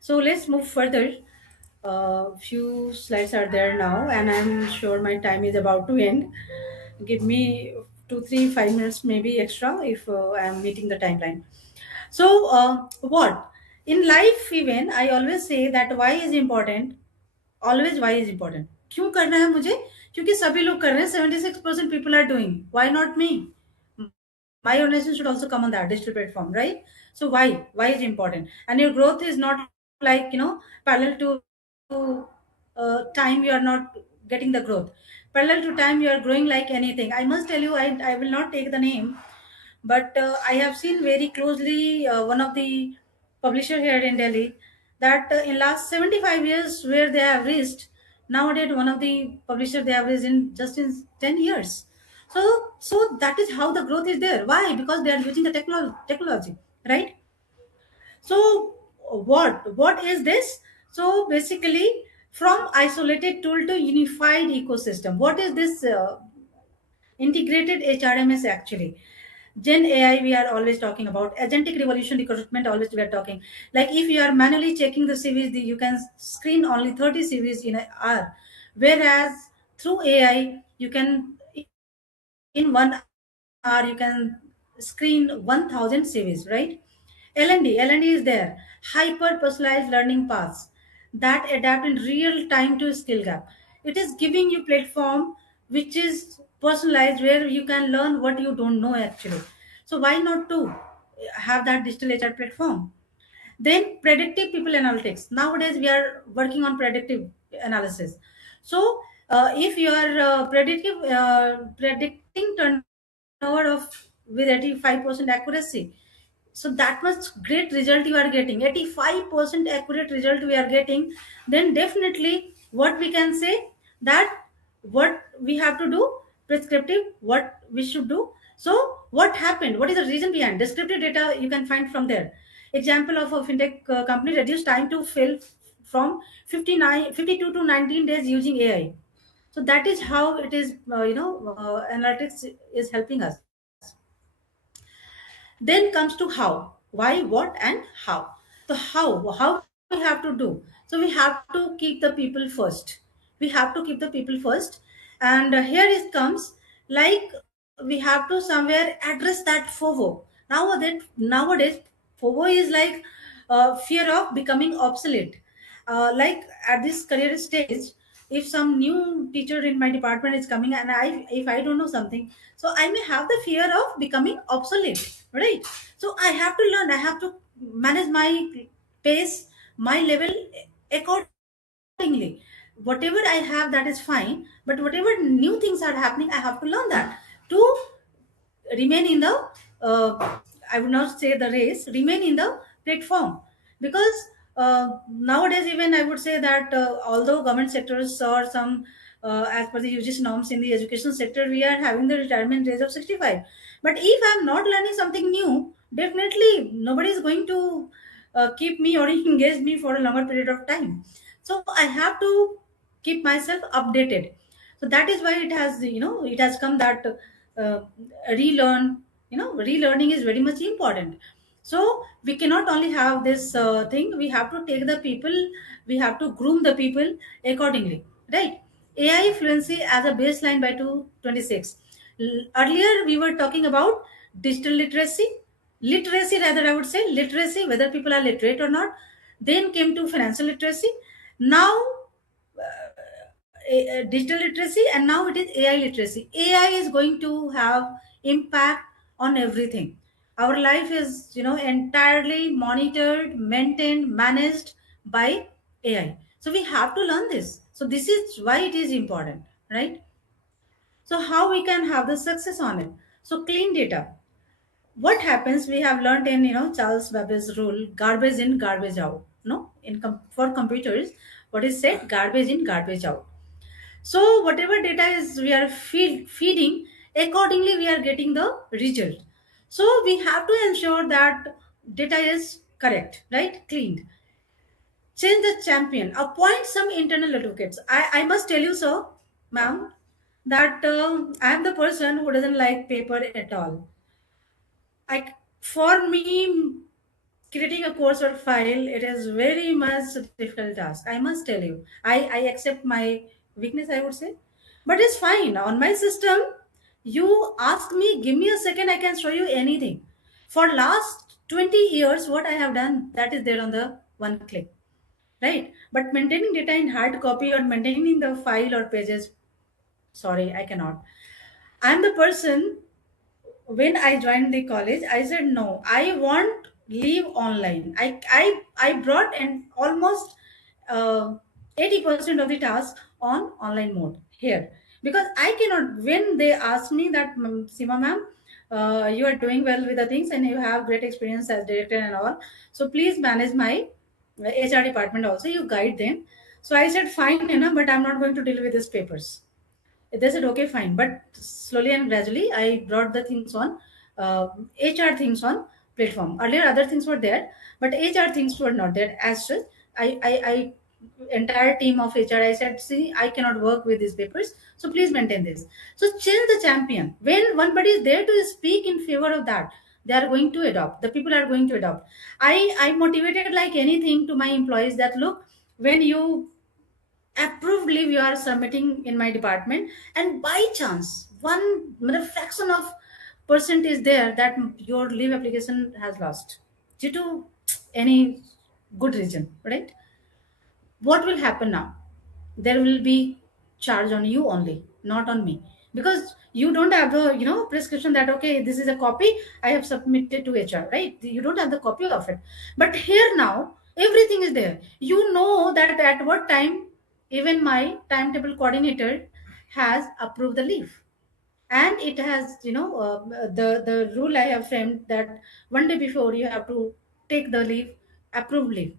So let's move further. Few slides are there now, and I'm sure my time is about to end. Give me 2, 3, 5 minutes maybe extra if I'm meeting the timeline. So what in life, even I always say that why is important. Always why is important. क्यों करना है मुझे? क्योंकि सभी लोग कर रहे हैं. 76% people are doing. Why not me? My organization should also come on that digital platform, right? So why is important? And your growth is not like, parallel to time. You are not getting the growth parallel to time. You are growing like anything. I must tell you, I will not take the name, but I have seen very closely one of the publisher here in Delhi, that in last 75 years where they have reached nowadays, one of the publisher they have reached in just in 10 years. So that is how the growth is there. Why? Because they are using the technology, right? So what is this? So basically, from isolated tool to unified ecosystem. What is this integrated HRMS actually? Gen AI, we are always talking about. Agentic revolution recruitment, always we are talking. Like if you are manually checking the CVs, you can screen only 30 CVs in an hour. Whereas through AI, you can, in 1 hour, you can screen 1000 CVs, right? L&D is there. Hyper personalized learning paths that adapt in real time to skill gap. It is giving you platform which is personalized where you can learn what you don't know actually. So why not to have that digital HR platform? Then predictive people analytics. Nowadays we are working on predictive analysis. So if you are predicting turnover of with 85% accuracy, so that much great result you are getting, 85% accurate result we are getting, then definitely what we can say, that what we have to do, prescriptive, what we should do. So what happened, what is the reason behind descriptive data, you can find from there. Example of a fintech company reduced time to fill from 52 to 19 days using AI. So that is how it is, analytics is helping us. Then comes to how, why, what, and how. So how we have to do. So we have to keep the people first. We have to keep the people first. And here it comes, like we have to somewhere address that FOVO. Nowadays FOVO is like fear of becoming obsolete. Like at this career stage, if some new teacher in my department is coming, and if I don't know something, so I may have the fear of becoming obsolete, right? So I have to learn, I have to manage my pace, my level accordingly. Whatever I have, that is fine, but whatever new things are happening, I have to learn that to remain in the I would not say the race, remain in the platform. Because nowadays even I would say that although government sectors or some as per the UGC norms in the education sector, we are having the retirement age of 65. But if I'm not learning something new, definitely nobody is going to keep me or engage me for a longer period of time. So I have to keep myself updated. So that is why it has, it has come that uh, relearn, relearning is very much important. So we cannot only have this thing, we have to take the people, we have to groom the people accordingly, right? AI fluency as a baseline by 2026. Earlier we were talking about digital literacy rather, I would say literacy, whether people are literate or not. Then came to financial literacy. Now digital literacy, and now it is AI literacy. AI is going to have impact on everything. Our life is, entirely monitored, maintained, managed by AI. So we have to learn this. So this is why it is important, right? So how we can have the success on it? So clean data. What happens, we have learned in, Charles Babbage's rule, garbage in, garbage out. No, for computers, what is said, garbage in, garbage out. So whatever data is we are feeding, accordingly we are getting the result. So we have to ensure that data is correct, right, cleaned. change the champion, appoint some internal advocates. I must tell you, sir, ma'am, that I am the person who doesn't like paper at all. For me, creating a course or file, it is very much difficult task. I must tell you, I accept my weakness, I would say, but it's fine. On my system, you ask me, give me a second, I can show you anything. For last 20 years, what I have done, that is there on the one click, right? But maintaining data in hard copy or maintaining the file or pages, sorry, I cannot. I'm the person, when I joined the college, I said no, I want leave online. I brought in almost 80% of the tasks on online mode here, because I cannot. When they ask me that, Seema ma'am, you are doing well with the things and you have great experience as director and all, so please manage my HR department also. You guide them. So I said fine, but I'm not going to deal with these papers. They said okay, fine. But slowly and gradually I brought the things on, HR things on platform. Earlier other things were there, but HR things were not there as such. I entire team of HR, I said, see, I cannot work with these papers, so please maintain this. So change the champion. When one body is there to speak in favor of that, they are going to adopt, the people are going to adopt. I motivated like anything to my employees that look, when you approved leave you are submitting in my department, and by chance one fraction of percent is there that your leave application has lost due to any good reason, right? What will happen now? There will be charge on you only, not on me, because you don't have the prescription that okay, this is a copy I have submitted to HR, right? You don't have the copy of it. But here now everything is there. You know that at what time even my timetable coordinator has approved the leave, and it has the rule I have framed that one day before you have to take the leave, approved leave.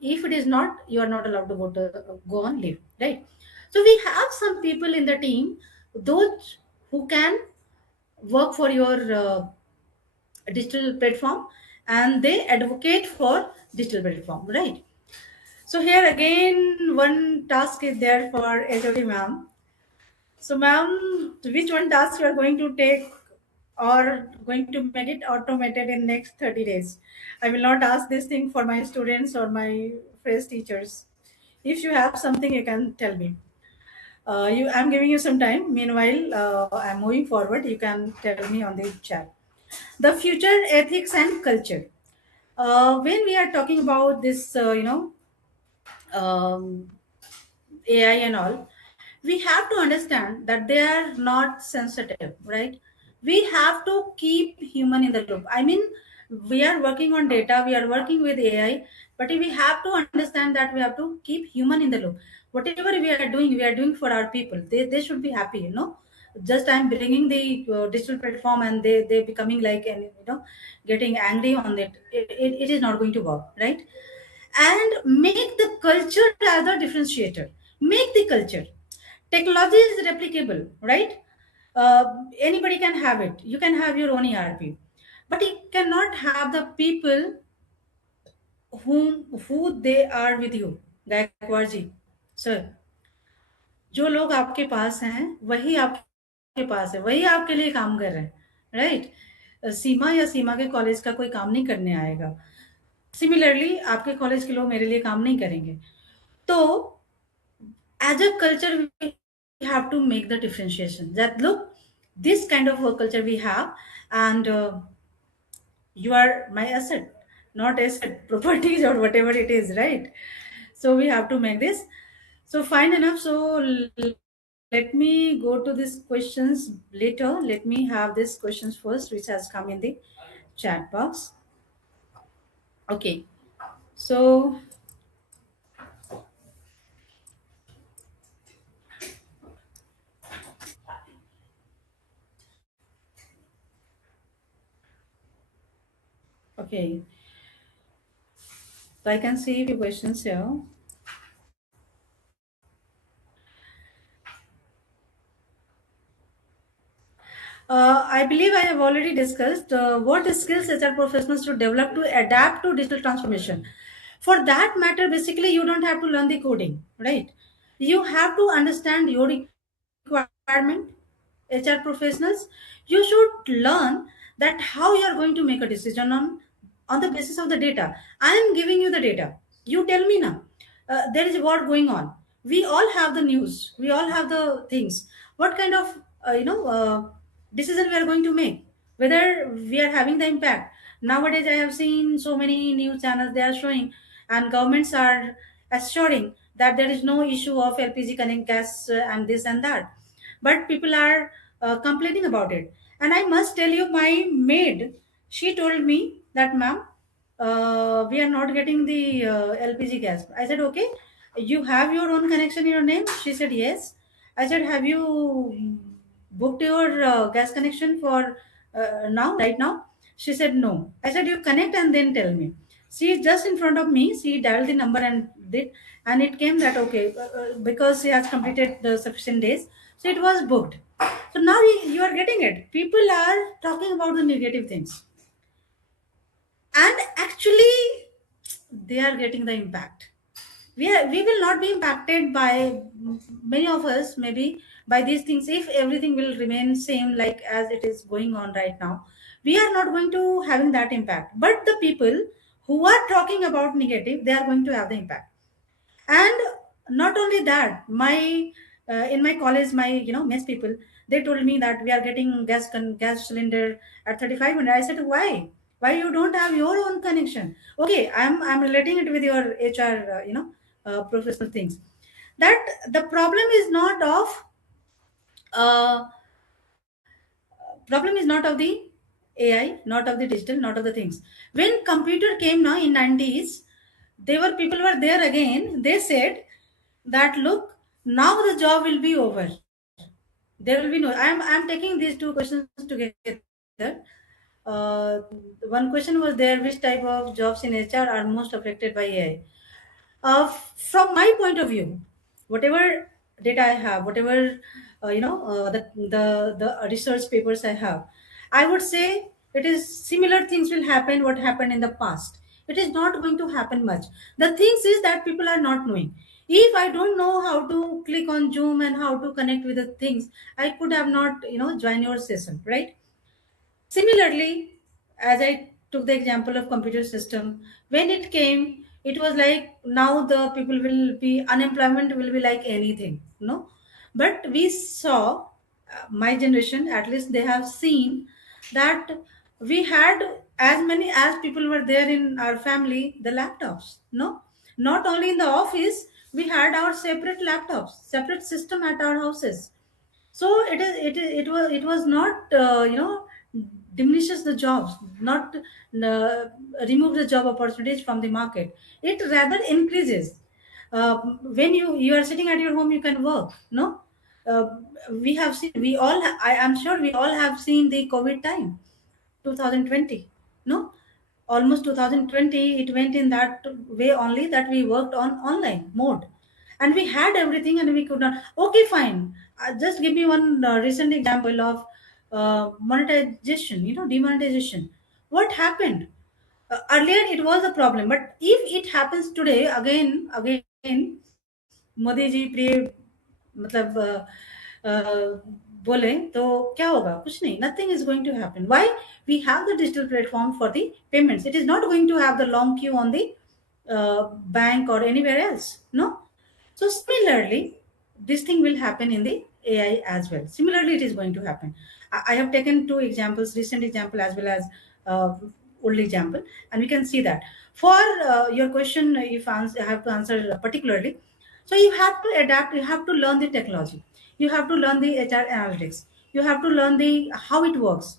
If it is not, you are not allowed to go on leave, right? So we have some people in the team, those who can work for your digital platform, and they advocate for digital platform, right? So here again one task is there for HOD ma'am. So ma'am, which one task you are going to take or going to make it automated in next 30 days? I will not ask this thing for my students or my fresh teachers. If you have something, you can tell me. I'm giving you some time. Meanwhile, I'm moving forward. You can tell me on the chat. The future ethics and culture. When we are talking about this, um, AI and all, we have to understand that they are not sensitive, right? We have to keep human in the loop. I mean, we are working on data, we are working with AI, but we have to understand that we have to keep human in the loop. Whatever we are doing for our people. They should be happy, Just I'm bringing the digital platform and they becoming like, and getting angry on it. It is not going to work, right? And make the culture as a differentiator. Make the culture. Technology is replicable, right? Anybody can have it. You can have your own ERP, but you cannot have the people who they are with you. Gaikwad ji, sir, जो लोग आपके पास हैं वही आपके पास है, वही आपके लिए काम कर रहे हैं, राइट? सीमा या सीमा के कॉलेज का कोई काम नहीं करने आएगा. सिमिलरली आपके कॉलेज के लोग मेरे लिए काम नहीं करेंगे. तो as a culture we have to make the differentiation that look, this kind of work culture we have, and you are my asset, not asset properties or whatever it is, right? So we have to make this. So fine enough. So let me go to these questions later. Let me have these questions first, which has come in the chat box. Okay, so okay, so I can see a few questions here. I believe I have already discussed what skills HR professionals should develop to adapt to digital transformation. For that matter, basically, you don't have to learn the coding, right? You have to understand your requirement. HR professionals, you should learn that how you are going to make a decision on the basis of the data. I am giving you the data. You tell me now. There is what going on. We all have the news. We all have the things. What kind of decision we are going to make? Whether we are having the impact. Nowadays, I have seen so many news channels they are showing, and governments are assuring that there is no issue of LPG connect gas and this and that, but people are complaining about it. And I must tell you, my maid, she told me that, ma'am, we are not getting the LPG gas. I said, okay, you have your own connection in your name? She said, yes. I said, have you booked your gas connection for right now? She said, no. I said, you connect and then tell me. She is just in front of me. She dialed the number and did, and it came that, okay, because she has completed the sufficient days, so it was booked. So now you are getting it. People are talking about the negative things, and actually they are getting the impact. We will not be impacted by, many of us maybe, by these things if everything will remain same like as it is going on right now. We are not going to having that impact, but the people who are talking about negative, they are going to have the impact. And not only that, my in my college, my mess people, they told me that we are getting gas cylinder at 3500. I said, why you don't have your own connection? Okay, I'm relating it with your HR professional things, that the problem is not of uh, the AI, not of the digital, not of the things. When computer came now in 90s, they were people were there again. They said that, look, now the job will be over. There will be no. I'm taking these two questions together. One question was there: which type of jobs in HR are most affected by AI? From my point of view, whatever data I have, whatever the research papers I have, I would say it is similar things will happen what happened in the past. It is not going to happen much. The things is that people are not knowing. If I don't know how to click on Zoom and how to connect with the things, I could have not join your session, right? Similarly, as I took the example of computer system, when it came, it was like now the people will be unemployment will be like anything, no. But we saw, my generation at least, they have seen that we had as many as people were there in our family, the laptops, no. Not only in the office, we had our separate laptops, separate system at our houses. So it was not diminishes the jobs, not remove the job opportunities from the market. It rather increases. When you are sitting at your home, you can work, no. uh, we have seen, we all I am sure we all have seen the COVID time, 2020, no. Almost 2020, it went in that way only, that we worked on online mode, and we had everything and we could not. Okay, fine. Just give me one recent example of monetization, demonetization. What happened? Earlier it was a problem, but if it happens today again, Modi ji प्रिय मतलब बोले तो क्या होगा? कुछ नहीं. Nothing is going to happen. Why? We have the digital platform for the payments. It is not going to have the long queue on the bank or anywhere else, no. So similarly, this thing will happen in the AI as well. Similarly, it is going to happen. I have taken two examples, recent example as well as old example, and we can see that. For your question, if I have to answer particularly, so you have to adapt, you have to learn the technology, you have to learn the HR analytics, you have to learn the how it works,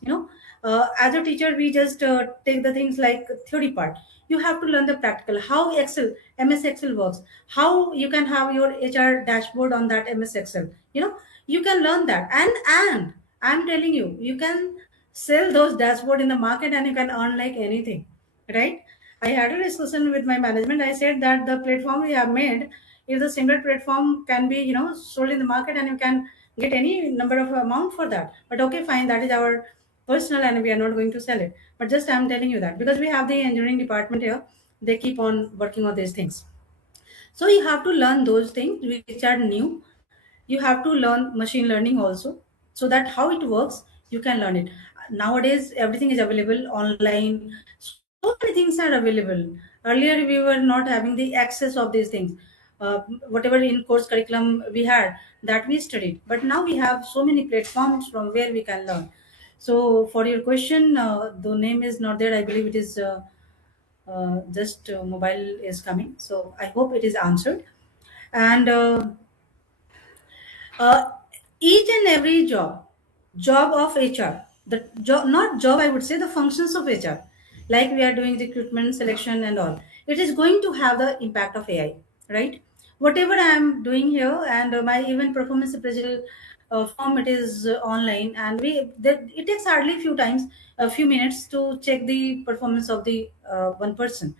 as a teacher, we just take the things like theory part. You have to learn the practical, how Excel, MS Excel works, how you can have your HR dashboard on that MS Excel. You can learn that, and I'm telling you, you can sell those dashboard in the market and you can earn like anything, right? I had a discussion with my management. I said that the platform we have made, if the similar platform can be sold in the market and you can get any number of amount for that, but okay, fine, that is our personal and we are not going to sell it. But just I'm telling you that because we have the engineering department here, they keep on working on these things. So you have to learn those things which are new. You have to learn machine learning also, so that how it works, you can learn it. Nowadays, everything is available online. So many things are available. Earlier, we were not having the access of these things. Whatever in course curriculum we had, that we studied. But now we have so many platforms from where we can learn. So for your question, the name is not there. I believe it is just mobile is coming. So I hope it is answered. And uh, each and every job of HR, the job, not job, I would say the functions of HR, like we are doing recruitment, selection, and all, it is going to have the impact of AI, right? Whatever I am doing here, and my even performance appraisal form, it is online, and it takes hardly a few minutes to check the performance of the one person,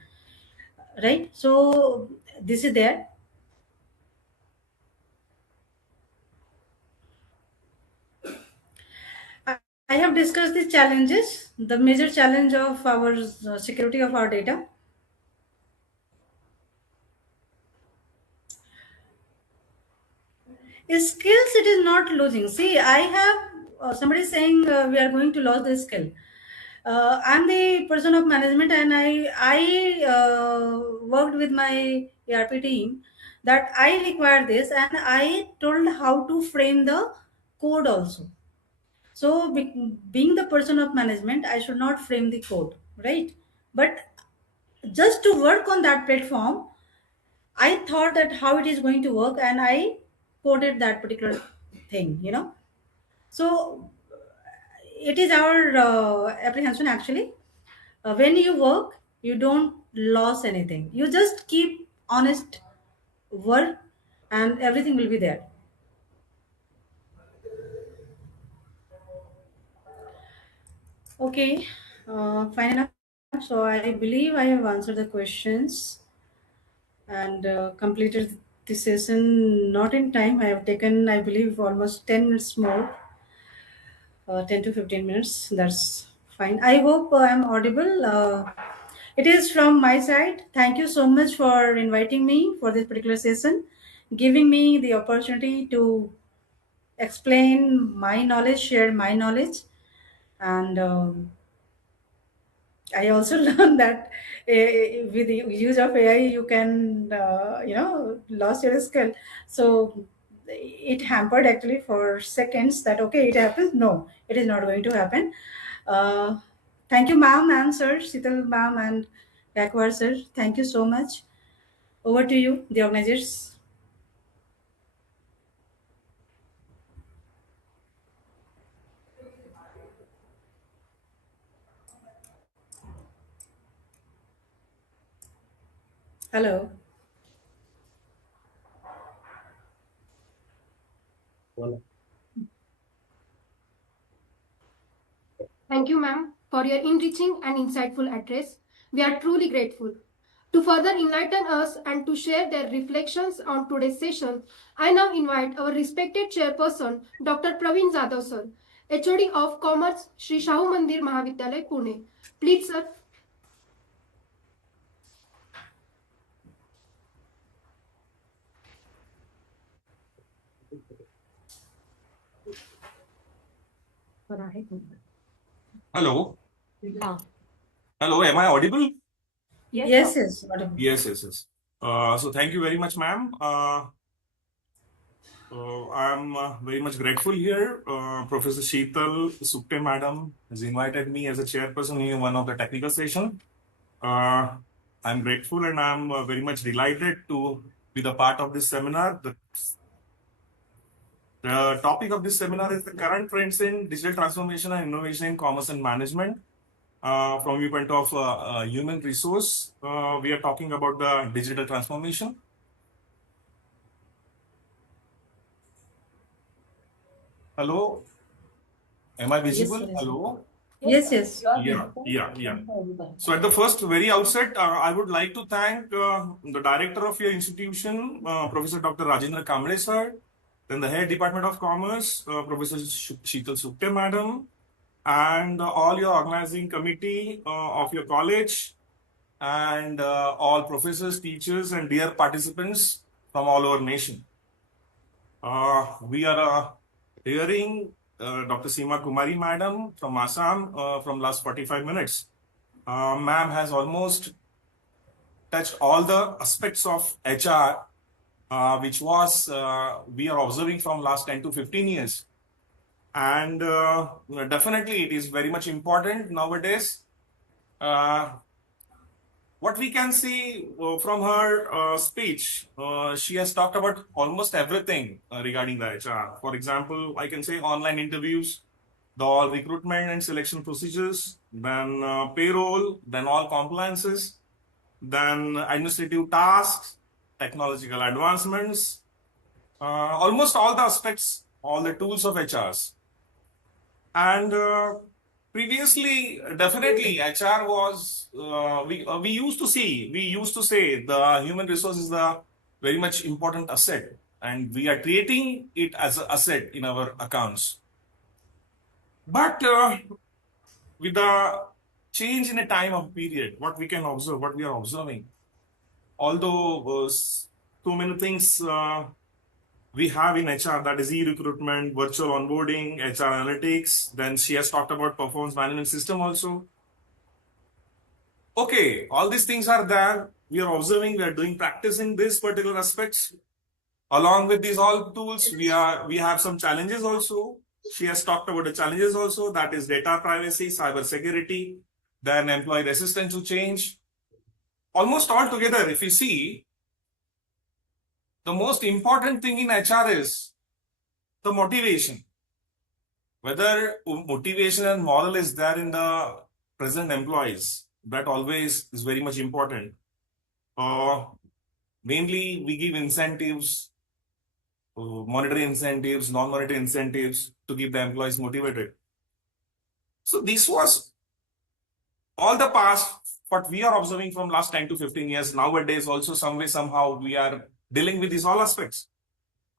right? So this is there. I have discussed the challenges, the major challenge of our security of our data. Skills, it is not losing. See, I have somebody saying we are going to lose the skill. I'm the person of management, and I worked with my ERP team that I require this, and I told how to frame the code also. So, being the person of management, I should not frame the code, right? But just to work on that platform, I thought that how it is going to work, and I coded that particular thing, So it is our apprehension actually. When you work, you don't lose anything. You just keep honest work, and everything will be there. Okay, fine enough. So I believe I have answered the questions and completed the session not in time. I have taken, I believe, almost 10 minutes more, 10 to 15 minutes. That's fine. I hope I'm audible. It is from my side. Thank you so much for inviting me for this particular session, giving me the opportunity to explain my knowledge, share my knowledge, and I also learned that with the use of AI, you can, lose your skill. So it hampered actually for seconds that, okay, it happens. No, it is not going to happen. Uh, thank you, ma'am and sir, Sital ma'am and Gakwar sir. Thank you so much. Over to you, the organizers. Hello. Thank you, ma'am, for your enriching and insightful address. We are truly grateful. To further enlighten us and to share their reflections on today's session, I now invite our respected chairperson, Dr. Praveen Jadhav sir, HOD of Commerce, Sri Shahu Mandir Mahavidyalaya, Pune. Please, sir. Hello. Hello, am I audible? Yes, yes. Yes. So thank you very much, ma'am. I'm very much grateful here. Professor Sheetal Sukte madam has invited me as a chairperson in one of the technical session. I'm grateful and I'm very much delighted to be the part of this seminar. The topic of this seminar is the current trends in digital transformation and innovation in commerce and management. From viewpoint of human resource, we are talking about the digital transformation. Hello, am I visible? Yes, Hello. Yes. Yeah. So at the first, very outset, I would like to thank the director of your institution, Professor Dr. Rajendra Kamble sir, then the head Department of Commerce, Professor Sheetal Sukte madam, and all your organizing committee of your college, and all professors, teachers, and dear participants from all over nation. We are hearing Dr. Seema Kumari Madam from Assam from last 45 minutes. Ma'am has almost touched all the aspects of HR, which was we are observing from last 10 to 15 years. And definitely it is very much important nowadays. What we can see from her speech, she has talked about almost everything regarding the HR. For example, I can say online interviews, the all recruitment and selection procedures, then payroll, then all compliances, then administrative tasks, technological advancements, almost all the aspects, all the tools of HRs. And previously, definitely HR was, we used to say the human resource is the very much important asset, and we are treating it as an asset in our accounts. But with the change in a time of period, what we can observe, what we are observing, although so many things we have in HR, that is e-recruitment, virtual onboarding, HR analytics. Then she has talked about performance management system also. Okay, all these things are there. We are observing, we are doing practice in these particular aspects. Along with these all tools, we have some challenges also. She has talked about the challenges also, that is data privacy, cyber security, then employee resistance to change. Almost all together, if you see, the most important thing in HR is the motivation. Whether motivation and moral is there in the present employees, that always is very much important. Mainly, we give incentives, monetary incentives, non-monetary incentives to keep the employees motivated. So this was all the past, what we are observing from last 10 to 15 years. Nowadays also some way, somehow we are dealing with these all aspects.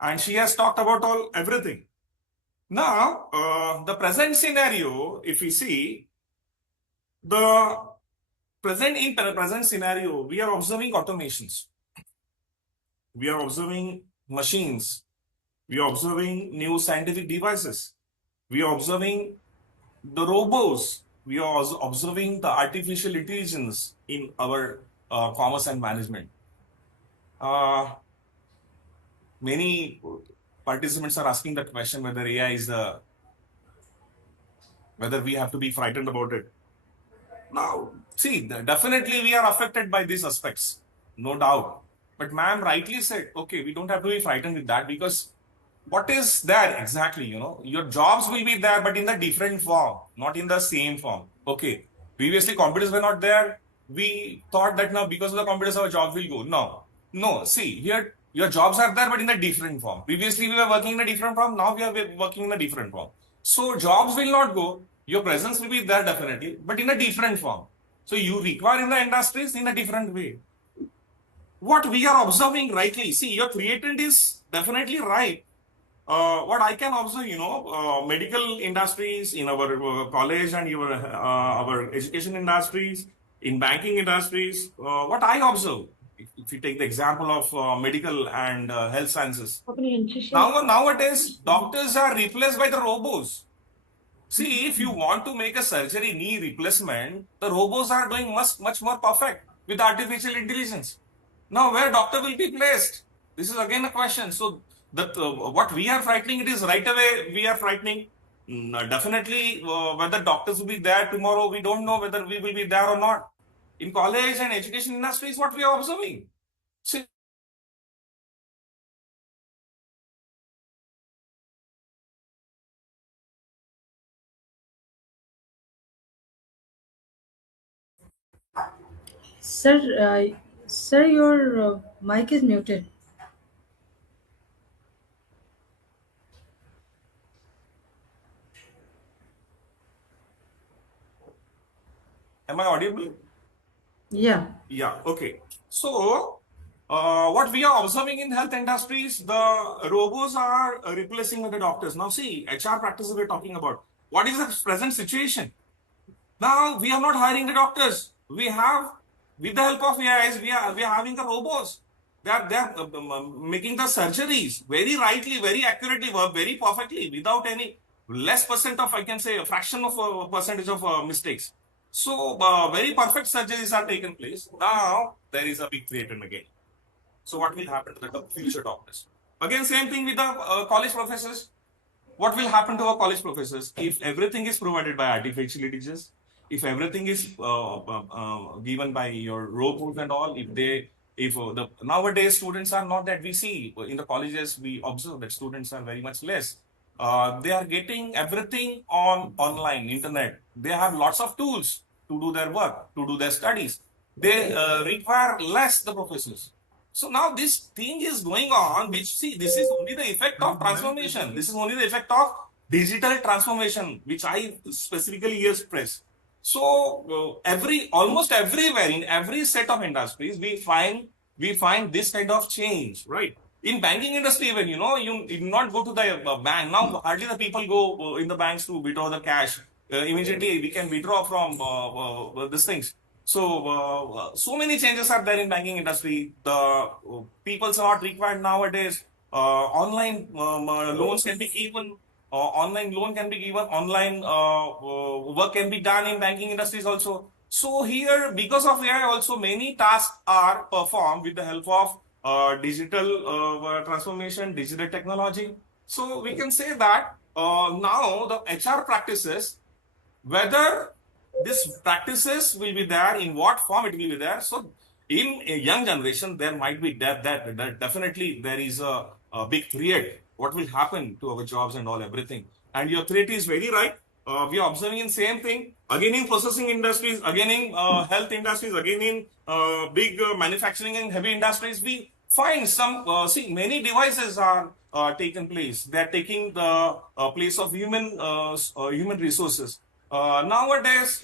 And she has talked about everything. Now, the present scenario, if we see, the present scenario, we are observing automations. We are observing machines. We are observing new scientific devices. We are observing the robots. We are observing the artificial intelligence in our commerce and management. Many participants are asking that question whether AI is whether we have to be frightened about it. Now, see, definitely we are affected by these aspects, no doubt. But ma'am rightly said, okay, we don't have to be frightened with that, because what is there exactly, your jobs will be there, but in a different form, not in the same form. Okay, previously computers were not there. We thought that now because of the computers our jobs will go. No, see, here your jobs are there, but in a different form. Previously we were working in a different form, now we are working in a different form. So jobs will not go, your presence will be there definitely, but in a different form. So you require in the industries in a different way. What we are observing rightly, see, your creativity is definitely right. What I can observe, medical industries in our college and our education industries, in banking industries, what I observe, if you take the example of medical and health sciences, nowadays doctors are replaced by the robots. See, if you want to make a surgery knee replacement, the robots are doing much more perfect with artificial intelligence. Now, where doctor will be placed? This is again a question. So, that what we are frightening, it is right away we are frightening. Definitely, whether doctors will be there tomorrow, we don't know whether we will be there or not. In college and education industries, what we are observing. See, Sir, your mic is muted. Am I audible? Yeah. Yeah, okay. So, what we are observing in health industries, the robots are replacing the doctors. Now, see, HR practices we're talking about. What is the present situation? Now, we are not hiring the doctors. We have With the help of AIs, we are having the robots. They are making the surgeries very rightly, very accurately, very perfectly, without any less percent of, I can say, a fraction of a percentage of mistakes. So very perfect surgeries are taken place. Now there is a big threat again. So what will happen to the future doctors? Again, same thing with the college professors. What will happen to our college professors if everything is provided by artificial intelligence? If everything is given by your robots and all, if the nowadays students are not that we see in the colleges, we observe that students are very much less. They are getting everything on online internet. They have lots of tools to do their work, to do their studies. They require less the professors. So now this thing is going on, which see, this is only the effect of transformation. This is only the effect of digital transformation, which I specifically here stress. So almost everywhere in every set of industries, we find this kind of change, right? In banking industry, even you did not go to the bank. Now hardly the people go in the banks to withdraw the cash. Immediately we can withdraw from these things. So many changes are there in banking industry. The people are not required nowadays. Online loans can be given. Online loan can be given. Online work can be done in banking industries also. So here, because of AI, also many tasks are performed with the help of digital transformation, digital technology. So we can say that now the HR practices, whether these practices will be there, in what form it will be there. So in a young generation, there might be that definitely there is a big threat. What will happen to our jobs and all everything? And your threat is very right. We are observing the same thing again in processing industries, again in health industries, again in big manufacturing and heavy industries. We find some many devices are taken place. They are taking the place of human resources. Nowadays,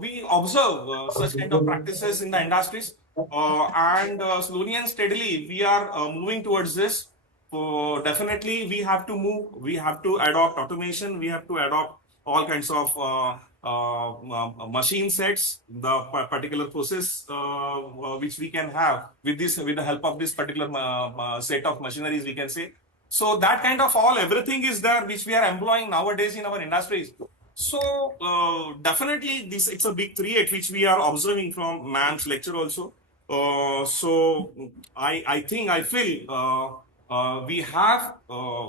we observe such kind of practices in the industries, and slowly and steadily we are moving towards this. So definitely we have to move. We have to adopt automation. We have to adopt all kinds of machine sets, the particular process which we can have with the help of this particular set of machineries, we can say. So that kind of everything is there which we are employing nowadays in our industries. So definitely it's a big threat which we are observing from ma'am's lecture also. So I think I feel we have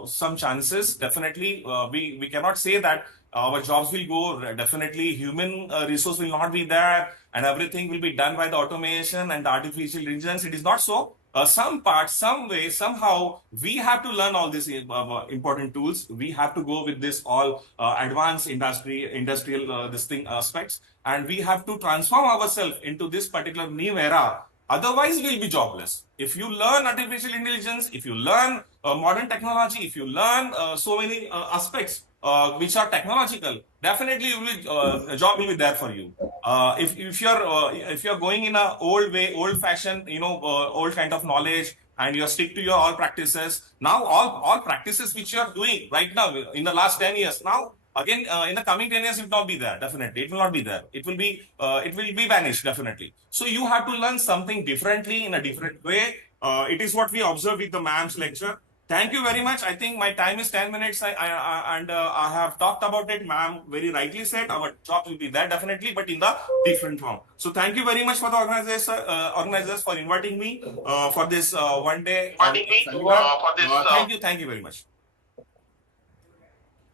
some chances. Definitely, we cannot say that our jobs will go. Definitely, human resource will not be there, and everything will be done by the automation and the artificial intelligence. It is not so. Some part, some way, somehow, we have to learn all these important tools. We have to go with this all advanced industrial this thing aspects, and we have to transform ourselves into this particular new era. Otherwise, we'll be jobless. If you learn artificial intelligence, if you learn modern technology, if you learn so many aspects which are technological, definitely a job will be there for you. If you're going in a old way, old fashioned, old kind of knowledge, and you stick to your all practices, now all practices which you are doing right now in the last 10 years, now again in the coming 10 years it will not be there. Definitely it will not be there. It will be vanished, definitely. So you have to learn something differently in a different way. It is what we observe with the ma'am's lecture. Thank you very much. I think my time is 10 minutes and I have talked about it. Ma'am very rightly said our job will be there definitely, but in the different form. So thank you very much for the organizers for inviting me for this one day. Thank you very much.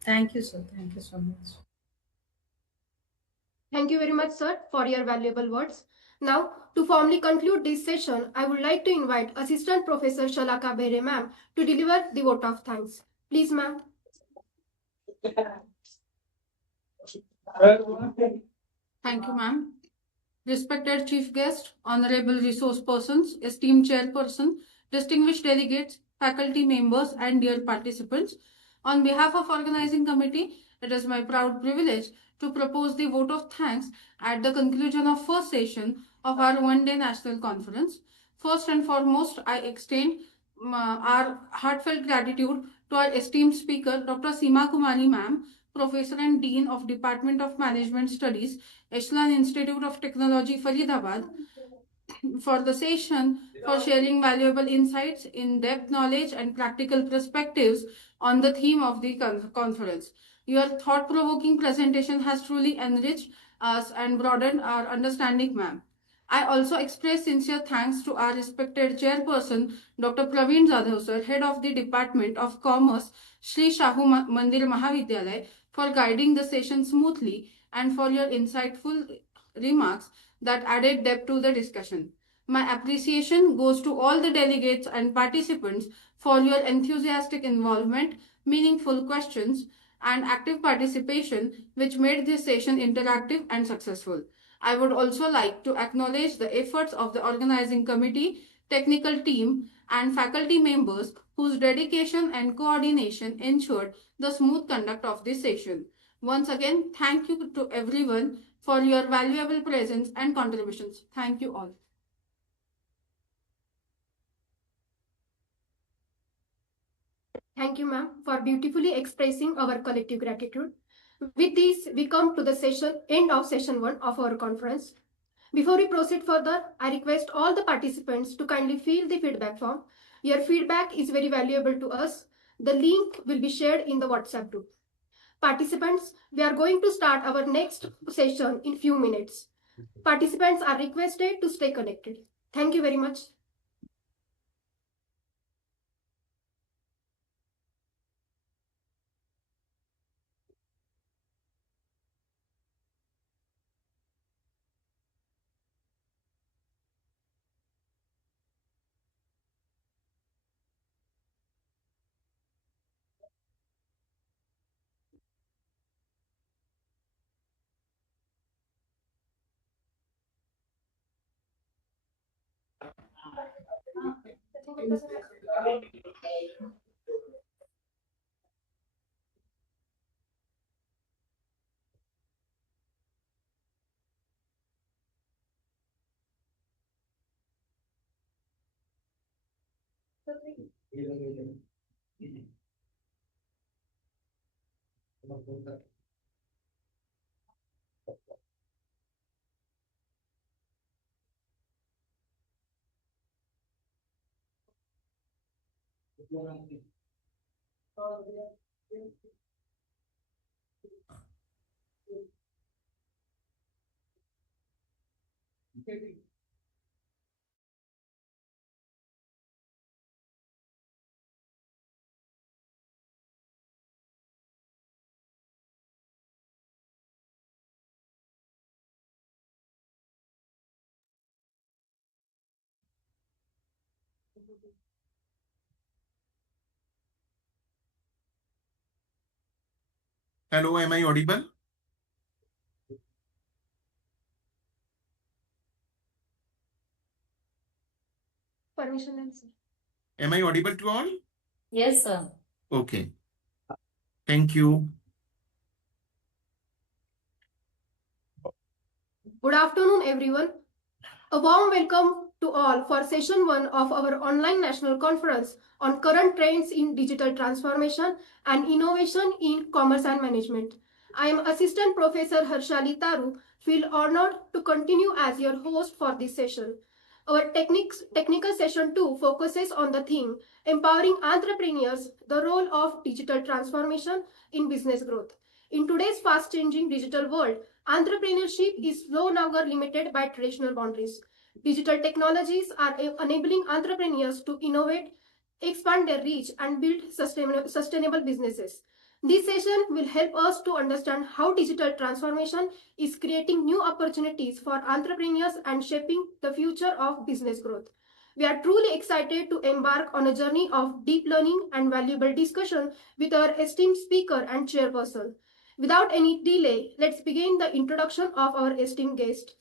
Thank you, sir. Thank you so much. Thank you very much, sir, for your valuable words. Now, to formally conclude this session, I would like to invite Assistant Professor Shalaka Bhere ma'am to deliver the vote of thanks. Please, ma'am. Thank you, ma'am. Respected Chief Guest, Honorable Resource Persons, esteemed Chairperson, distinguished delegates, faculty members, and dear participants, on behalf of Organizing Committee, it is my proud privilege to propose the vote of thanks at the conclusion of first session of our one-day national conference. First and foremost, I extend our heartfelt gratitude to our esteemed speaker, Dr. Seema Kumari ma'am, Professor and Dean of Department of Management Studies, Echelon Institute of Technology, Faridabad, for the session for sharing valuable insights, in-depth knowledge, and practical perspectives on the theme of the conference. Your thought-provoking presentation has truly enriched us and broadened our understanding, ma'am. I also express sincere thanks to our respected chairperson, Dr. Praveen Jadhav sir, head of the Department of Commerce, Sri Shahu Mandir Mahavidyalay, for guiding the session smoothly and for your insightful remarks that added depth to the discussion. My appreciation goes to all the delegates and participants for your enthusiastic involvement, meaningful questions, and active participation, which made this session interactive and successful. I would also like to acknowledge the efforts of the organizing committee, technical team, and faculty members whose dedication and coordination ensured the smooth conduct of this session. Once again, thank you to everyone for your valuable presence and contributions. Thank you all. Thank you, ma'am, for beautifully expressing our collective gratitude. With this, we come to the end of session 1 of our conference. Before we proceed further, I request all the participants to kindly fill the feedback form. Your feedback is very valuable to us. The link will be shared in the WhatsApp group. Participants, we are going to start our next session in few minutes. Participants are requested to stay connected. Thank you very much. Hello, am I audible? Permission, sir. Am I audible to all? Yes, sir. Okay. Thank you. Good afternoon, everyone. A warm welcome to all for session 1 of our online national conference on current trends in digital transformation and innovation in commerce and management. I am Assistant Professor Harshali Taru, feel honored to continue as your host for this session. Our technical session 2 focuses on the theme Empowering Entrepreneurs, the role of digital transformation in business growth. In today's fast-changing digital world, entrepreneurship is no longer limited by traditional boundaries. Digital technologies are enabling entrepreneurs to innovate, expand their reach, and build sustainable businesses. This session will help us to understand how digital transformation is creating new opportunities for entrepreneurs and shaping the future of business growth. We are truly excited to embark on a journey of deep learning and valuable discussion with our esteemed speaker and chairperson. Without any delay, let's begin the introduction of our esteemed guest.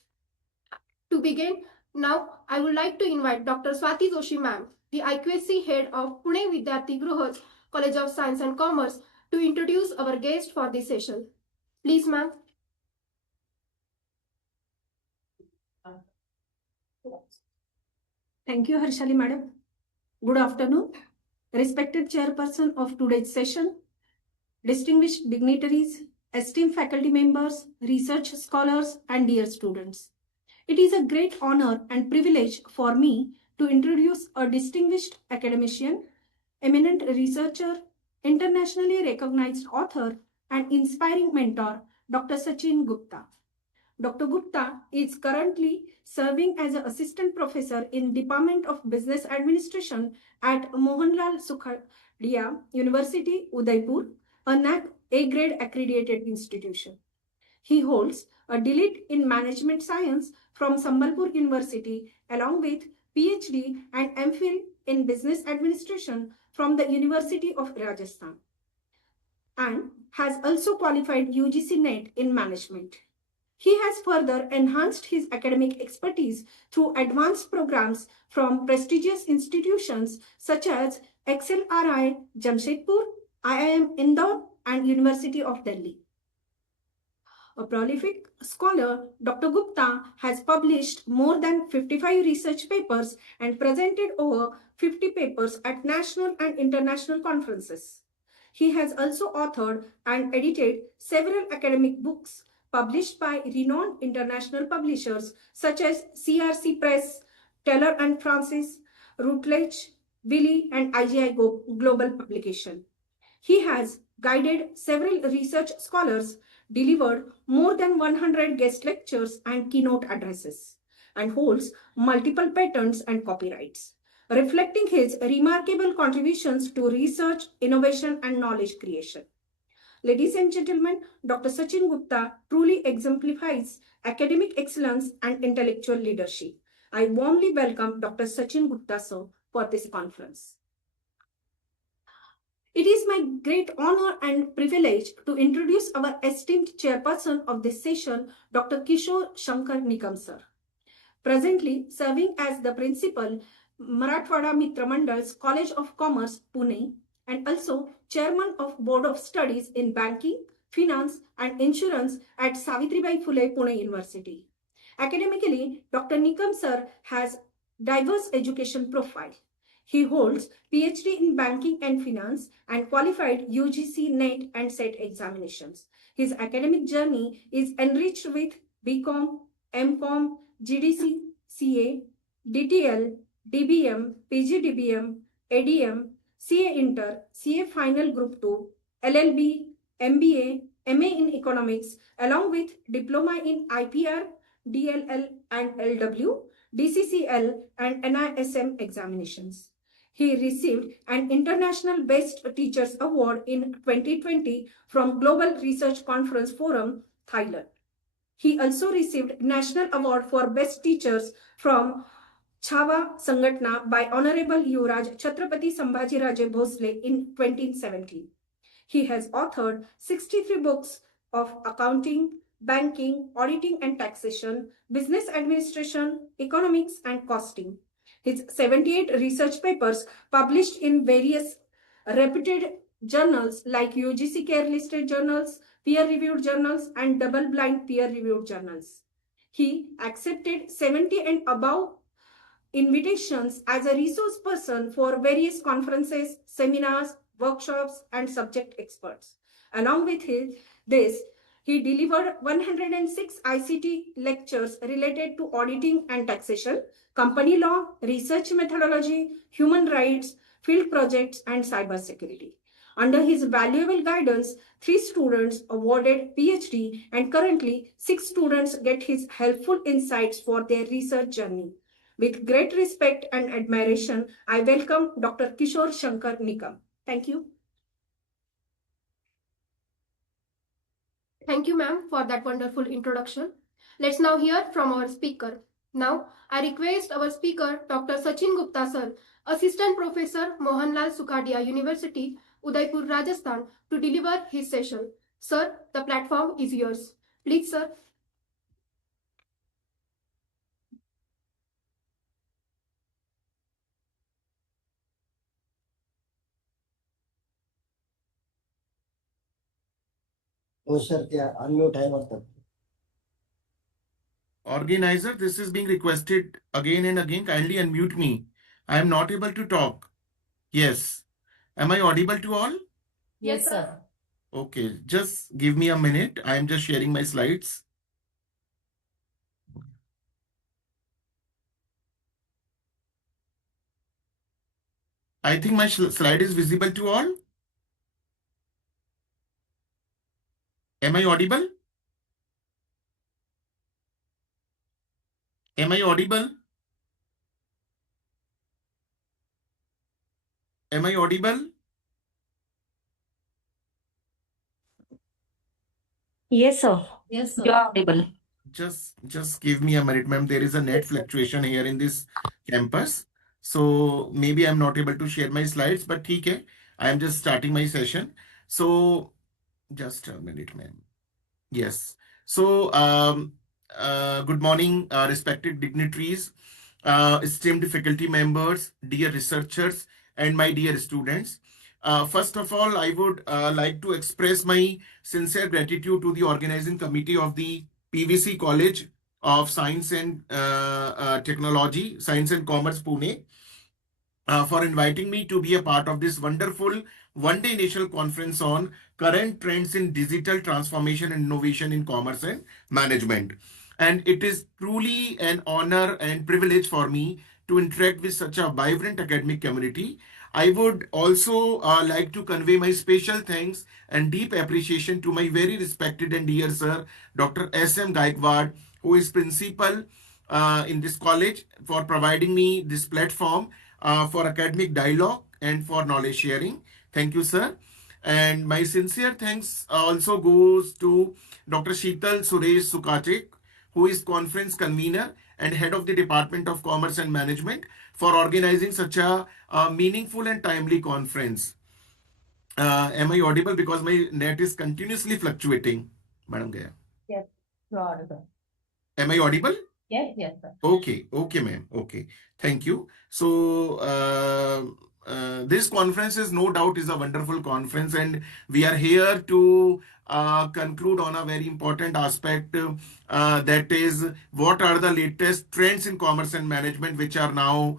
To begin, now I would like to invite Dr. Swati Joshi ma'am, the IQSC head of Pune Vidyarthi Gruha College of Science and Commerce, to introduce our guest for this session. Please, ma'am. Thank you, Harshali madam. Good afternoon. Respected chairperson of today's session, distinguished dignitaries, esteemed faculty members, research scholars, and dear students. It is a great honor and privilege for me to introduce a distinguished academician, eminent researcher, internationally recognized author, and inspiring mentor, Dr. Sachin Gupta. Dr. Gupta is currently serving as an assistant professor in Department of Business Administration at Mohanlal Sukhadia University, Udaipur, a NAAC A-grade accredited institution. He holds a DLit in Management Science from Sambalpur University, along with PhD and MPhil in Business Administration from the University of Rajasthan, and has also qualified UGC NET in Management. He has further enhanced his academic expertise through advanced programs from prestigious institutions such as XLRI Jamshedpur, IIM Indore, and University of Delhi. A prolific scholar, Dr. Gupta has published more than 55 research papers and presented over 50 papers at national and international conferences. He has also authored and edited several academic books published by renowned international publishers such as CRC Press, Taylor and Francis, Routledge, Wiley, and IGI Global Publication. He has guided several research scholars, delivered more than 100 guest lectures and keynote addresses, and holds multiple patents and copyrights, reflecting his remarkable contributions to research, innovation, and knowledge creation. Ladies and gentlemen, Dr. Sachin Gupta truly exemplifies academic excellence and intellectual leadership. I warmly welcome Dr. Sachin Gupta, sir, for this conference. It is my great honor and privilege to introduce our esteemed chairperson of this session, Dr. Kishore Shankar Nikam, sir. Presently serving as the principal, Marathwada Mitra Mandal's College of Commerce, Pune, and also chairman of Board of Studies in Banking, Finance, and Insurance at Savitribai Phule, Pune University. Academically, Dr. Nikam, sir, has diverse education profile. He holds PhD in Banking and Finance and qualified UGC NET and SET examinations. His academic journey is enriched with BCom, MCom, GDC, CA, DTL, DBM, PGDBM, ADM, CA Inter, CA Final Group 2, LLB, MBA, MA in Economics, along with Diploma in IPR, DLL and LW, DCCL and NISM examinations. He received an International Best Teachers Award in 2020 from Global Research Conference Forum, Thailand. He also received National Award for Best Teachers from Chhava Sangatna by Honorable Yuvraj Chhatrapati Sambhajiraje Bhosle in 2017. He has authored 63 books of accounting, banking, auditing and taxation, business administration, economics, and costing. His 78 research papers published in various reputed journals like UGC Care listed journals, peer-reviewed journals, and double-blind peer-reviewed journals. He accepted 70 and above invitations as a resource person for various conferences, seminars, workshops, and subject experts. Along with this, he delivered 106 ICT lectures related to auditing and taxation, company law, research methodology, human rights, field projects, and cybersecurity. Under his valuable guidance, 3 students awarded PhD, and currently 6 students get his helpful insights for their research journey. With great respect and admiration, I welcome Dr. Kishore Shankar Nikam. Thank you. Thank you, ma'am, for that wonderful introduction. Let's now hear from our speaker. Now, I request our speaker, Dr. Sachin Gupta, sir, Assistant Professor, Mohanlal Sukhadia University, Udaipur, Rajasthan, to deliver his session. Sir, the platform is yours. Please, sir. Organizer, this is being requested again and again. Kindly unmute me. I am not able to talk. Yes. Am I audible to all? Yes, sir. Okay, just give me a minute. I am just sharing my slides. I think my slide is visible to all. Am I audible? Am I audible? Am I audible? Yes, sir. Yes, You sir. are audible. Just give me a minute, ma'am. There is a net fluctuation here in this campus. So maybe I'm not able to share my slides, but okay. I am just starting my session. So just a minute, ma'am. Yes. So, good morning, respected dignitaries, esteemed faculty members, dear researchers, and my dear students. First of all, I would like to express my sincere gratitude to the organizing committee of the PVC College of Science and Technology, Science and Commerce, Pune, for inviting me to be a part of this wonderful one-day national conference on current trends in digital transformation and innovation in commerce and management. And it is truly an honor and privilege for me to interact with such a vibrant academic community. I would also like to convey my special thanks and deep appreciation to my very respected and dear sir, Dr. S.M. Gaikwad, who is principal in this college, for providing me this platform for academic dialogue and for knowledge sharing. Thank you, sir. And my sincere thanks also goes to Dr. Sheetal Suresh Sukachik, who is conference convener and head of the Department of Commerce and Management, for organizing such a meaningful and timely conference. Am I audible? Because my net is continuously fluctuating. Madam Gaya. Yes, you are audible. Am I audible? Yes, yes, sir. Okay, ma'am. Okay, thank you. So, this conference is no doubt is a wonderful conference, and we are here to conclude on a very important aspect, that is, what are the latest trends in commerce and management which are now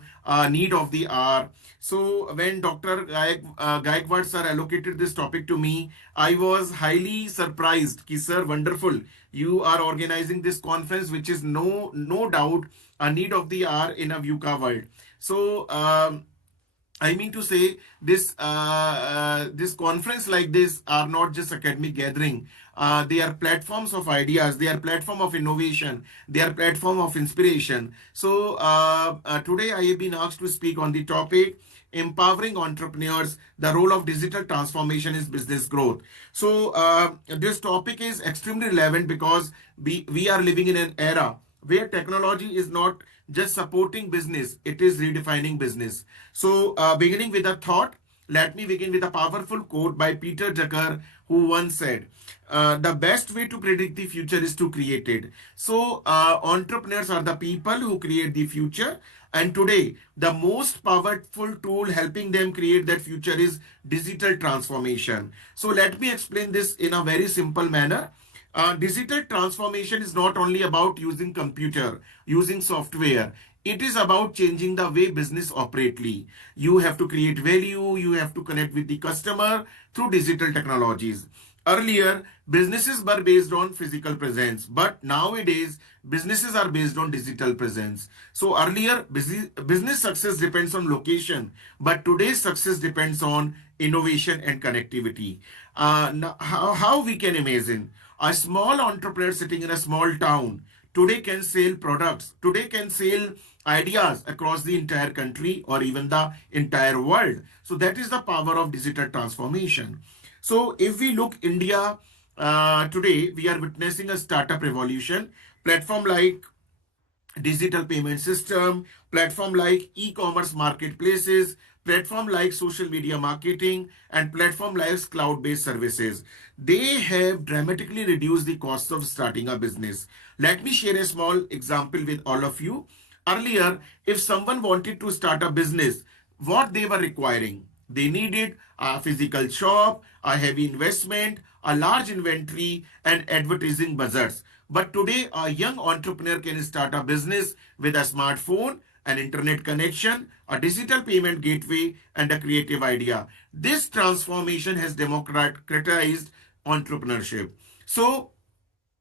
need of the hour. So, when Dr. Gaikwad sir allocated this topic to me, I was highly surprised. Ki sir, wonderful. You are organizing this conference, which is no doubt a need of the hour in a VUCA world. So, I mean to say, this conference like this are not just academic gathering. They are platforms of ideas. They are platform of innovation. They are platform of inspiration. So today I have been asked to speak on the topic empowering entrepreneurs, the role of digital transformation is business growth. So this topic is extremely relevant because we are living in an era where technology is not just supporting business, it is redefining business. So, beginning with a thought, let me begin with a powerful quote by Peter Drucker, who once said, the best way to predict the future is to create it. So, entrepreneurs are the people who create the future. And today, the most powerful tool helping them create that future is digital transformation. So, let me explain this in a very simple manner. Digital transformation is not only about using computer, using software. It is about changing the way business operately. You have to create value. You have to connect with the customer through digital technologies. Earlier, businesses were based on physical presence, but nowadays, businesses are based on digital presence. So earlier, business success depends on location, but today's success depends on innovation and connectivity. Now, how we can imagine a small entrepreneur sitting in a small town today can sell products, today can sell ideas across the entire country or even the entire world. So that is the power of digital transformation. So if we look India today, we are witnessing a startup revolution. Platform like digital payment system, platform like e-commerce marketplaces, platform like social media marketing, and platform like cloud-based services. They have dramatically reduced the cost of starting a business. Let me share a small example with all of you. Earlier, if someone wanted to start a business, what they were requiring? They needed a physical shop, a heavy investment, a large inventory, and advertising budgets. But today, a young entrepreneur can start a business with a smartphone, an internet connection, a digital payment gateway, and a creative idea. This transformation has democratized entrepreneurship. So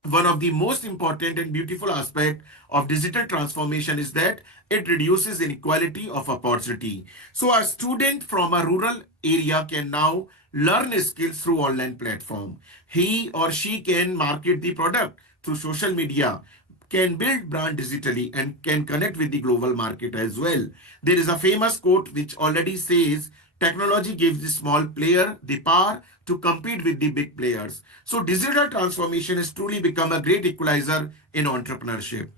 one of the most important and beautiful aspect of digital transformation is that it reduces inequality of opportunity. So a student from a rural area can now learn skills through online platform. He or she can market the product through social media, can build brand digitally, and can connect with the global market as well. There is a famous quote which already says technology gives the small player the power to compete with the big players. So digital transformation has truly become a great equalizer in entrepreneurship.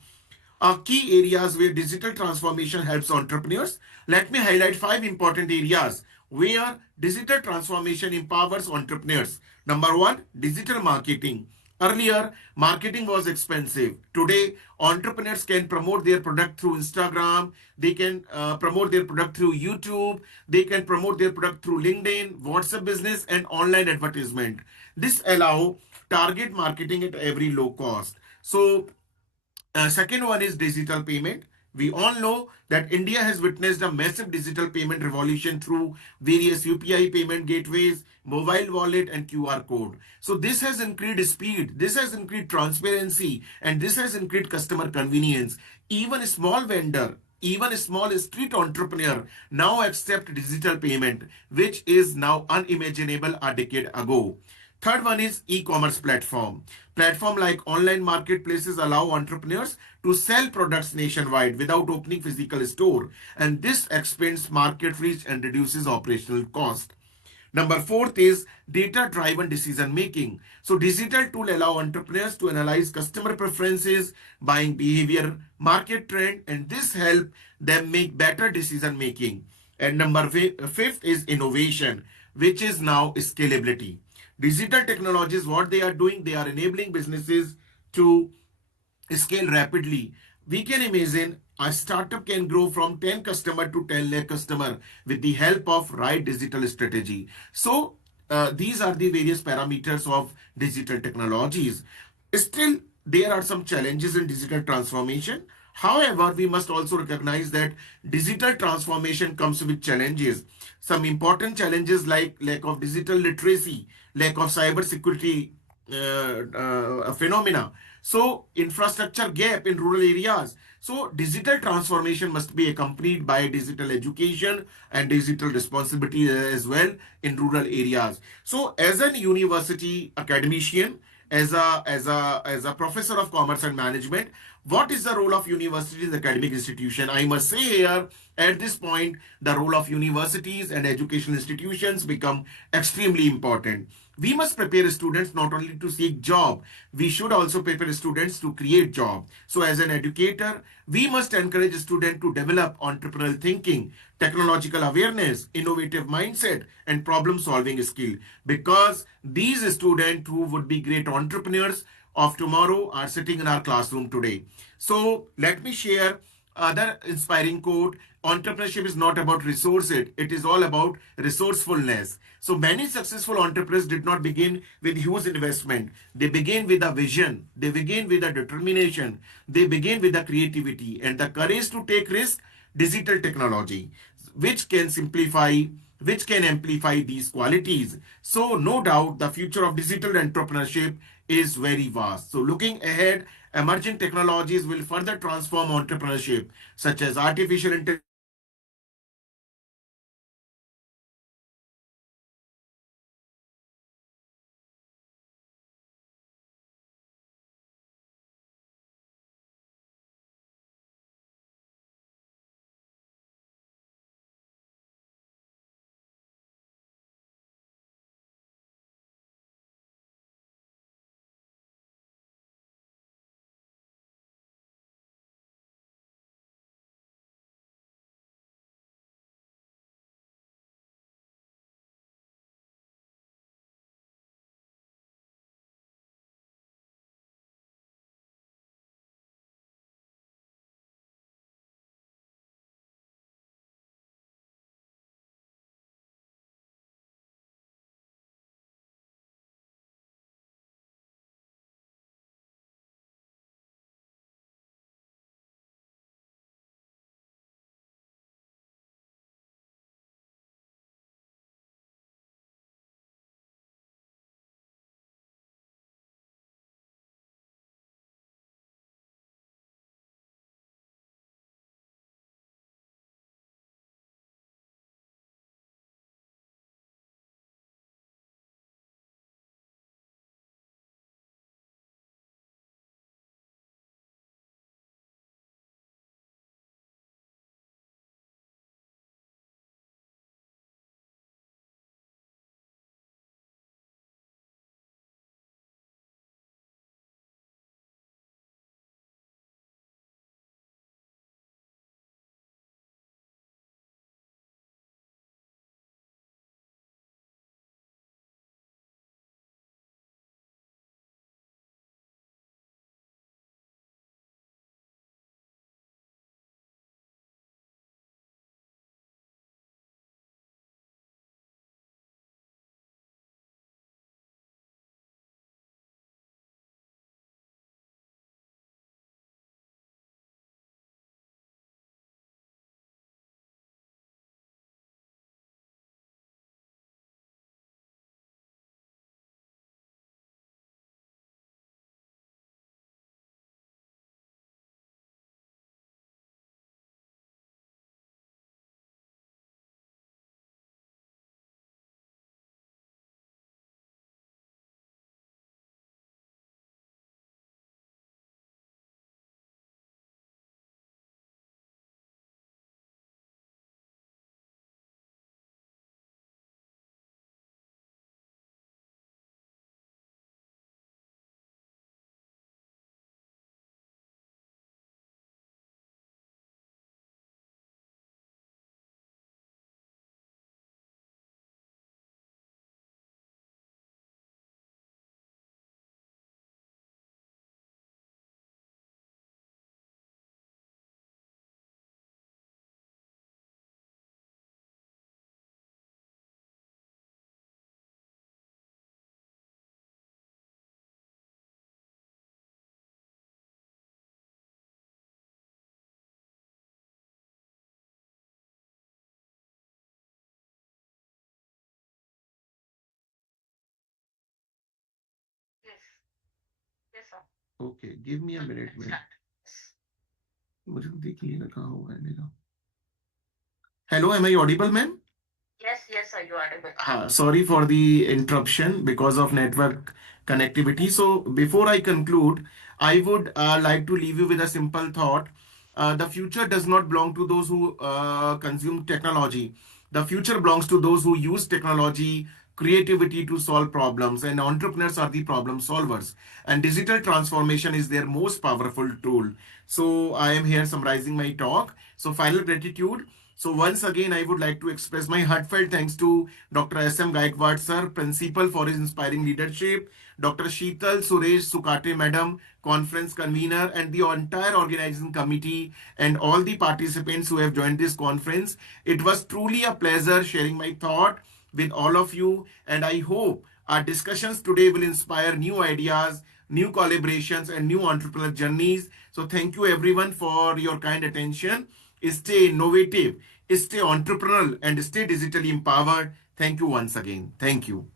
Key areas where digital transformation helps entrepreneurs. Let me highlight 5 important areas where digital transformation empowers entrepreneurs. Number one, digital marketing. Earlier, marketing was expensive. Today, entrepreneurs can promote their product through Instagram. They can promote their product through YouTube. They can promote their product through LinkedIn, WhatsApp business, and online advertisement. This allow target marketing at every low cost. So second one is digital payment. We all know that India has witnessed a massive digital payment revolution through various UPI payment gateways, mobile wallet, and QR code. So this has increased speed, this has increased transparency, and this has increased customer convenience. Even a small vendor, even a small street entrepreneur now accept digital payment, which is now unimaginable a decade ago. Third one is e-commerce platform. Platform like online marketplaces allow entrepreneurs to sell products nationwide without opening physical store, and this expands market reach and reduces operational cost. Number fourth is data-driven decision making. So digital tool allow entrepreneurs to analyze customer preferences, buying behavior, market trend, and this help them make better decision making. And number fifth is innovation, which is now scalability. Digital technologies, what they are doing, they are enabling businesses to scale rapidly. We can imagine a startup can grow from 10 customer to 10 lakh customer with the help of right digital strategy. So these are the various parameters of digital technologies. Still, there are some challenges in digital transformation. However, we must also recognize that digital transformation comes with challenges. Some important challenges like lack of digital literacy, lack of cyber security phenomena, so infrastructure gap in rural areas. So digital transformation must be accompanied by digital education and digital responsibility as well in rural areas. So as an university academician, as a professor of commerce and management, what is the role of universities and academic institution? I must say here at this point the role of universities and educational institutions become extremely important. We must prepare students not only to seek job, we should also prepare students to create job. So as an educator, we must encourage students to develop entrepreneurial thinking, technological awareness, innovative mindset, and problem solving skill, because these students who would be great entrepreneurs of tomorrow are sitting in our classroom today. So let me share other inspiring quote. Entrepreneurship is not about resources, it is all about resourcefulness. So many successful entrepreneurs did not begin with huge investment. They begin with a vision, they begin with a determination, they begin with a creativity and the courage to take risk. Digital technology, which can simplify, which can amplify these qualities. So no doubt the future of digital entrepreneurship is very vast. So looking ahead, emerging technologies will further transform entrepreneurship, such as artificial intelligence, Okay, give me a minute, man. मुझे तो देख नहीं रखा होगा मेरा. Hello, am I audible, ma'am? Yes, sir, you are audible. Sorry for the interruption because of network connectivity. So before I conclude, I would like to leave you with a simple thought. The future does not belong to those who consume technology. The future belongs to those who use technology, creativity to solve problems, and entrepreneurs are the problem solvers. And digital transformation is their most powerful tool. So I am here summarizing my talk. So final gratitude. So once again, I would like to express my heartfelt thanks to Dr. S.M. Gaikwad sir, principal, for his inspiring leadership, Dr. Sheetal Suresh Sukate madam, conference convener, and the entire organizing committee and all the participants who have joined this conference. It was truly a pleasure sharing my thought with all of you, and I hope our discussions today will inspire new ideas, new collaborations, and new entrepreneurial journeys. So thank you everyone for your kind attention. Stay innovative, stay entrepreneurial, and stay digitally empowered. Thank you once again. Thank you.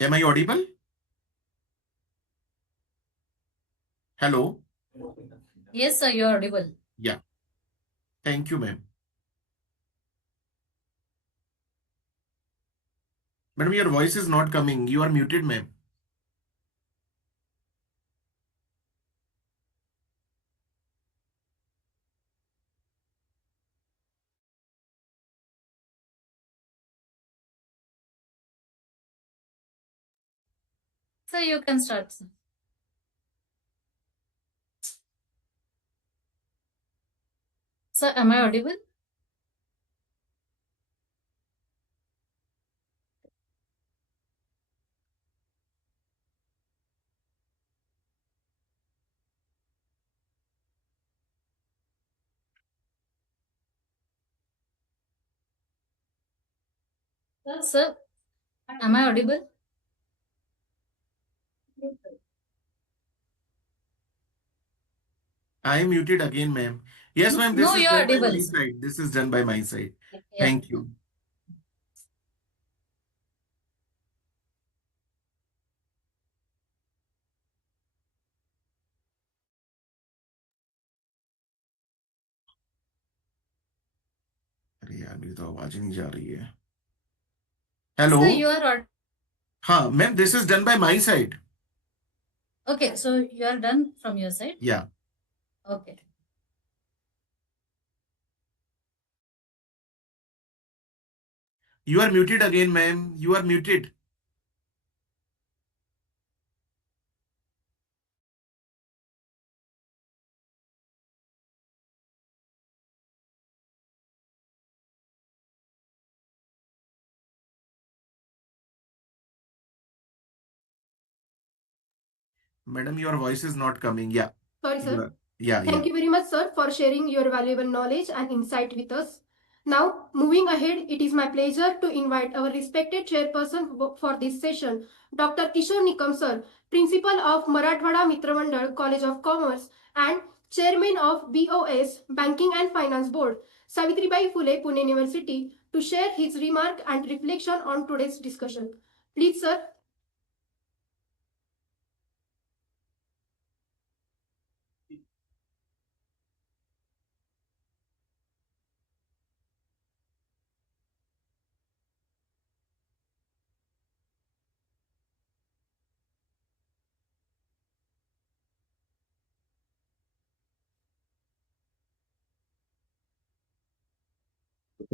Am I audible? Hello? Yes, sir, you are audible. Yeah. Thank you, ma'am. Madam, your voice is not coming. You are muted, ma'am. Sir, you can start, sir. Sir, am I audible? Sir, am I audible? I am muted again, ma'am. Yes, ma'am, this No, is you are done by audible, my sir. side. This is done by my side. Yeah. Thank you. अरे यार मेरी तो आवाज ही नहीं जा रही है. Hello? Sir, you are हाँ, ma'am, this is done by my side. okay. So you are done from your side. Yeah. Okay. You are muted again, ma'am. You are muted. Madam, your voice is not coming. Yeah. Sorry, You sir. are. Yeah, yeah. Thank you very much, sir, for sharing your valuable knowledge and insight with us. Now, moving ahead, it is my pleasure to invite our respected chairperson for this session, Dr. Kishore Nikam, sir, Principal of Marathwada Mitramandal College of Commerce and Chairman of BOS Banking and Finance Board, Savitribai Phule Pune University, to share his remark and reflection on today's discussion. Please, sir.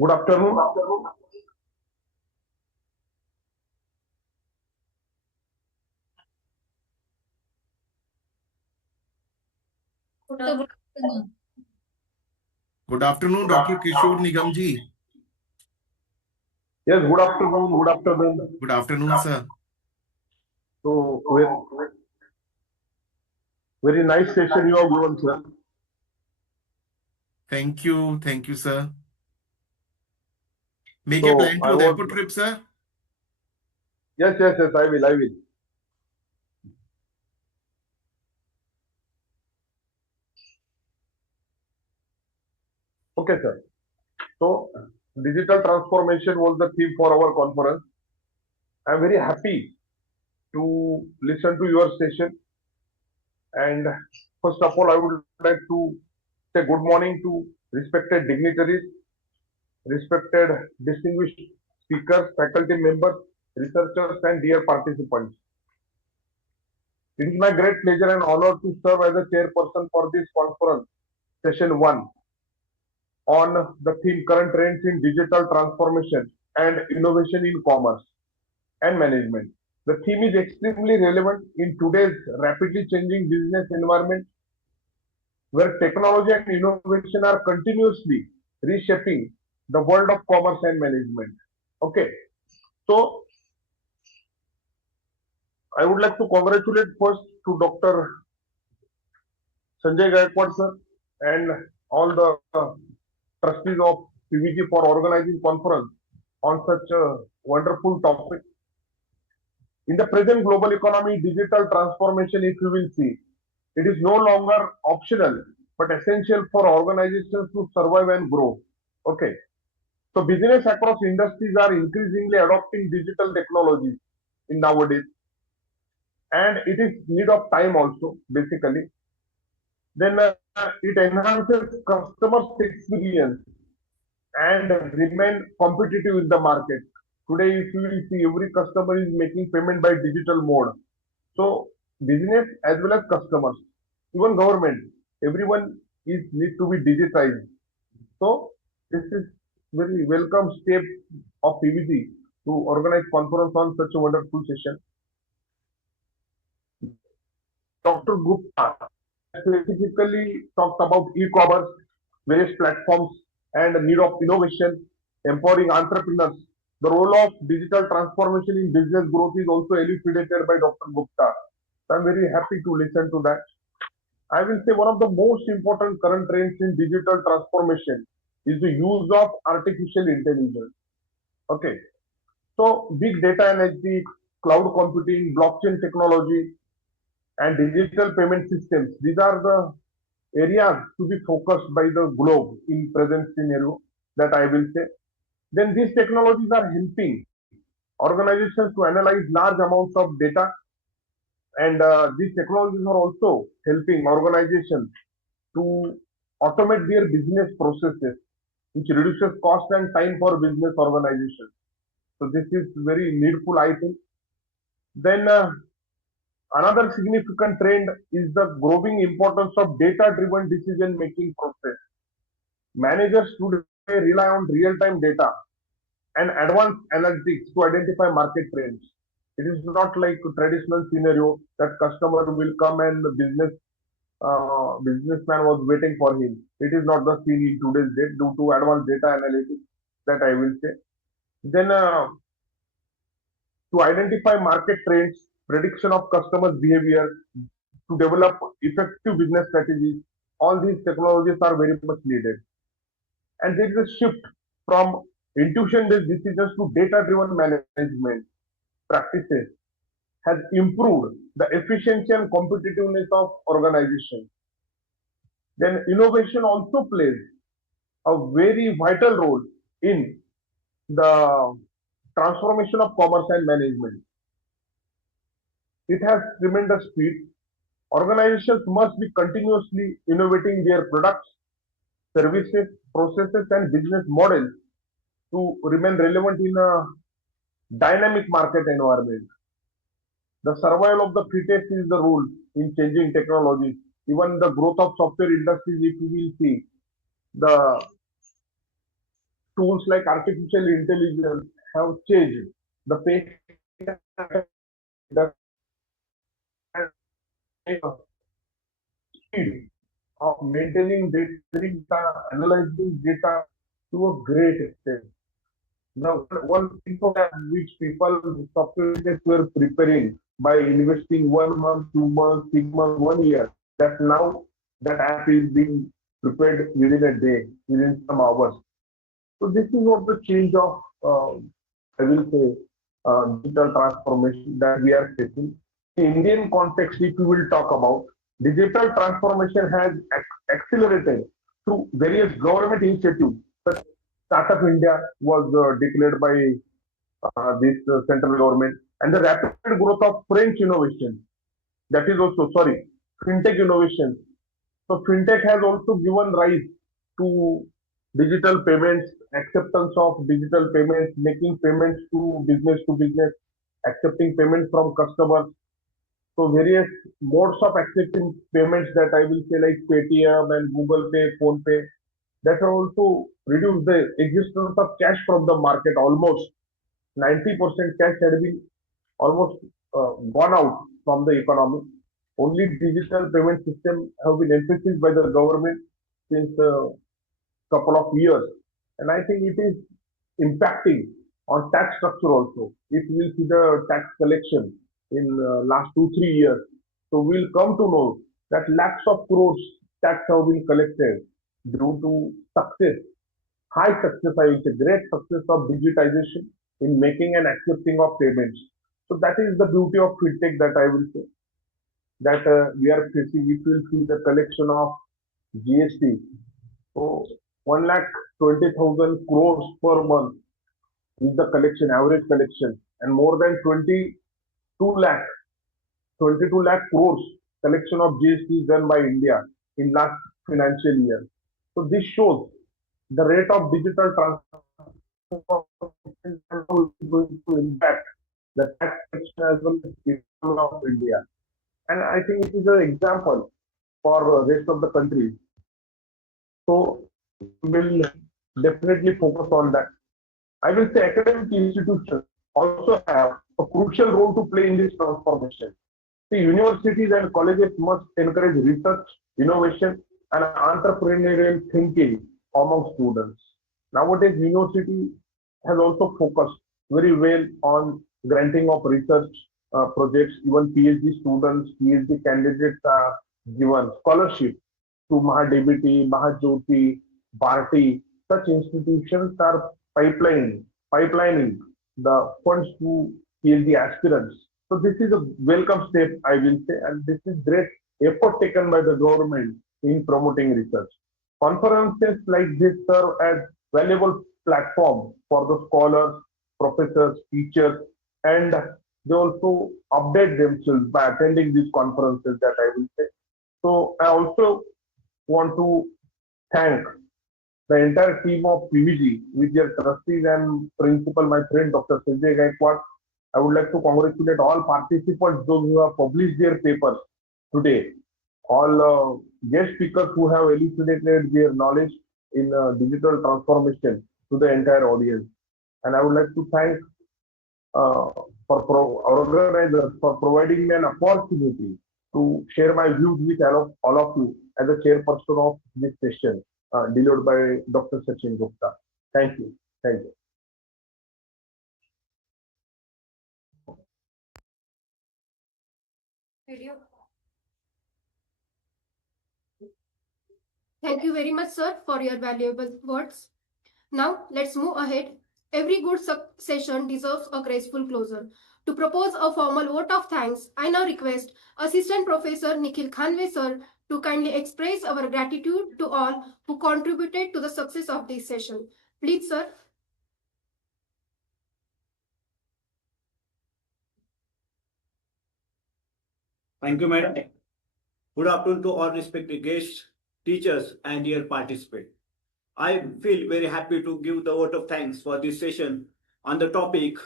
Good afternoon. Good afternoon. Good afternoon, Dr. Kishore Nigam ji. Yes, good afternoon. Good afternoon. Good afternoon, sir. So, very nice session you have given, sir. Thank you. Thank you, sir. Make a So, plan to I Udaipur was, trip, sir. yes, I will. Okay, sir. So, digital transformation was the theme for our conference. I'm very happy to listen to your session. And first of all, I would like to say good morning to respected dignitaries, respected distinguished speakers, faculty members, researchers, and dear participants. It is my great pleasure and honor to serve as a chairperson for this conference, session 1, on the theme current trends in digital transformation and innovation in commerce and management. The theme is extremely relevant in today's rapidly changing business environment where technology and innovation are continuously reshaping the world of commerce and management. Okay, so I would like to congratulate first to Dr. Sanjay Gaikwad sir and all the trustees of PVG for organizing conference on such a wonderful topic. In the present global economy, digital transformation, if you will see, it is no longer optional but essential for organizations to survive and grow. Okay. So business across industries are increasingly adopting digital technologies in nowadays. And it is need of time also, basically. Then it enhances customers' experience and remain competitive in the market. Today, if you will see, every customer is making payment by digital mode. So business as well as customers, even government, everyone is need to be digitized. So this is very welcome step of PVG to organize conference on such a wonderful session. Dr. Gupta specifically talked about e-commerce, various platforms, and the need of innovation, empowering entrepreneurs. The role of digital transformation in business growth is also elucidated by Dr. Gupta. So I'm very happy to listen to that. I will say one of the most important current trends in digital transformation is the use of artificial intelligence. Okay. So big data analytics, cloud computing, blockchain technology, and digital payment systems. These are the areas to be focused by the globe in present scenario that I will say. Then these technologies are helping organizations to analyze large amounts of data, and these technologies are also helping organizations to automate their business processes, which reduces cost and time for business organizations. So this is very needful, I think. Then another significant trend is the growing importance of data-driven decision-making process. Managers today rely on real-time data and advanced analytics to identify market trends. It is not like a traditional scenario that customer will come and the businessman was waiting for him. It is not the scene in today's date due to advanced data analytics that I will say. Then to identify market trends, prediction of customers' behavior, to develop effective business strategies, all these technologies are very much needed. And there is a shift from intuition-based decisions to data-driven management practices has improved the efficiency and competitiveness of organizations. Then innovation also plays a very vital role in the transformation of commerce and management. It has tremendous speed. Organizations must be continuously innovating their products, services, processes, and business models to remain relevant in a dynamic market environment. The survival of the fittest is the rule in changing technologies. Even the growth of software industries, if you will see, the tools like artificial intelligence have changed the pace the speed of maintaining data, analyzing data to a great extent. Now, one thing which people, software engineers were preparing by investing 1 month, 2 months, 6 months, 1 year, that now that app is being prepared within a day, within some hours. So this is what the change of, I will say, digital transformation that we are facing. In Indian context, if we will talk about, digital transformation has accelerated through various government initiatives. Such Startup India was declared by this central government, and the rapid growth of French innovation. That is also, sorry, fintech innovation. So fintech has also given rise to digital payments, acceptance of digital payments, making payments to business, accepting payments from customers. So various modes of accepting payments that I will say like Paytm and Google Pay, Phone Pay, that have also reduced the existence of cash from the market. Almost 90% cash had been almost gone out from the economy. Only digital payment system have been emphasized by the government since a couple of years, and I think it is impacting on tax structure also. If we see the tax collection in last 2-3 years, so we'll come to know that lakhs of crores tax have been collected due to success, high success, I will say, great success of digitization in making and accepting of payments. So that is the beauty of fintech that I will say that we are facing. We will see the collection of GST. So 1,20,000 crores per month is the collection, average collection, and more than 22 lakh crores collection of GST is done by India in last financial year. So this shows the rate of digital transformation is going to impact the tax collection as well as the economy of India. And I think it is an example for rest of the countries. So we will definitely focus on that. I will say academic institutions also have a crucial role to play in this transformation. The universities and colleges must encourage research, innovation, and entrepreneurial thinking among students. Nowadays, university has also focused very well on granting of research projects. Even PhD students, PhD candidates are given scholarship to MahaDBT, Mahajyoti, Bharti. Such institutions are pipelining the funds to PhD aspirants. So this is a welcome step, I will say, and this is great effort taken by the government in promoting research. Conferences like this serve as valuable platform for the scholars, professors, teachers, and they also update themselves by attending these conferences that I will say. So I also want to thank the entire team of PVG with their trustees and principal, my friend Dr. Sanjay Gaikwad. I would like to congratulate all participants, those who have published their papers today, all guest speakers who have elucidated their knowledge in digital transformation to the entire audience. And I would like to thank organizers for providing me an opportunity to share my views with all of you as a chairperson of this session delivered by Dr. Sachin Gupta. Thank you. Thank you. Thank you very much, sir, for your valuable words. Now, let's move ahead. Every good session deserves a graceful closure. To propose a formal vote of thanks, I now request Assistant Professor Nikhil Khanve, sir, to kindly express our gratitude to all who contributed to the success of this session. Please, sir. Thank you, madam. Good afternoon to all respected guests, teachers, and dear participants. I feel very happy to give the vote of thanks for this session on the topic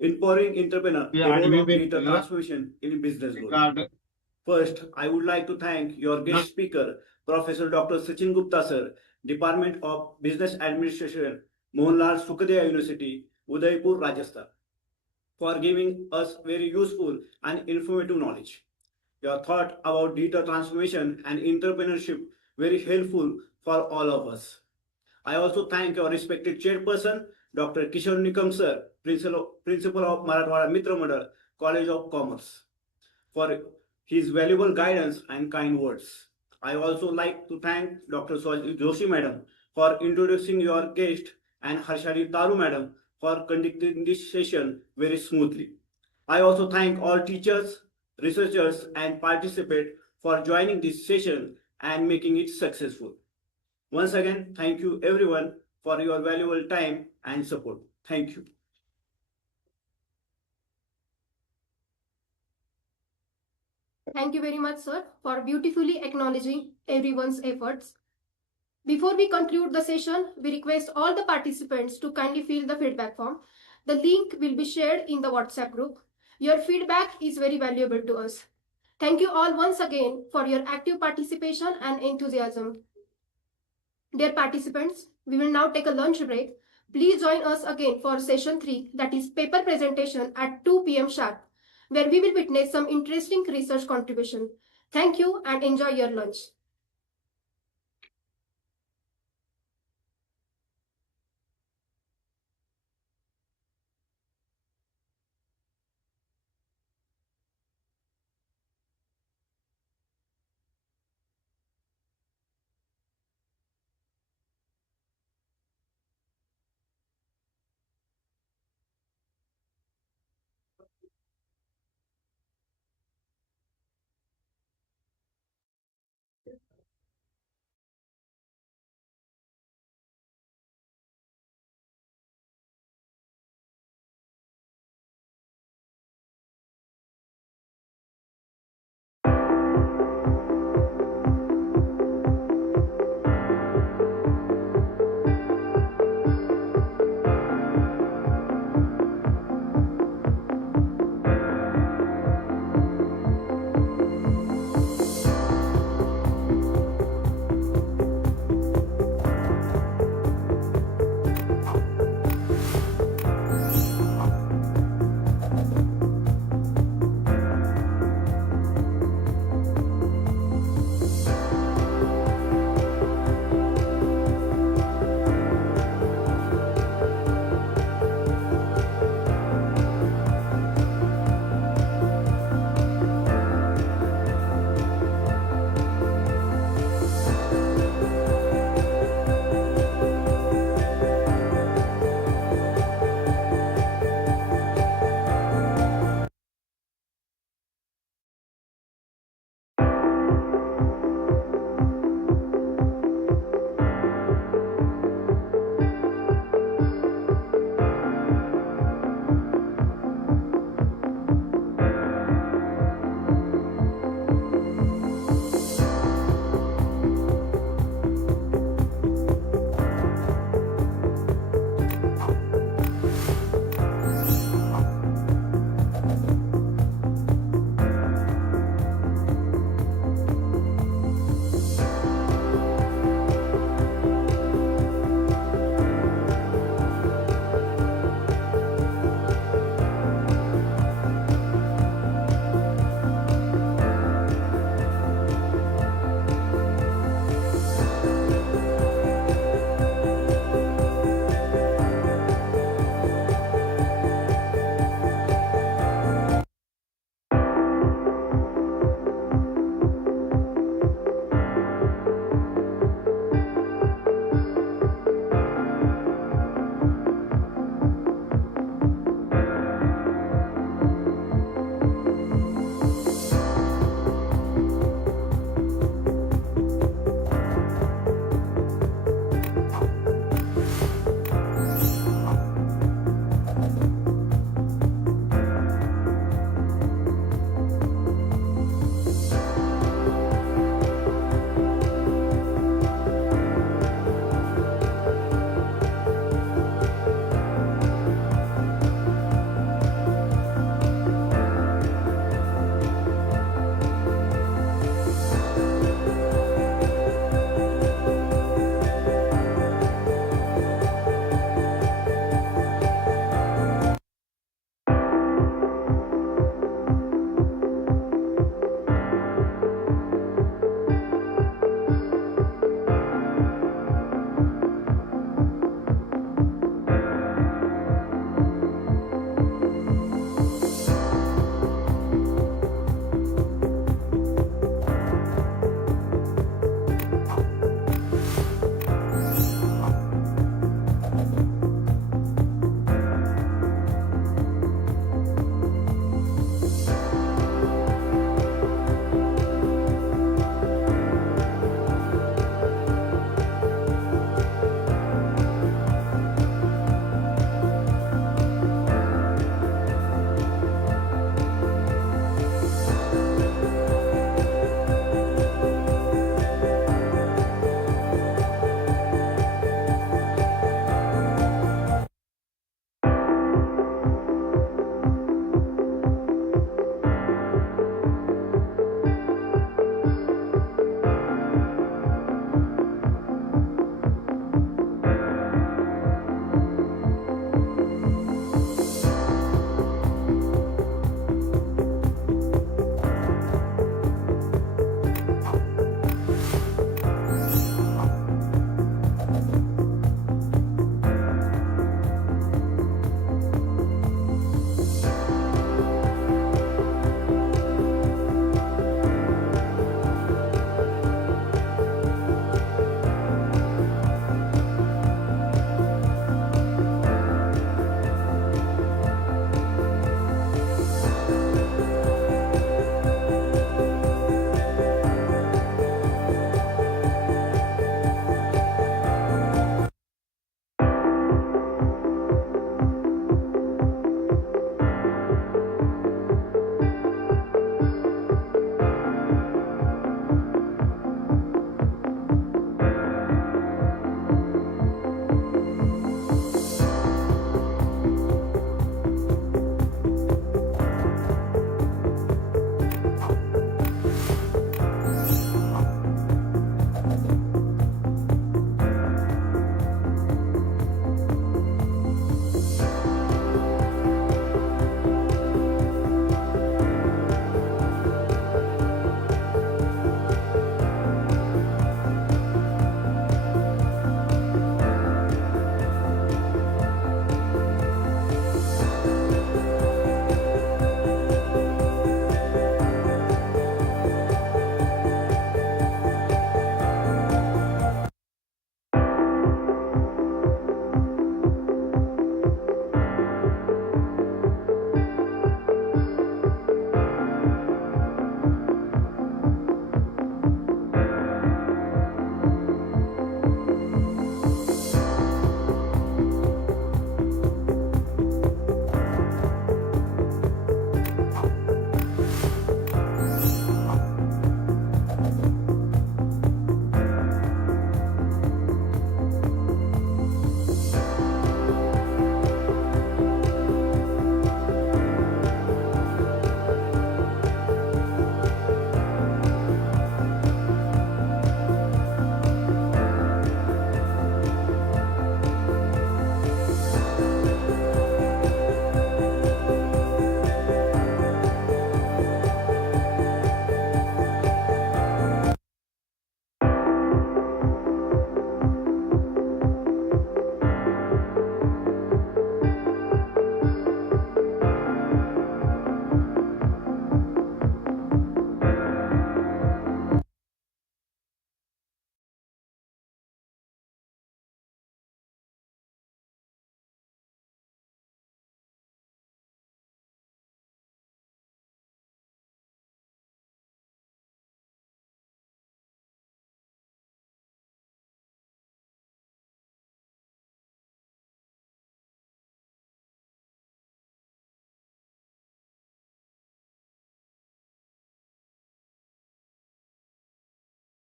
empowering entrepreneur, the role of digital transformation in business growth. First, I would like to thank your guest speaker, Professor Dr. Sachin Gupta, sir, Department of Business Administration, Mohanlal Sukhdev University, Udaipur, Rajasthan, for giving us very useful and informative knowledge. Your thought about digital transformation and entrepreneurship very helpful for all of us. I also thank your respected chairperson, Dr. Kishore Nikam sir, principal of Marathwada Mitra Mandal, College of Commerce, for his valuable guidance and kind words. I also like to thank Dr. Joshi madam for introducing your guest and Harshadi Taru madam for conducting this session very smoothly. I also thank all teachers, researchers, and participants for joining this session and making it successful. Once again, thank you everyone for your valuable time and support. Thank you. Thank you very much, sir, for beautifully acknowledging everyone's efforts. Before we conclude the session, we request all the participants to kindly fill the feedback form. The link will be shared in the WhatsApp group. Your feedback is very valuable to us. Thank you all once again for your active participation and enthusiasm. Dear participants, we will now take a lunch break. Please join us again for session 3, that is paper presentation at 2 p.m. sharp, where we will witness some interesting research contribution. Thank you and enjoy your lunch.